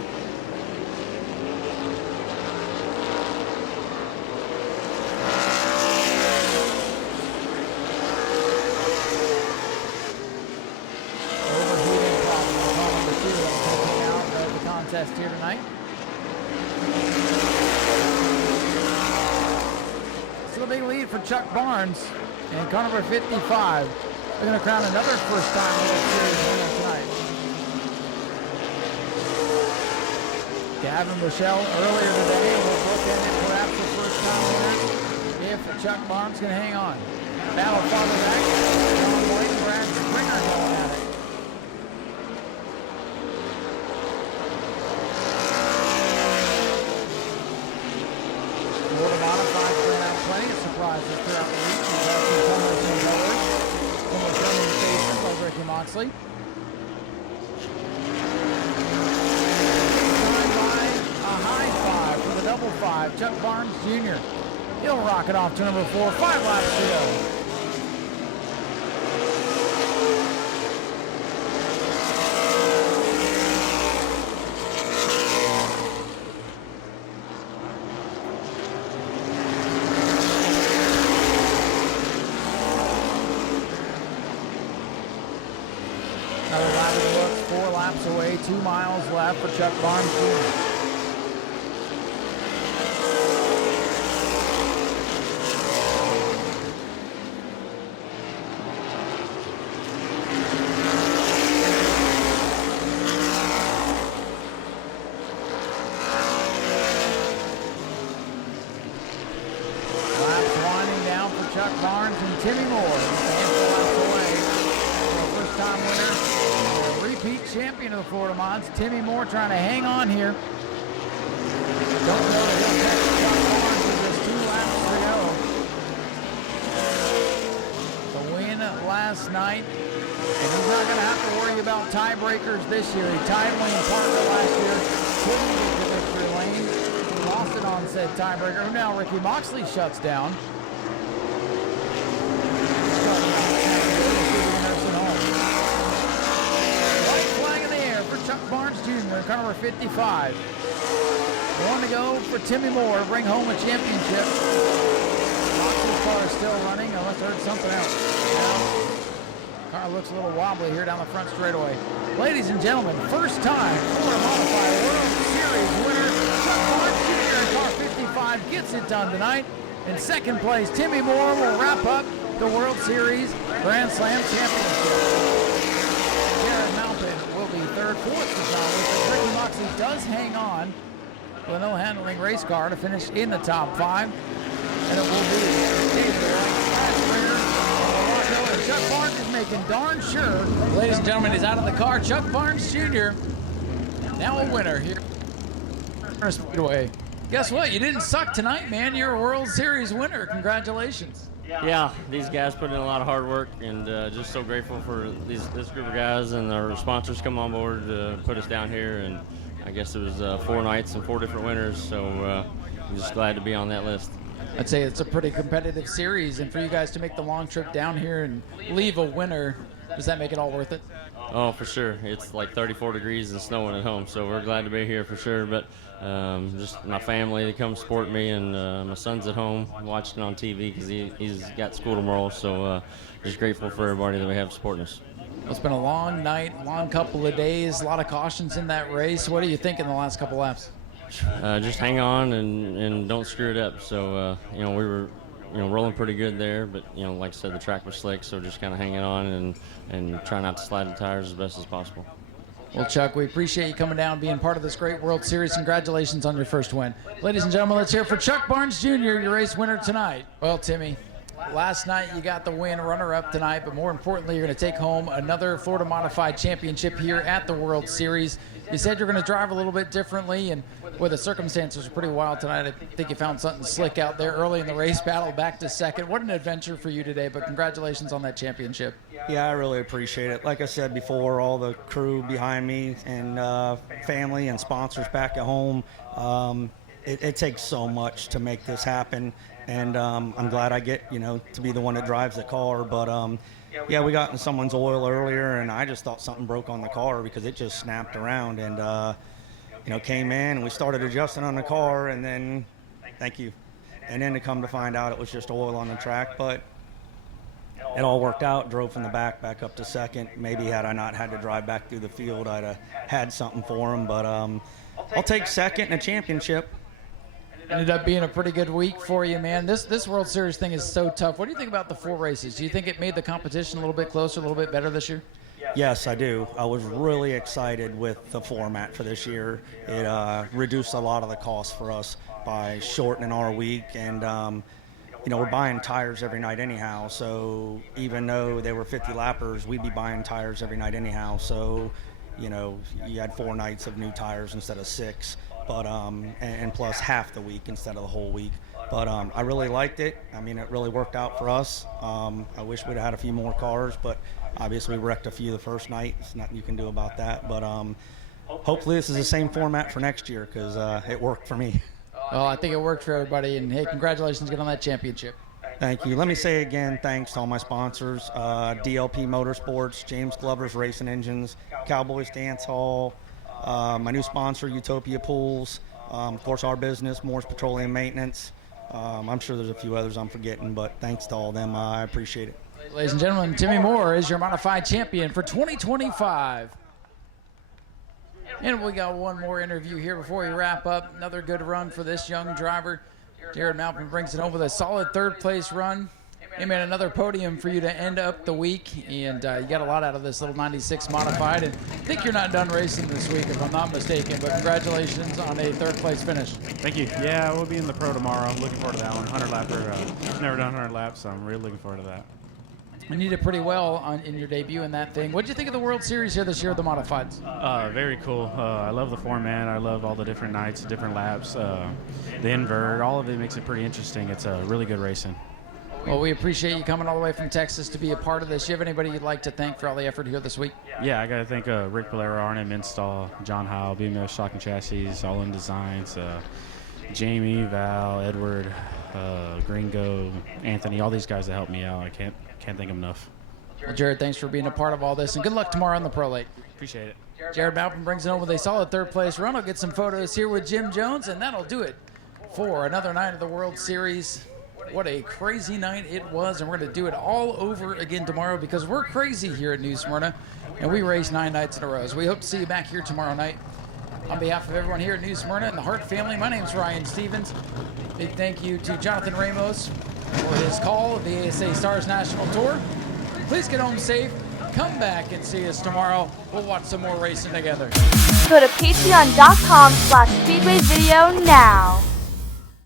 Overheating problem. Car number 2 that's taking out of the contest here tonight. Still a big lead for Chuck Barnes. And car number 55, we're going to crown another first-time World Series winner tonight. Gavin Michelle earlier today will book in perhaps the first-time winner if Chuck Barnes can hang on. Battle farther back, John White and Brad Springer going at it. Florida Modifieds bring out plenty of surprises throughout the week. We've got some comers and goers. One was German Faces by Ricky Moxley. Signed by a high five for the double five, Chuck Barnes Jr. He'll rock it off to number 4, 5 laps to go. Another lap of the books, 4 laps away, 2 miles left for Chuck Barnes Jr. Laps winding down for Chuck Barnes and Timmy Moore. Just a handful of laps away. First-time winner, repeat champion of the Florida Mods, Timmy Moore, trying to hang on here. Don't know that he'll catch Chuck Barnes with just 2 laps to go. The win last night, and he's not going to have to worry about tiebreakers this year. He tied Wayne Parker last year, couldn't get the victory lane, lost it on said tiebreaker. Now Ricky Moxley shuts down. Chuck Barnes Jr., car number 55. 1 to go for Timmy Moore to bring home a championship. Moxley's car is still running. I must have heard something else. Now, car looks a little wobbly here down the front straightaway. Ladies and gentlemen, first time Florida Modified World Series winner Chuck Barnes Jr. in car 55 gets it done tonight. In second place, Timmy Moore will wrap up the World Series Grand Slam Championship. Will be third, fourth for John Wick. Ricky Moxley does hang on with a no-handling race car to finish in the top 5. And it will be David White, Chuck Barnes is making darn sure. Ladies and gentlemen, he's out of the car. Chuck Barnes Jr. now a winner here at Speedway. Guess what? You didn't suck tonight, man. You're a World Series winner. Congratulations. Yeah, these guys put in a lot of hard work, and just so grateful for this group of guys and our sponsors come on board to put us down here. And I guess it was 4 nights and 4 different winners, so I'm just glad to be on that list. I'd say it's a pretty competitive series, and for you guys to make the long trip down here and leave a winner, does that make it all worth it? Oh, for sure. It's like 34 degrees and snowing at home, so we're glad to be here for sure. But just my family, they come support me, and my son's at home watching on TV because he's got school tomorrow. So just grateful for everybody that we have supporting us. It's been a long night, long couple of days, a lot of cautions in that race. What do you think in the last couple laps? Just hang on and don't screw it up. So, we were rolling pretty good there, but, like I said, the track was slick, so just kind of hanging on and try not to slide the tires as best as possible. Well, Chuck, we appreciate you coming down and being part of this great World Series. Congratulations on your first win. Ladies and gentlemen, let's hear it for Chuck Barnes Jr., your race winner tonight. Well, Timmy, last night you got the win, runner-up tonight, but more importantly, you're going to take home another Florida Modified Championship here at the World Series. You said you're going to drive a little bit differently, and the circumstances are pretty wild tonight. I think you found something slick out there early in the race, battle back to second. What an adventure for you today, but congratulations on that championship. Yeah, I really appreciate it. Like I said before, all the crew behind me and family and sponsors back at home, it takes so much to make this happen, and I'm glad I get, to be the one that drives the car, but yeah, we got in someone's oil earlier, and I just thought something broke on the car because it just snapped around, and came in and we started adjusting on the car, and then thank you, and then to come to find out it was just oil on the track, but it all worked out. Drove from the back up to second. Maybe had I not had to drive back through the field, I'd have had something for him, but I'll take second in a championship. Ended up being a pretty good week for you, man. This World Series thing is so tough. What do you think about the 4 races? Do you think it made the competition a little bit closer, a little bit better this year? Yes, I do. I was really excited with the format for this year. It reduced a lot of the costs for us by shortening our week, and we're buying tires every night anyhow. So even though they were 50 lappers, we'd be buying tires every night anyhow. So you had 4 nights of new tires instead of 6. But and plus half the week instead of the whole week. But I really liked it. I mean, it really worked out for us. I wish we'd had a few more cars, but obviously we wrecked a few the first night. There's nothing you can do about that. But hopefully this is the same format for next year, because it worked for me. Well, I think it worked for everybody. And hey, congratulations again on that championship. Thank you. Let me say again, thanks to all my sponsors, DLP Motorsports, James Glover's Racing Engines, Cowboys Dance Hall, my new sponsor, Utopia Pools, of course our business, Moore's Petroleum Maintenance. I'm sure there's a few others I'm forgetting, but thanks to all of them. I appreciate it. Ladies and gentlemen, Timmy Moore is your modified champion for 2025. And we got one more interview here before we wrap up. Another good run for this young driver. Jared Malcolm brings it home with a solid 3rd place run. Hey man, another podium for you to end up the week, and you got a lot out of this little 96 modified, and I think you're not done racing this week if I'm not mistaken, but congratulations on a 3rd place finish. Thank you. Yeah, we'll be in the pro tomorrow. I'm looking forward to that one. 100 lapper. I've never done 100 laps, so I'm really looking forward to that. You did pretty well in your debut in that thing. What did you think of the World Series here this year with the modifieds? Very cool. I love the format. I love all the different nights, different laps, the invert. All of it makes it pretty interesting. It's really good racing. Well, we appreciate you coming all the way from Texas to be a part of this. Do you have anybody you'd like to thank for all the effort here this week? Yeah, I got to thank Rick Valera, Arnhem Install, John Howell, BMS Shock and Chassis, All In Designs, Jamie, Val, Edward, Gringo, Anthony, all these guys that helped me out. I can't thank them enough. Well, Jared, thanks for being a part of all this, and good luck tomorrow on the Pro Late. Appreciate it. Jared Malcolm brings it home with a solid 3rd place run. I'll get some photos here with Jim Jones, and that'll do it for another night of the World Series. What a crazy night it was, and we're going to do it all over again tomorrow because we're crazy here at New Smyrna, and we race 9 nights in a row. So we hope to see you back here tomorrow night. On behalf of everyone here at New Smyrna and the Hart family, my name's Ryan Stevens. Big thank you to Jonathan Ramos for his call of the ASA Stars National Tour. Please get home safe. Come back and see us tomorrow. We'll watch some more racing together. Go to patreon.com/Speedway video now.